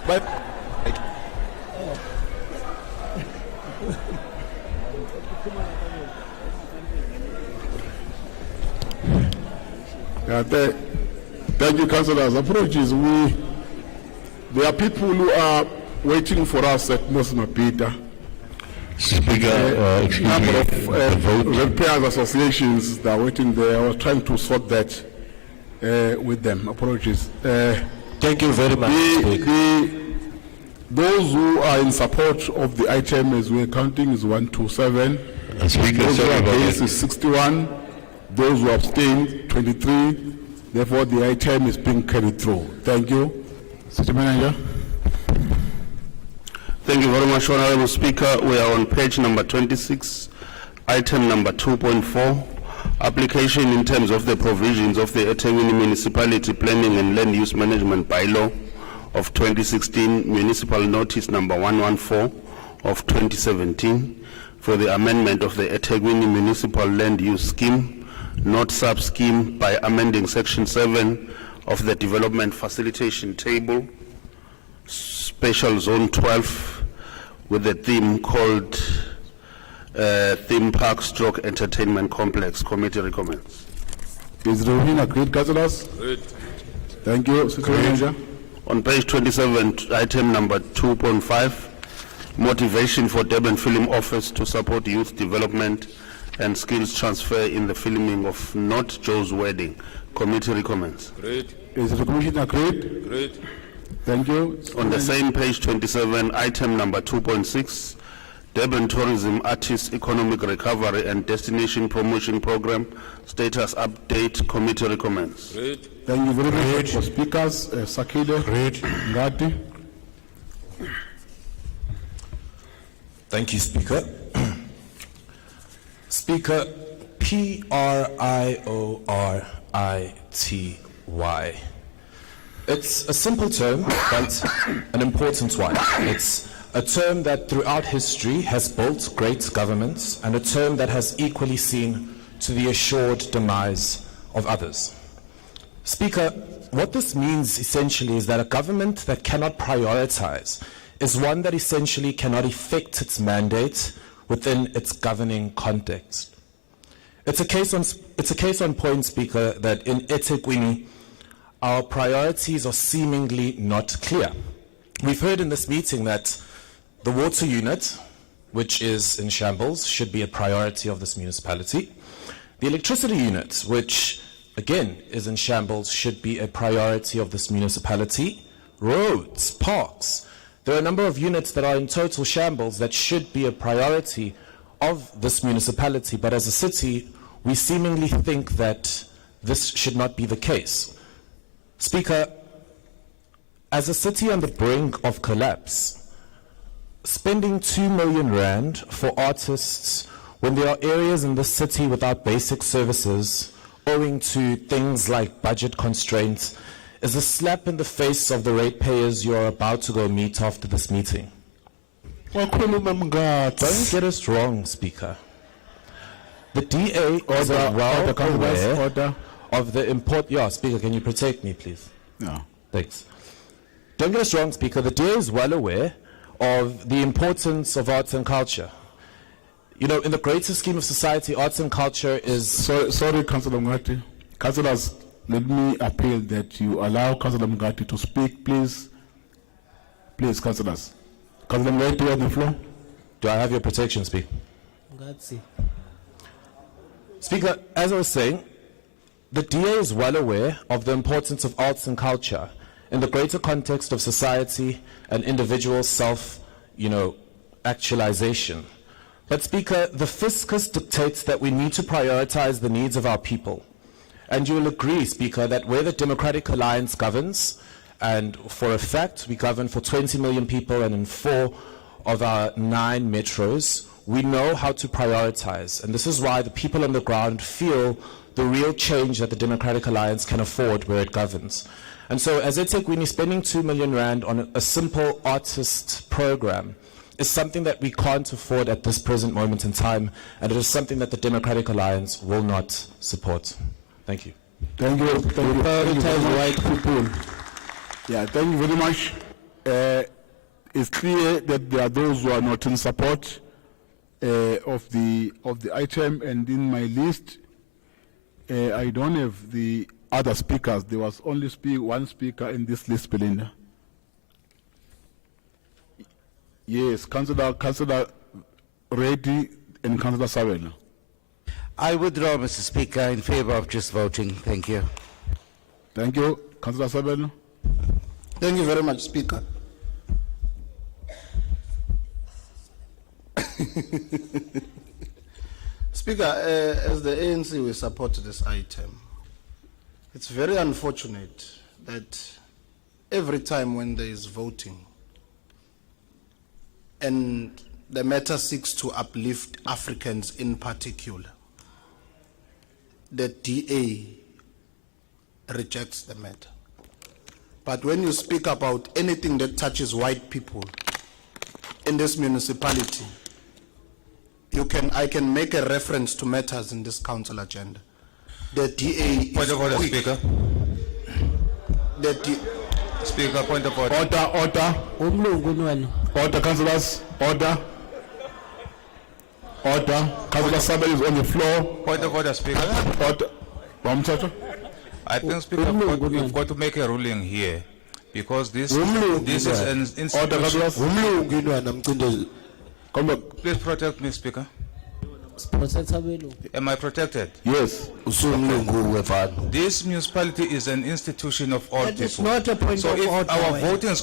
But thank you, councillors. Apologies. There are people who are waiting for us at Mosma Peter. Speaker, excuse number me, of the vote. repairs associations that are waiting there. I was trying to sort that with them. Apologies. Thank you very much. Those who are in support of the item as we're counting is 127. Speaker, Those who sorry are about against that. is 61. Those who abstain, 23. Therefore, the item is being carried through. Thank you. City Manager. Thank you very much, Honorable Speaker. We are on page number 26, item number 2.4, application in terms of the provisions of the eThekwini Municipality Planning and Land Use Management Bylaw of 2016, Municipal Notice number 114 of 2017, for the amendment of the eThekwini Municipal Land Use Scheme, not sub-scheme, by amending Section 7 of the Development Facilitation Table, Special Zone 12, with a theme called Theme Park Stroke Entertainment Complex. Committee recommends. Is Rohini agreed, councillors? Good. Thank you, City Manager. On page 27, item number 2.5, motivation for Durban Film Office to support youth development and skills transfer in the filming of Not Joe's Wedding. Committee recommends. Great. Is the Commission agreed? Great. Thank you. On the same page 27, item number 2.6, Durban Tourism Artists Economic Recovery and Destination Promotion Program, status update. Committee recommends. Great. Thank you very much for speakers. Sakile. Great. Ngati. Thank you, Speaker. Speaker, Priority. It's a simple term, but an important one. It's a term that throughout history has built great governments, and a term that has equally seen to the assured demise of others. Speaker, what this means essentially is that a government that cannot prioritize is one that essentially cannot effect its mandate within its governing context. It's a case on point, Speaker, that in eThekwini, our priorities are seemingly not clear. We've heard in this meeting that the water unit, which is in shambles, should be a priority of this municipality. The electricity unit, which again is in shambles, should be a priority of this municipality. Roads, parks. There are a number of units that are in total shambles that should be a priority of this municipality, but as a city, we seemingly think that this should not be the case. Speaker, as a city on the brink of collapse, spending 2 million rand for artists when there are areas in this city without basic services owing to things like budget constraints is a slap in the face of the ratepayers you are about to go meet after this meeting. Don't get us wrong, Speaker. The DA is well aware of the import. Yeah, Speaker, can you protect me, please? No. Thanks. Don't get us wrong, Speaker. The DA is well aware of the importance of arts and culture. You know, in the greater scheme of society, arts and culture is... Sorry, Councillor Mugati. Councillors, let me appeal that you allow Councillor Mugati to speak, please. Please, Councillors. Councillor Mugati, you have the floor. Do I have your protection, Speaker? Speaker, as I was saying, the DA is well aware of the importance of arts and culture in the greater context of society and individual actualization. But Speaker, the fiscus dictates that we need to prioritize the needs of our people. And you will agree, Speaker, that where the Democratic Alliance governs, and for a fact we govern for 20 million people and in 4 of our 9 metros, we know how to prioritize. And this is why the people on the ground feel the real change that the Democratic Alliance can afford where it governs. And so as eThekwini, spending 2 million rand on a simple artist program is something that we can't afford at this present moment in time, and it is something that the Democratic Alliance will not support. Thank you. Thank you. Thank you. Prioritize white people. Yeah, thank you very much. It's clear that there are those who are not in support of the item, and in my list, I don't have the other speakers. There was only one speaker in this list, Belinda. Yes, Councillor Reddy and Councillor Savela. I withdraw, Mr. Speaker, in favor of just voting. Thank you. Thank you. Councillor Savela. Thank you very much, Speaker. Speaker, as the ANC, we support this item. It's very unfortunate that every time when there is voting and the matter seeks to uplift Africans in particular, the DA rejects the matter. But when you speak about anything that touches white people in this municipality, I can make a reference to matters in this council agenda. The DA point of order, quick. Speaker. Speaker, point of order. Order, councillors. Order. Councillor Sabel is on the floor. Point of order, Speaker. Order. I think, Speaker, we've got to make a ruling here, because this is an institution. Please protect me, Speaker. Am I protected? Yes. This municipality is an institution of all people. It's not a point so of if order. our voting is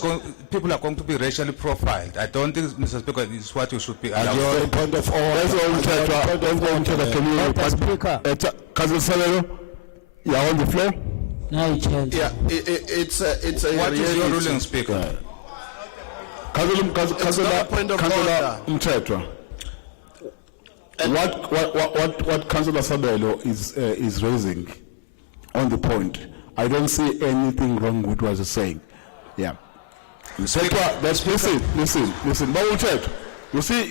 people are going to be racially profiled, I don't think, Mr. Speaker, this is what you should be allowed. Your point of order. Speaker. Councillor Savelo, you are on the floor. No, yeah, it's a what is your ruling, Speaker? Councillor Mthethwa. What Councillor Sabelo is raising on the point, I don't see anything wrong with what he's saying. Yeah. Listen. But you see,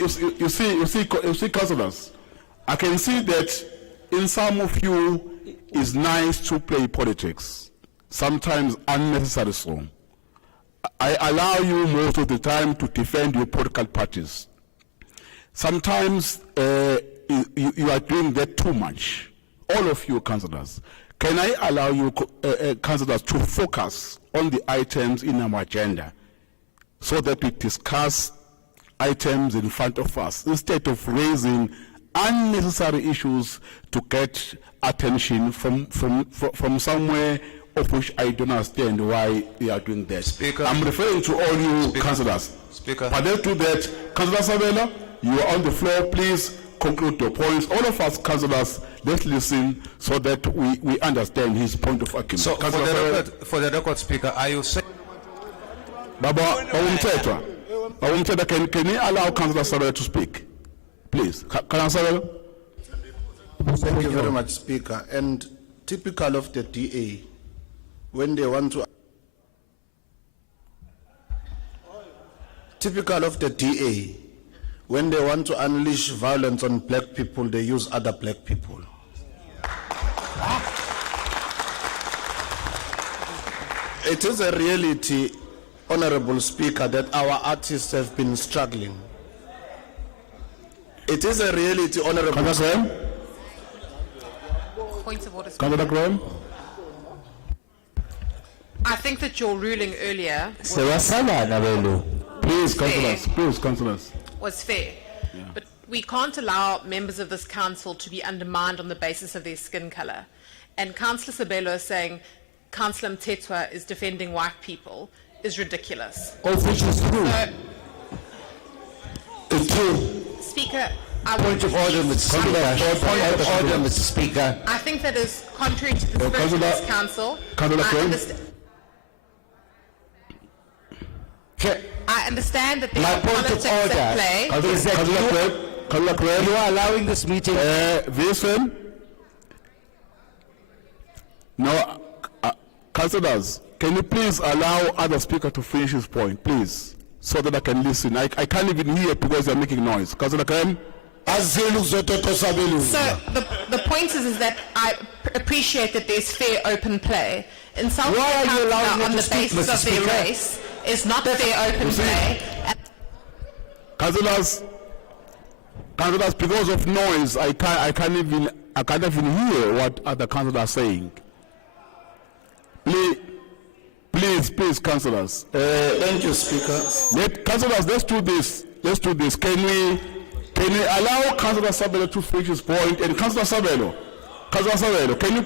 councillors, I can see that in some of you it's nice to play politics, sometimes unnecessary so. I allow you most of the time to defend your political parties. Sometimes you are doing that too much. All of you councillors. Can I allow you councillors to focus on the items in our agenda so that we discuss items in front of us instead of raising unnecessary issues to get attention from somewhere of which I don't understand why they are doing that. Speaker. I'm referring to all you Speaker. councillors. Speaker. But to that, Councillor Sabela, you are on the floor. Please conclude your points. All of us councillors, let's listen so that we understand his point of argument. So for the record, Speaker, are you saying? Baba, can you allow Councillor Sabela to speak? Please, Councillor Sabela. Thank you very much, Speaker. And typical of the DA, when they want to... Typical of the DA, when they want to unleash violence on black people, they use other black people. It is a reality, Honorable Speaker, that our artists have been struggling. It is a reality, Honorable Speaker. Point of order. Councillor Graham. I think that your ruling earlier Please, councillors. was fair. But we can't allow members of this council to be undermined on the basis of their skin colour. And Councillor Sabelo saying Councillor Mtetwa is defending white people is ridiculous. Which is true. It's true. Speaker, Point of order, Mr. Speaker. Point of order, Mr. Speaker. I think that is contrary to the spirit of this council. I understand that there are politics at play. Is that you are allowing this meeting? Wilson? No, councillors, can you please allow other speaker to finish his point, please, so that I can listen? I can't even hear because you're making noise. Councillor Krem? So the point is that I appreciate that there's fair open play. Insulting a councillor on the basis of their race is not fair open play. Councillors, because of noise, I can't even hear what other councillors are saying. Please, councillors. Thank you, Speaker. Councillors, let's do this. Can we allow Councillor Sabelo to finish his point? And Councillor Sabelo, can you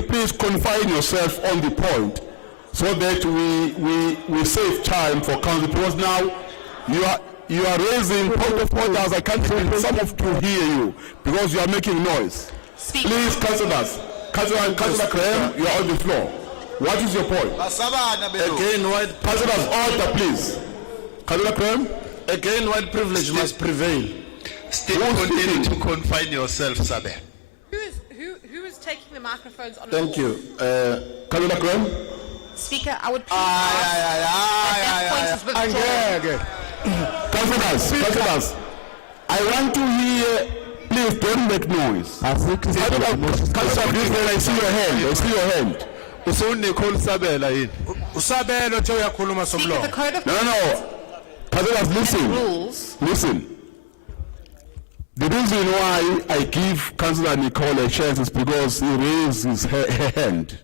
please confine yourself on the point so that we save time for council, because now you are raising point of orders. I can't even some of to hear you because you are making noise. Please, councillors, Councillor Graham, you are on the floor. What is your point? Again, white councillors, order, please. Councillor Graham. Again, white privilege must prevail. Still continue to confine yourself, Sabe. Who is taking the microphones on? Thank you. Councillor Graham. Speaker, I would please ask that point is withdrawn. Councillors, I want to hear. Please don't make noise. Councillor, I see your hand. Speaker, the code of No. Councillors, listen. The reason why I give Councillor Nicole a chance is because he raised her hand.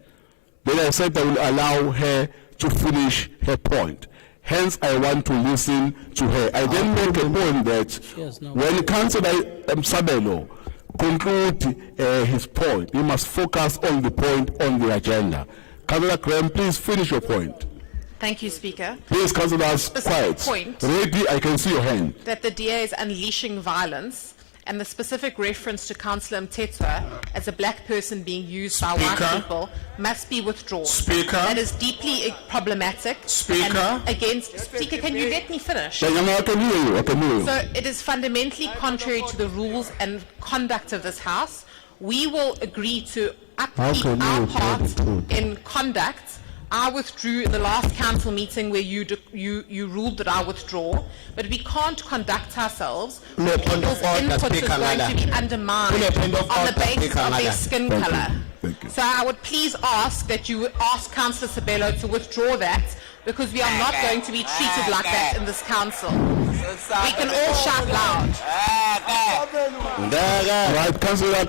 Then I said I will allow her to finish her point. Hence, I want to listen to her. I then make a point that when Councillor Sabelo conclude his point, he must focus on the point on the agenda. Councillor Graham, please finish your point. Thank you, Speaker. Please, councillors, quiet. Point Ready, I can see your hand. that the DA is unleashing violence, and the specific reference to Councillor Mtetwa as a black person being used by white people must be withdrawn. Speaker. That is deeply problematic. Speaker. Speaker, can you let me finish? I can hear you. So it is fundamentally contrary to the rules and conduct of this House. We will agree to upkeep our part in conduct. I withdrew in the last council meeting where you ruled that I withdraw, but we can't conduct ourselves where people's input is going to be undermined on the basis of their skin colour. So I would please ask that you would ask Councillor Sabelo to withdraw that, because we are not going to be treated like that in this council. We can all shout loud. Right, Councillor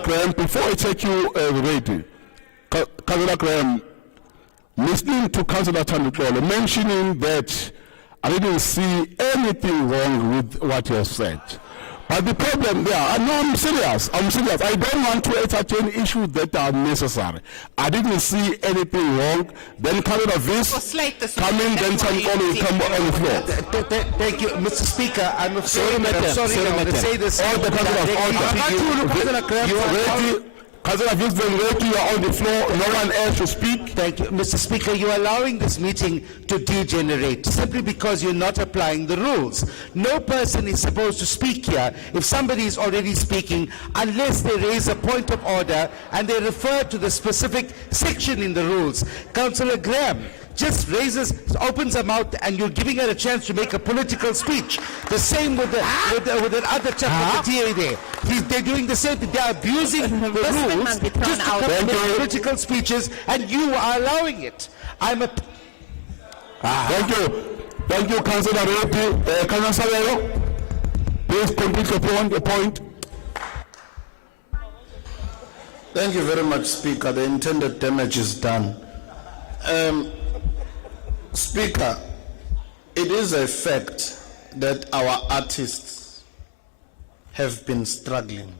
Graham, before I take you, Councillor Graham, listening to Councillor Tandikolo mentioning that I didn't see anything wrong with what you have said. But the problem there, I'm serious. I don't want to entertain issues that are necessary. I didn't see anything wrong. Then Canada Vice come in, then some will come on the floor. Thank you, Mr. Speaker. I'm sorry, madam. I'm to say this. All the Councillor of Order. You are ready. Councillor Vice, when ready, you are on the floor. No one else to speak. Thank you, Mr. Speaker. You are allowing this meeting to degenerate simply because you're not applying the rules. No person is supposed to speak here if somebody is already speaking unless they raise a point of order and they refer to the specific section in the rules. Councillor Graham just opens her mouth, and you're giving her a chance to make a political speech. The same with the other chap with the DA there. They're doing the same thing. They're abusing the rules just to make political speeches, and you are allowing it. Thank you, Councillor Reti. Councillor Salero, please complete your point. Thank you very much, Speaker. The intended damage is done. Speaker, it is a fact that our artists have been struggling.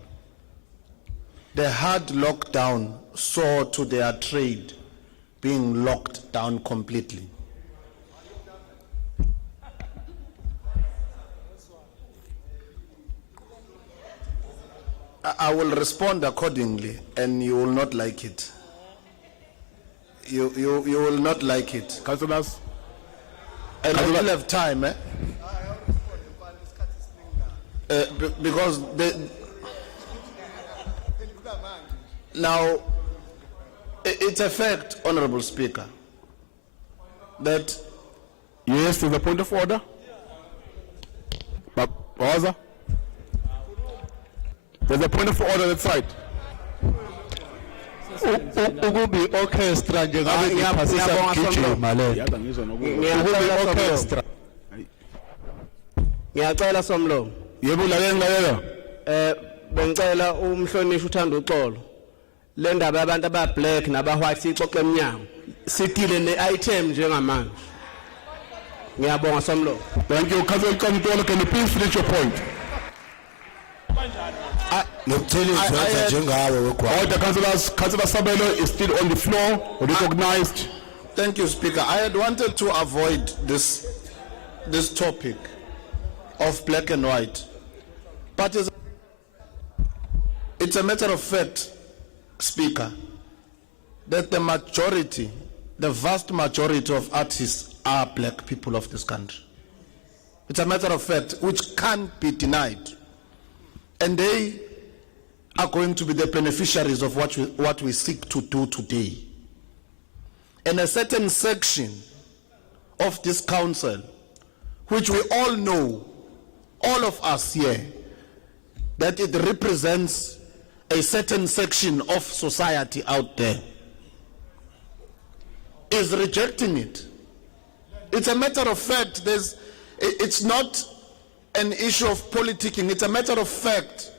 The hard lockdown saw to their trade being locked down completely. I will respond accordingly, and you will not like it. You will not like it. Councillors? And I will have time, because now it's a fact, Honorable Speaker, that yes, to the point of order. Order. There's a point of order that's right. Ukubi orchestra njengabe iphasisa gijima le. Orchestra. Ngiyacela somlomo. Yebo lalela. Bengicela umhlonishwa uthanda uxolo. Le ndaba yabantu aba black naba white sixoxe eminyango. Sidile ne-item njengamanje. Ngiyabonga somlomo. Thank you, Councillor Kamtola. Can you please finish your point? All the councillors, Councillor Sabelo is still on the floor, recognized. Thank you, Speaker. I had wanted to avoid this topic of black and white, but it's a matter of fact, Speaker, that the vast majority of artists are black people of this country. It's a matter of fact which can't be denied. And they are going to be the beneficiaries of what we seek to do today. And a certain section of this council, which we all know, all of us here, that it represents a certain section of society out there, is rejecting it. It's a matter of fact. It's not an issue of politicking. It's a matter of fact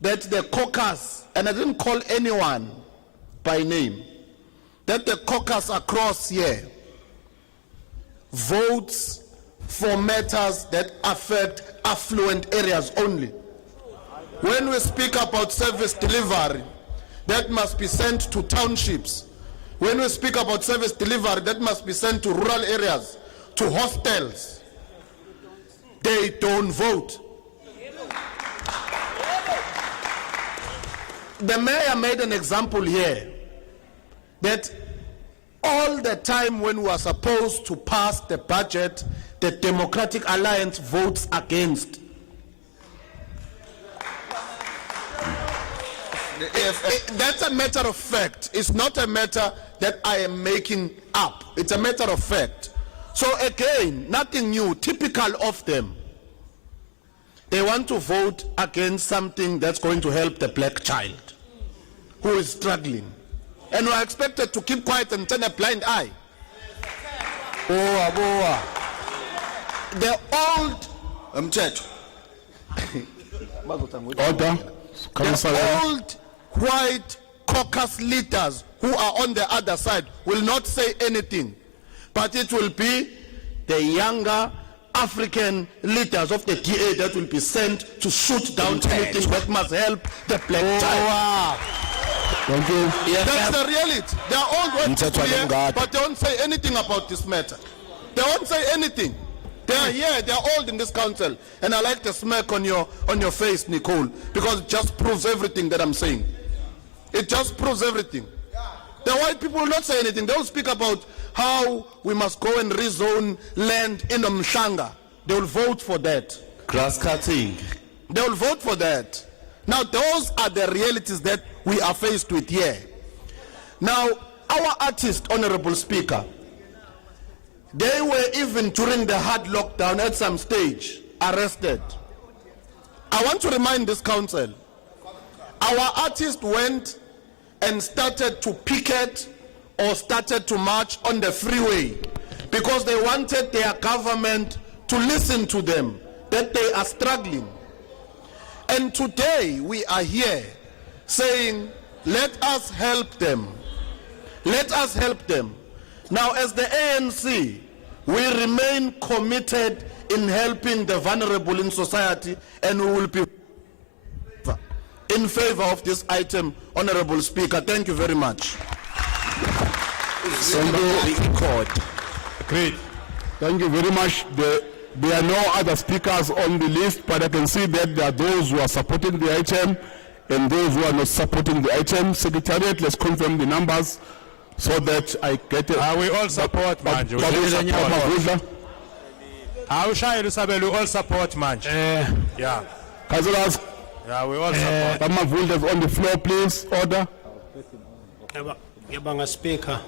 that the caucus, and I didn't call anyone by name, that the caucus across here votes for matters that affect affluent areas only. When we speak about service delivery, that must be sent to townships. When we speak about service delivery, that must be sent to rural areas, to hostels. They don't vote. The mayor made an example here that all the time when we are supposed to pass the budget, the Democratic Alliance votes against. That's a matter of fact. It's not a matter that I am making up. It's a matter of fact. So again, nothing new, typical of them. They want to vote against something that's going to help the black child who is struggling. And we are expected to keep quiet and turn a blind eye. The old Order. The old white caucus leaders who are on the other side will not say anything, but it will be the younger African leaders of the DA that will be sent to shoot down anything that must help the black child. Thank you. That's the reality. They are all going to be here, but they won't say anything about this matter. They won't say anything. They are here, they are all in this council. And I like the smirk on your face, Nicole, because it just proves everything that I'm saying. It just proves everything. The white people will not say anything. They will speak about how we must go and rezone land in Umhlanga. They will vote for that. Grass cutting. They will vote for that. Now, those are the realities that we are faced with here. Now, our artist, Honorable Speaker, they were even during the hard lockdown at some stage arrested. I want to remind this council, our artist went and started to picket or started to march on the freeway because they wanted their government to listen to them, that they are struggling. And today we are here saying, let us help them. Let us help them. Now, as the ANC, we remain committed in helping the vulnerable in society, and we will be in favor of this item, Honorable Speaker. Thank you very much. Great. Thank you very much. There are no other speakers on the list, but I can see that there are those who are supporting the item and those who are not supporting the item. Secretariat, let's confirm the numbers so that I get it. We all support, man. We all support, man. Yeah. Councillors, yeah, we all support. Holders on the floor, please. Order. Yabanga Speaker.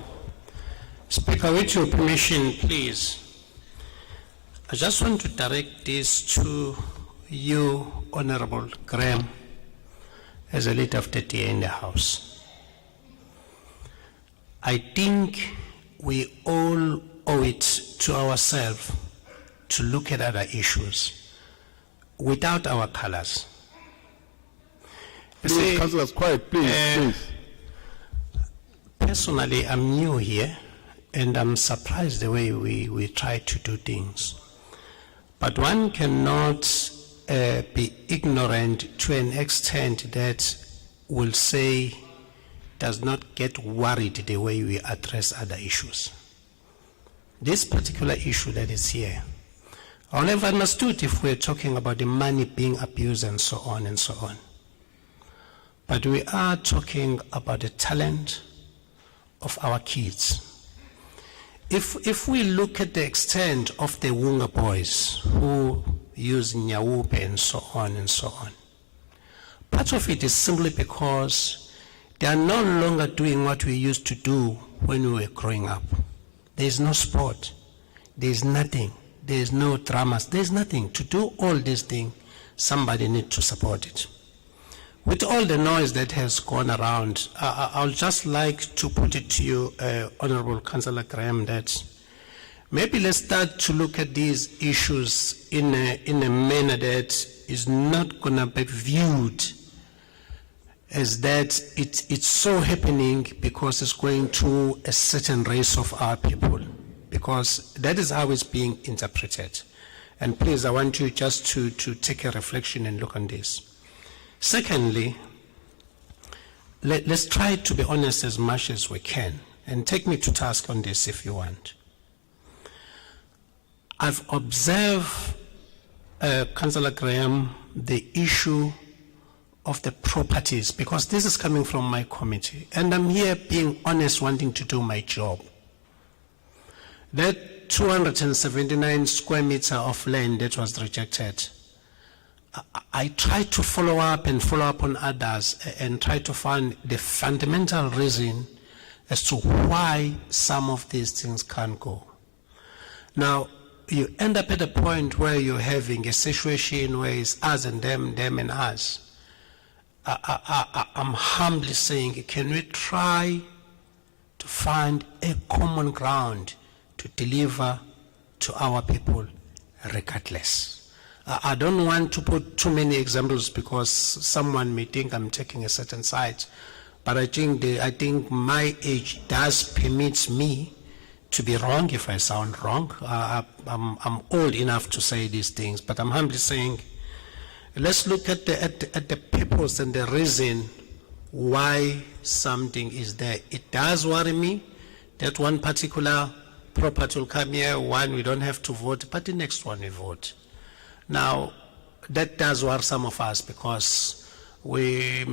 Speaker, with your permission, please. I just want to direct this to you, Honorable Graham, as a leader of the DA in the House. I think we all owe it to ourselves to look at other issues without our colors. Please, Councillors, quiet, please, please. Personally, I'm new here, and I'm surprised the way we try to do things. But one cannot be ignorant to an extent that will say does not get worried the way we address other issues. This particular issue that is here, I never understood if we're talking about the money being abused and so on and so on. But we are talking about the talent of our kids. If we look at the extent of the Wunga boys who use Nyawupe and so on and so on, part of it is simply because they are no longer doing what we used to do when we were growing up. There is no sport, there is nothing, there is no dramas, there is nothing. To do all these things, somebody needs to support it. With all the noise that has gone around, I'll just like to put it to you, Honorable Councillor Graham, that maybe let's start to look at these issues in a manner that is not going to be viewed as that it's so happening because it's going to a certain race of our people, because that is how it's being interpreted. And please, I want you just to take a reflection and look on this. Secondly, let's try to be honest as much as we can, and take me to task on this if you want. I've observed, Councillor Graham, the issue of the properties, because this is coming from my committee, and I'm here being honest, wanting to do my job. That 279 square meter of land that was rejected, I tried to follow up on others and try to find the fundamental reason as to why some of these things can't go. Now, you end up at a point where you're having a situation where it's us and them and us. I'm humbly saying, can we try to find a common ground to deliver to our people regardless? I don't want to put too many examples because someone may think I'm taking a certain side, but I think my age does permit me to be wrong if I sound wrong. I'm old enough to say these things, but I'm humbly saying, let's look at the purpose and the reason why something is there. It does worry me that one particular property will come here, one we don't have to vote, but the next one we vote. Now, that does worry some of us because we've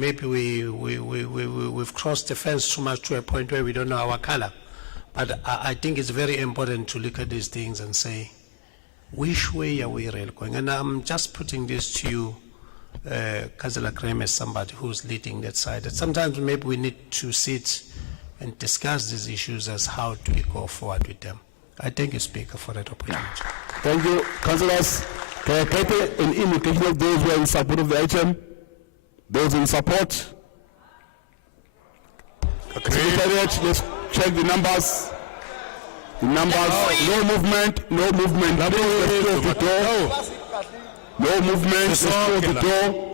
crossed the fence too much to a point where we don't know our color. But I think it's very important to look at these things and say, which way are we really going? And I'm just putting this to you, Councillor Graham, as somebody who's leading that side. That sometimes maybe we need to sit and discuss these issues as how do we go forward with them. I thank you, Speaker, for that opportunity. Thank you, councillors. Can I get an indication of those who are in support of the item? Those in support? Secretariat, let's check the numbers. The numbers, no movement, no movement. Please, let's close the door. No movement, let's close the door.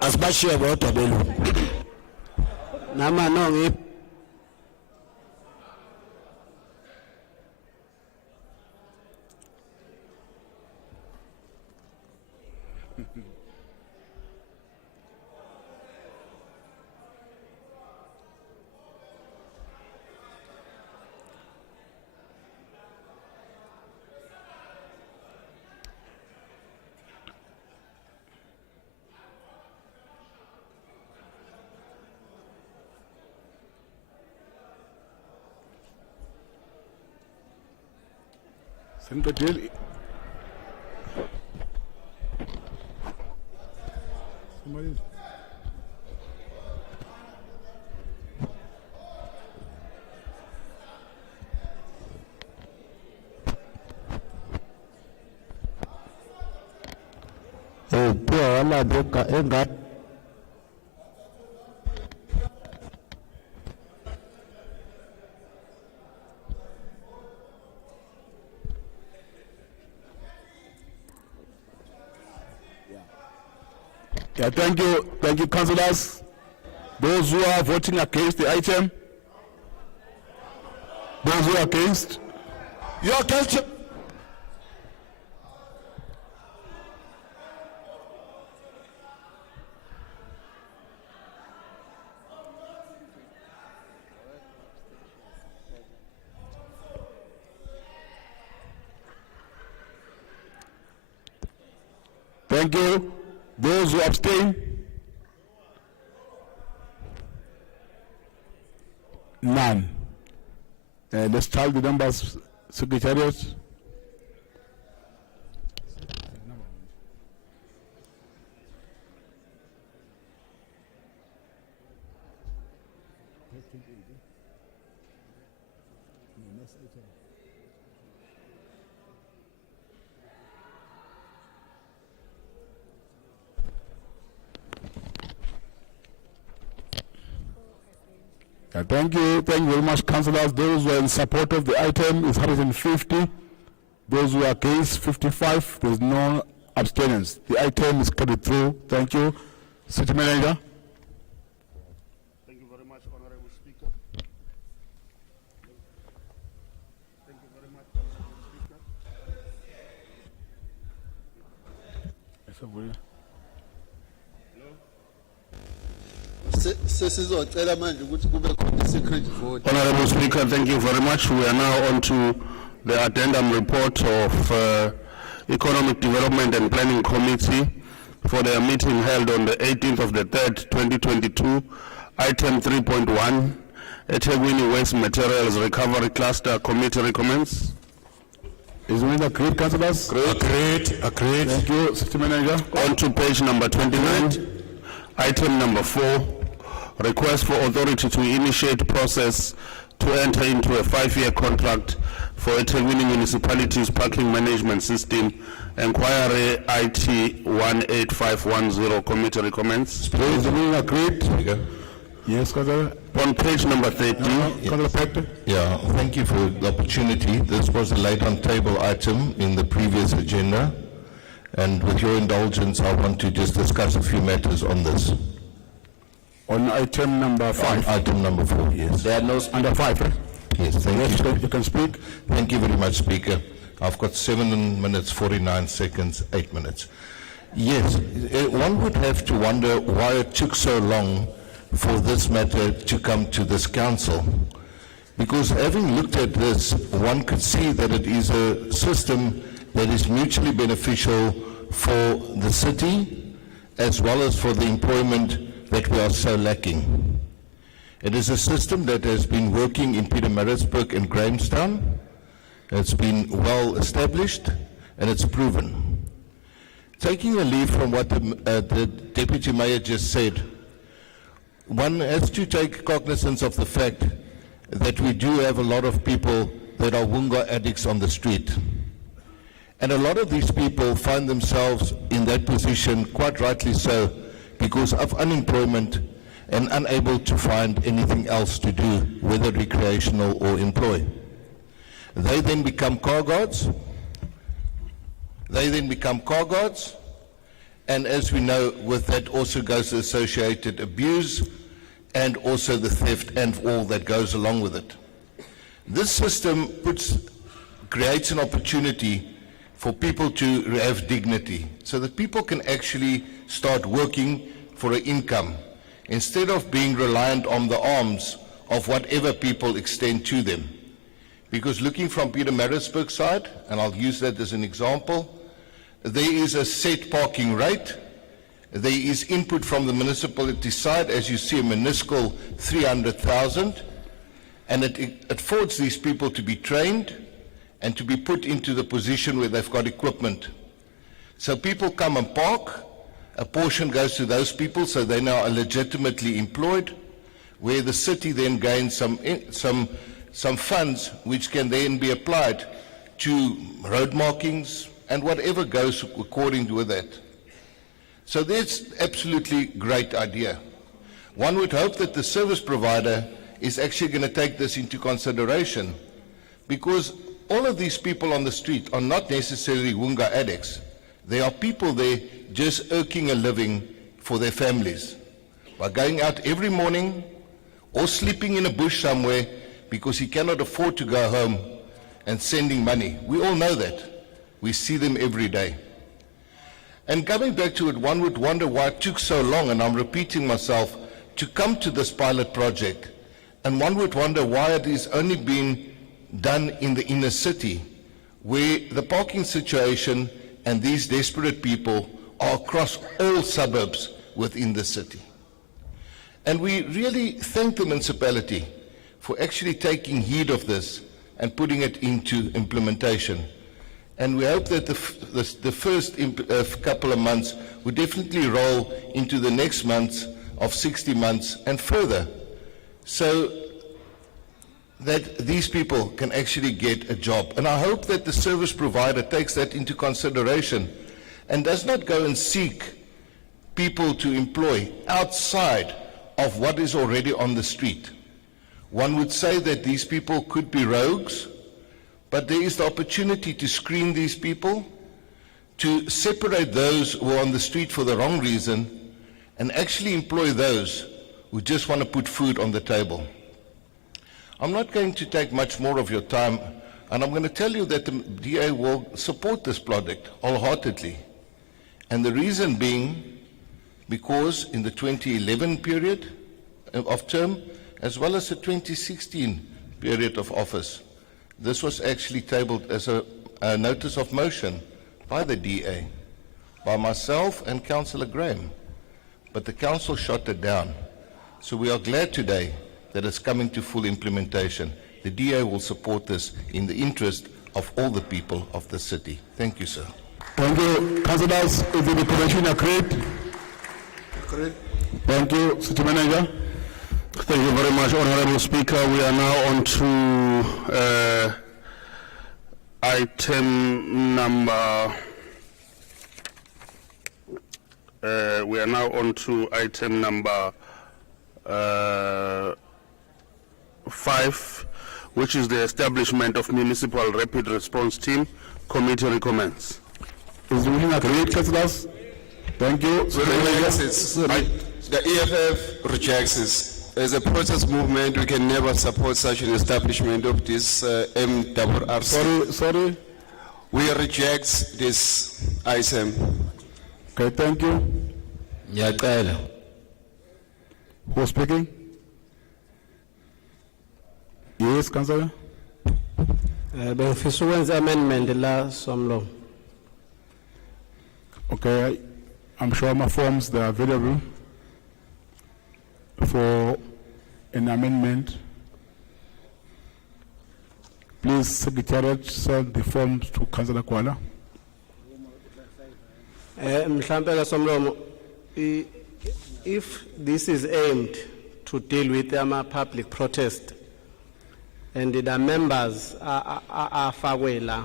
Asibashiya bodwa belu. Nama nongi. Somebody. Pia wala boka enga. Yeah, thank you, councillors. Those who are voting against the item, those who are against, Your culture. thank you. Those who abstain, none. Let's tally the numbers, Secretariat. Thank you very much, councillors. Those who are in support of the item is 150. Those who are against, 55. There's no abstentions. The item is carried through. Thank you. City Manager. Thank you very much, Honorable Speaker. Thank you very much, Honorable Speaker. Sesizocela manje ukuthi kube khona secret vote. Honorable Speaker, thank you very much. We are now on to the addendum report of Economic Development and Planning Committee for their meeting held on the 18th of the 3rd, 2022. Item 3.1, eThekwini Waste Materials Recovery Cluster Committee recommends. Is it agreed, councillors? Agreed. Thank you, City Manager. On to page number 29. Item number 4, request for authority to initiate process to enter into a 5-year contract for eThekwini Municipality's parking management system. Enquiry IT 18510. Committee recommends. Is it agreed? Yes, councillor. On page number 30. Yeah, thank you for the opportunity. This was a late on table item in the previous agenda. And with your indulgence, I want to just discuss a few matters on this. On item number 5. Item number 4, yes. There are no Under 5, eh? Yes, thank Yes, you. you can speak. Thank you very much, Speaker. I've got 7 minutes, 49 seconds, 8 minutes. Yes, one would have to wonder why it took so long for this matter to come to this council. Because having looked at this, one could see that it is a system that is mutually beneficial for the city as well as for the employment that we are so lacking. It is a system that has been working in Pietermaritzburg and Grahamstown. It's been well established and it's proven. Taking a leaf from what the Deputy Mayor just said, one has to take cognizance of the fact that we do have a lot of people that are Wunga addicts on the street. And a lot of these people find themselves in that position, quite rightly so, because of unemployment and unable to find anything else to do, whether recreational or employ. They then become car guards. And as we know, with that also goes the associated abuse and also the theft and all that goes along with it. This system creates an opportunity for people to have dignity, so that people can actually start working for an income, instead of being reliant on the arms of whatever people extend to them. Because looking from Pietermaritzburg side, and I'll use that as an example, there is a set parking rate, there is input from the municipality side, as you see, a minuscule 300,000, and it affords these people to be trained and to be put into the position where they've got equipment. So people come and park, a portion goes to those people, so they now are legitimately employed, where the city then gains some funds which can then be applied to road markings and whatever goes according with that. So that's absolutely great idea. One would hope that the service provider is actually going to take this into consideration, because all of these people on the street are not necessarily Wunga addicts. There are people there just earning a living for their families by going out every morning or sleeping in a bush somewhere because he cannot afford to go home and sending money. We all know that. We see them every day. And coming back to it, one would wonder why it took so long, and I'm repeating myself, to come to this pilot project. And one would wonder why it is only being done in the inner city, where the parking situation and these desperate people are across all suburbs within the city. And we really thank the municipality for actually taking heed of this and putting it into implementation. And we hope that the first couple of months will definitely roll into the next months of 60 months and further, so that these people can actually get a job. And I hope that the service provider takes that into consideration and does not go and seek people to employ outside of what is already on the street. One would say that these people could be rogues, but there is the opportunity to screen these people, to separate those who are on the street for the wrong reason, and actually employ those who just want to put food on the table. I'm not going to take much more of your time, and I'm going to tell you that the DA will support this project wholeheartedly. And the reason being, because in the 2011 period of term, as well as the 2016 period of office, this was actually tabled as a notice of motion by the DA, by myself and Councillor Graham, but the council shot it down. So we are glad today that it's coming to full implementation. The DA will support this in the interest of all the people of the city. Thank you, sir. Thank you, councillors. Is the declaration agreed? Agreed. Thank you, City Manager. Thank you very much, Honorable Speaker. We are now on to item number. We are now on to item number 5, which is the establishment of Municipal Rapid Response Team. Committee recommends. Is the meeting agreed, councillors? Thank you. The EFF rejects this. As a protest movement, we can never support such an establishment of this MRRC. Sorry. We reject this item. Okay, thank you. Ngiyacela. Who's speaking? Yes, Councillor. Bengifisa ukwenza amendment la somlo. Okay, I'm sure my forms they are available for an amendment. Please, Secretariat, send the forms to Councillor Kuala. Mhlambe la somlo, if this is aimed to deal with public protest and the members are fawela,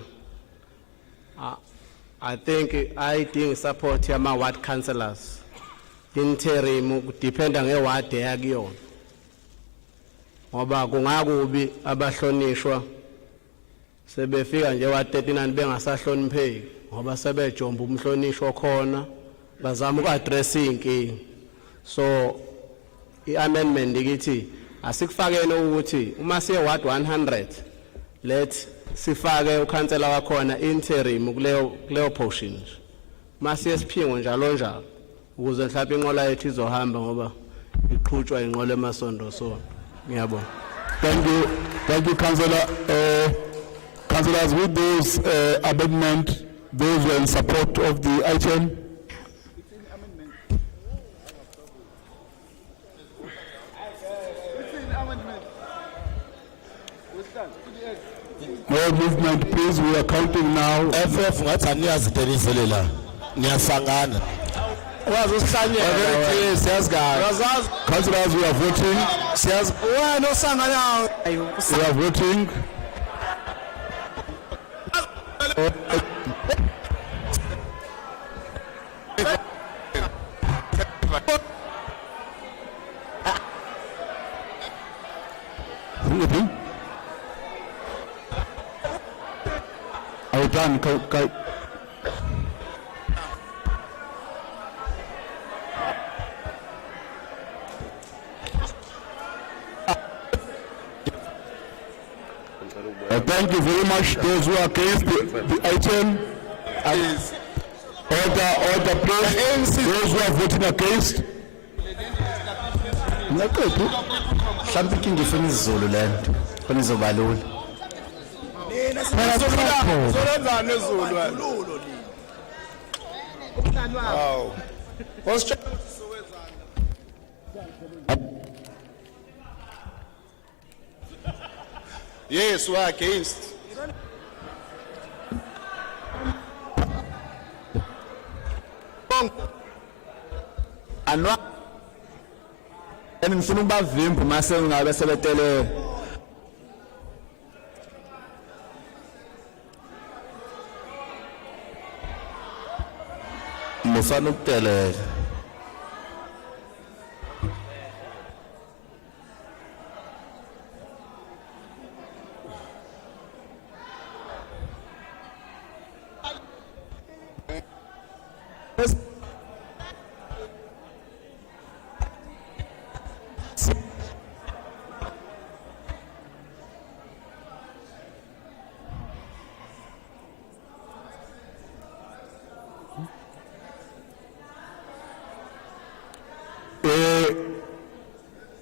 I think I think support yama ward councillors interim dependa ngeward yakuyona ngoba kungakubi abahlonishwa sebefika nje wa 39 bengasahlonipheki ngoba sebejomba umhlonishwa khona bazama ukaddress inkingi. So iamendment ikithi asikufakeni ukuthi uma siye ward 100 let sifake ukhansela wakhona interim kuleyo portion mase siphingo njalo njalo ukuze mhlawumbe inqola yethu izohamba ngoba iqhutshwa inqola emasondo. So ngiyabonga. Thank you, Councillor. Councillors, with those amendment, those who are in support of the item. No movement, please. We are counting now. FF ngathi aniyazidelizelela niyasangana. Councillors, we are voting. We are voting. Are you done? Thank you very much. Those who are against the item, order please. Those who are voting against. Mhlawumbe inkinga ifuna isiZulu lento khona izobalula. Solenzani ezulu? Wow. Yes, we are against. Anwa ngifuna ukubavimba mase ngabe sebetelele. Musana ukutelela.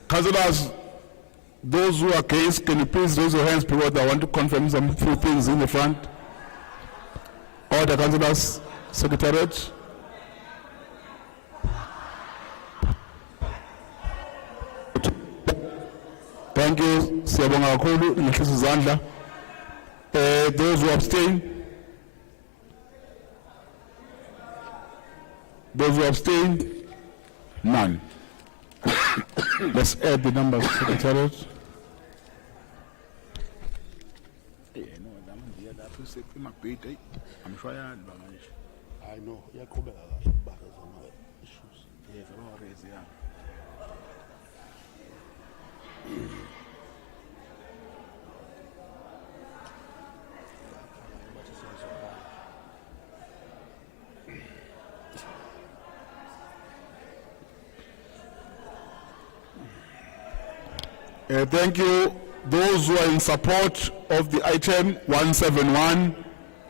Councillors, those who are against, can you please raise your hands because I want to confirm some few things in the front. Order, councillors, Secretariat. Thank you. Siyabonga kakhulu ngehlisa izandla. Those who abstain. Those who abstain, none. Let's add the numbers, Secretariat. I'm sure I know. Issues. Yes, yeah. Thank you. Those who are in support of the item 171,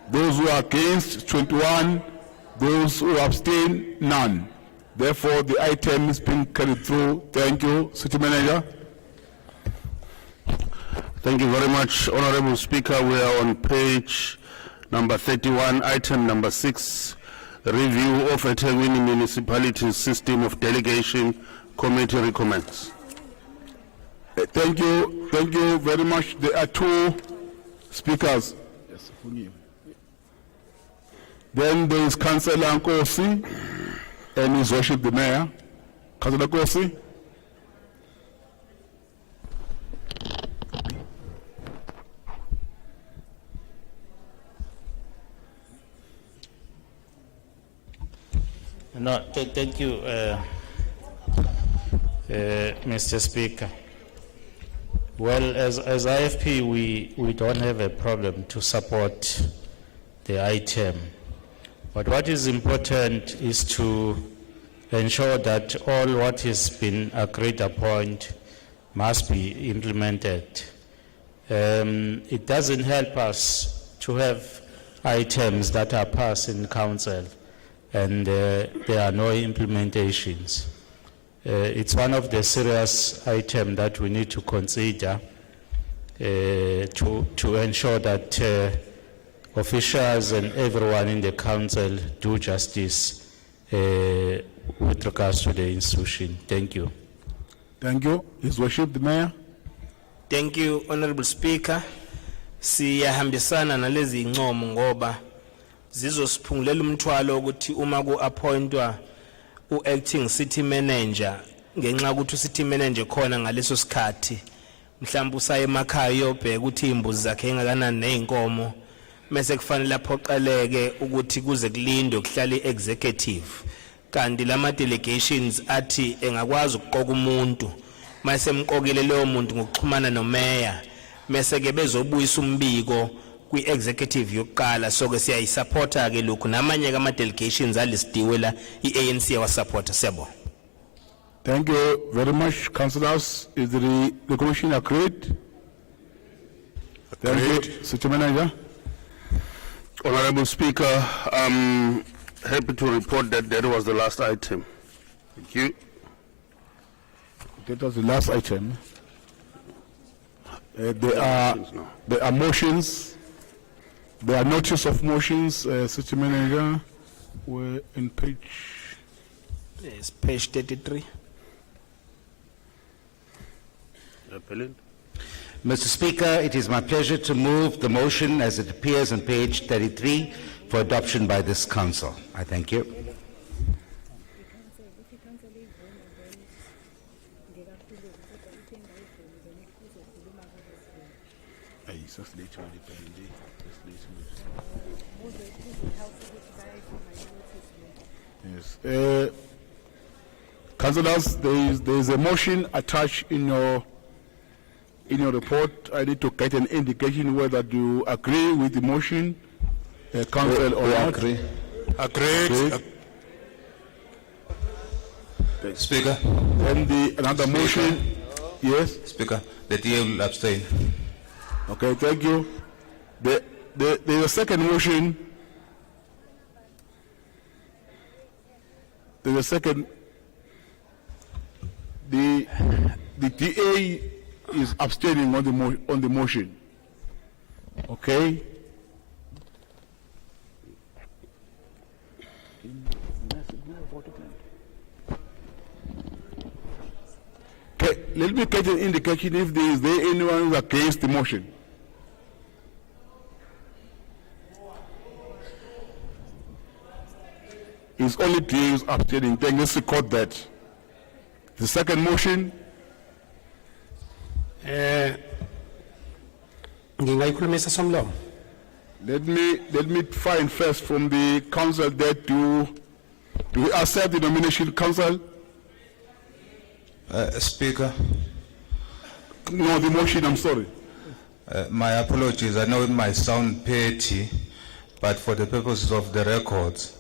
those who are against 21, those who abstain, none. Therefore, the item is being carried through. Thank you, City Manager. Thank you very much, Honorable Speaker. We are on page number 31, item number 6, review of eThekwini Municipality System of Delegation. Committee recommends. Thank you very much. There are two speakers. Then there is Councillor Nkosi and His Worship the Mayor. Councillor Nkosi. No, thank you, Mr. Speaker. Well, as IFP, we don't have a problem to support the item. But what is important is to ensure that all what has been agreed upon must be implemented. It doesn't help us to have items that are passed in council and there are no implementations. It's one of the serious items that we need to consider to ensure that officials and everyone in the council do justice with regards to the institution. Thank you. Thank you. His Worship the Mayor. Thank you, Honorable Speaker. Siyahambisana nalezi incomo ngoba zizosiphingulela umthwalo ukuthi uma ku-appointwa u-acting city manager ngenxa ukuthi u-city manager khona ngaleso sikhathi mhlawumbe usaya emakhaya uyobheka ukuthi imbuzi zakhe engakanani ney'nkomo mase kufanele aphoqeleke ukuthi kuze kulindwe kuhlala i-executive kanti lama delegations athi engakwazi ukuqoka umuntu mase emqokile leyo muntu ngokuxhumana nomeya mase ke bezobuyisa umbiko kwi-executive yokuqala so ke siyayisupporta ke lokhu namanye ama delegations alistiwe la i-ANC yawasupporta. Siyabonga. Thank you very much, councillors. Is the commission agreed? Thank you, City Manager. Honorable Speaker, I'm happy to report that that was the last item. Thank you. That was the last item. There are motions. There are notice of motions, City Manager. We're in page. Yes, page 33. Mr. Speaker, it is my pleasure to move the motion as it appears on page 33 for adoption by this council. I thank you. Yes. Councillors, there is a motion attached in your report. I need to get an indication whether you agree with the motion, council, or not. Agree. Agreed. Speaker. And another motion. Yes. Speaker, the DA will abstain. Okay, thank you. There's a second motion. There's a second. The DA is abstaining on the motion. Okay. Okay, let me get an indication if there is anyone who is against the motion. It's only DA who is abstaining. Then let's record that. The second motion. Let me find first from the council that do we accept the nomination, council? Speaker. No, the motion, I'm sorry. My apologies. I know it might sound petty, but for the purposes of the records,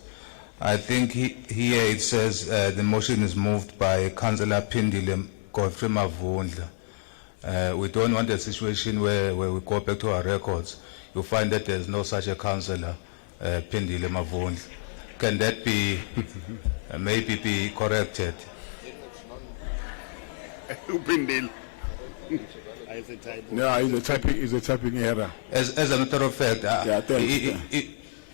I think here it says the motion is moved by Councillor Pindile Godfrey Mavundla. We don't want a situation where we go back to our records. You find that there's no such a councillor, Pendile Mavondla. Can that be maybe be corrected? Upindile. Yeah, it's a typing error. As a matter of fact,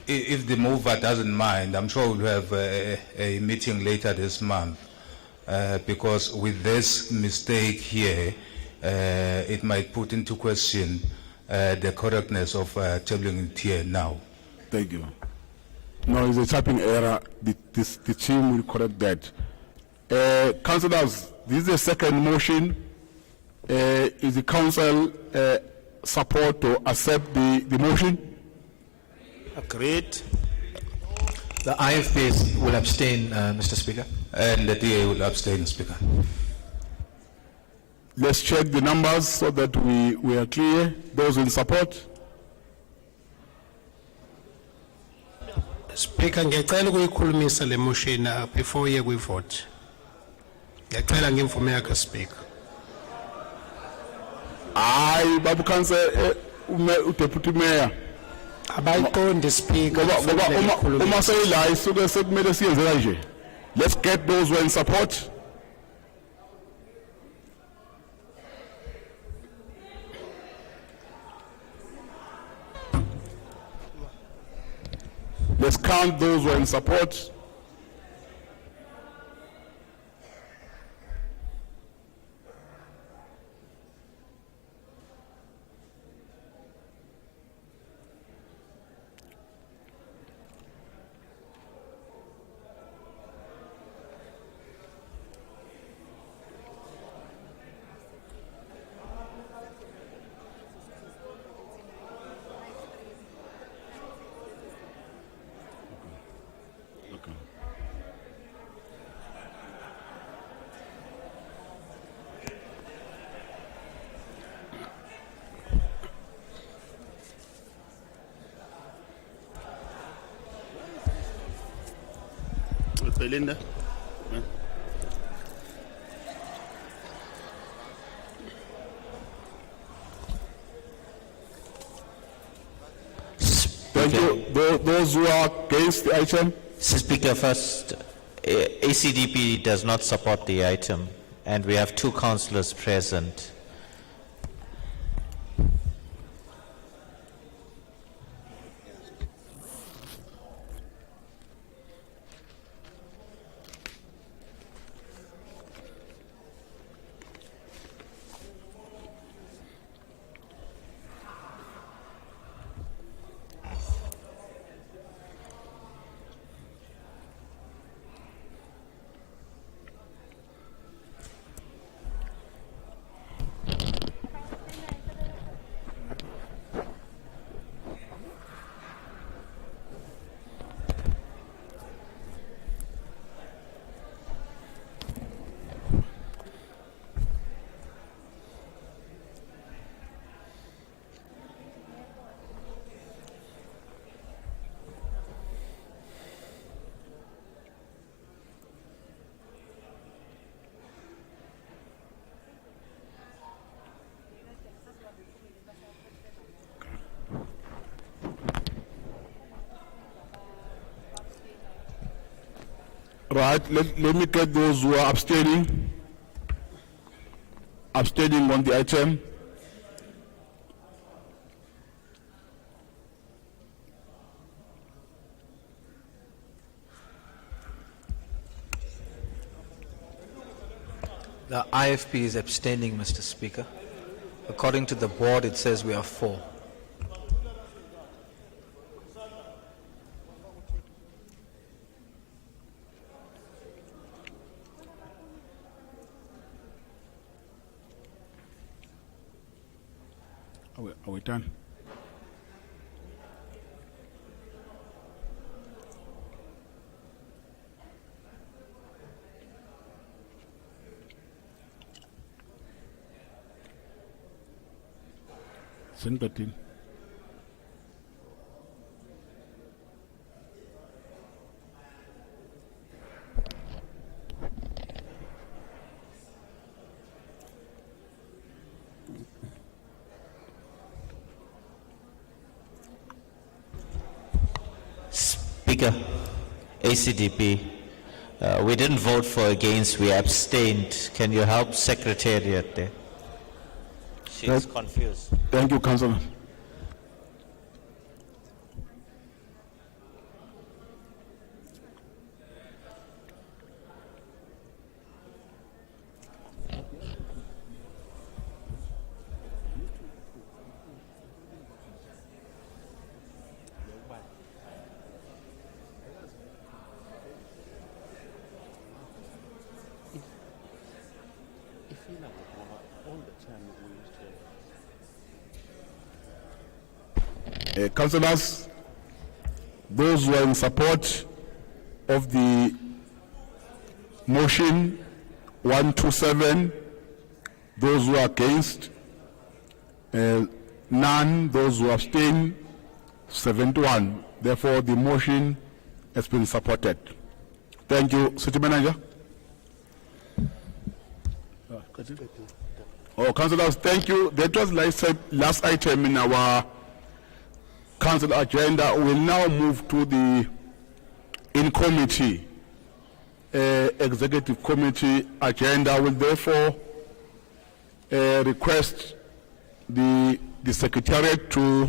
if the mover doesn't mind, I'm sure we'll have a meeting later this month, because with this mistake here, it might put into question the correctness of tabling it here now. Thank you. No, it's a typing error. The team will correct that. Councillors, this is the second motion. Is the council support to accept the motion? Agreed. The IFPs will abstain, Mr. Speaker. And the DA will abstain, Speaker. Let's check the numbers so that we are clear. Those in support? Speaker, ngiyacela ukuyikhulumisa le motion before ye vote. Ngiyacela ngimvume yakho Speaker. Hayi babu council uDeputy Mayor. Abayiqondi Speaker. Ngoba uma seyila isuke sekumele siyenze kanje. Let's get those who are in support. Let's count those who are in support. Belinda. Thank you. Those who are against the item? Mr. Speaker, first, ACDP does not support the item, and we have 2 councillors present. Right, let me get those who are abstaining. Abstaining on the item. The IFP is abstaining, Mr. Speaker. According to the board, it says we are 4. Are we done? Sengatin. Speaker, ACDP, we didn't vote for against, we abstained. Can you help Secretariat there? She's confused. Thank you, Councillor. Councillors, those who are in support of the motion 127, those who are against, none, those who abstain, 71. Therefore, the motion has been supported. Thank you, City Manager. Oh, councillors, thank you. That was last item in our council agenda. We'll now move to the in-committee, executive committee agenda. Will therefore request the secretariat to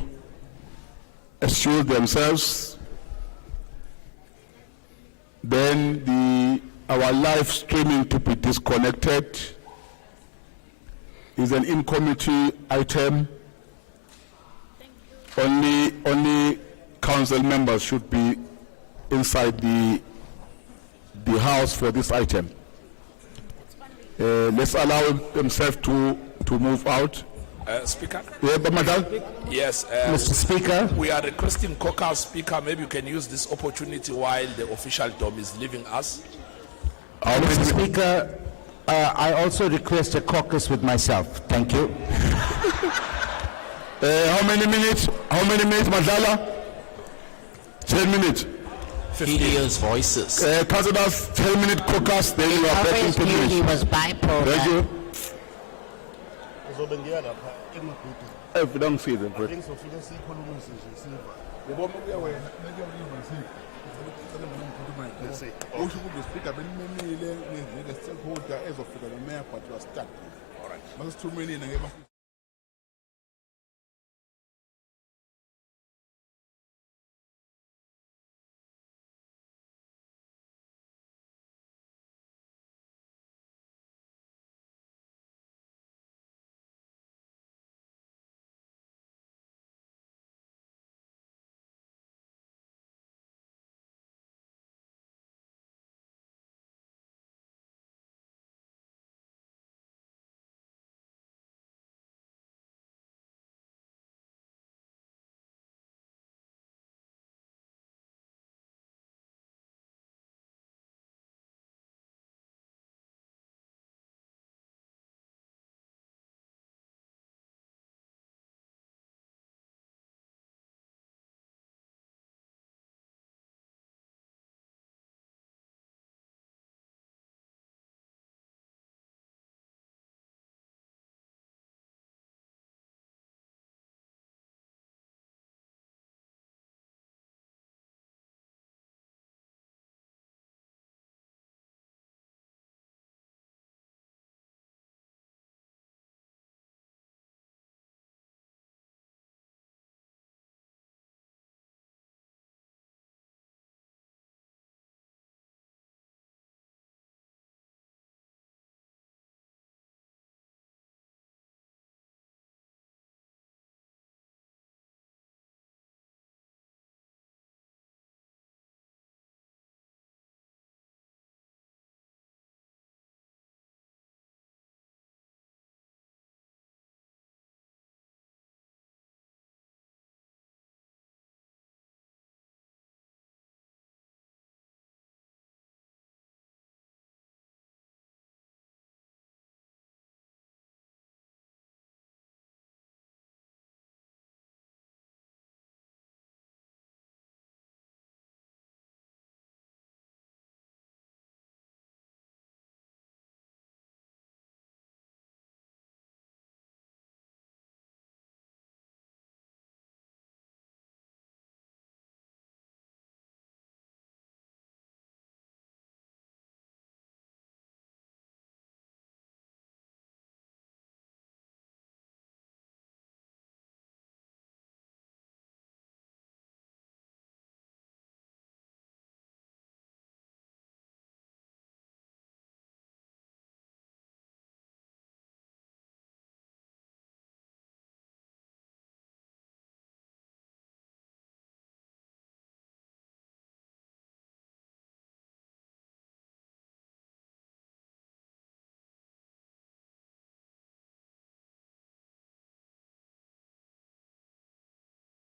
assure themselves. Then our live streaming to be disconnected. Is an in-committee item. Only council members should be inside the house for this item. Let's allow themselves to move out. Speaker? Yeah, but madam? Yes. Mr. Speaker? We are requesting caucus, Speaker. Maybe you can use this opportunity while the official dom is leaving us. Mr. Speaker, I also request a caucus with myself. Thank you. How many minutes? How many minutes, Madala? 10 minutes. Helios voices. Councillors, 10-minute caucus, then you are back into minutes. He was bipolar. Thank you. If you don't see them, but All right.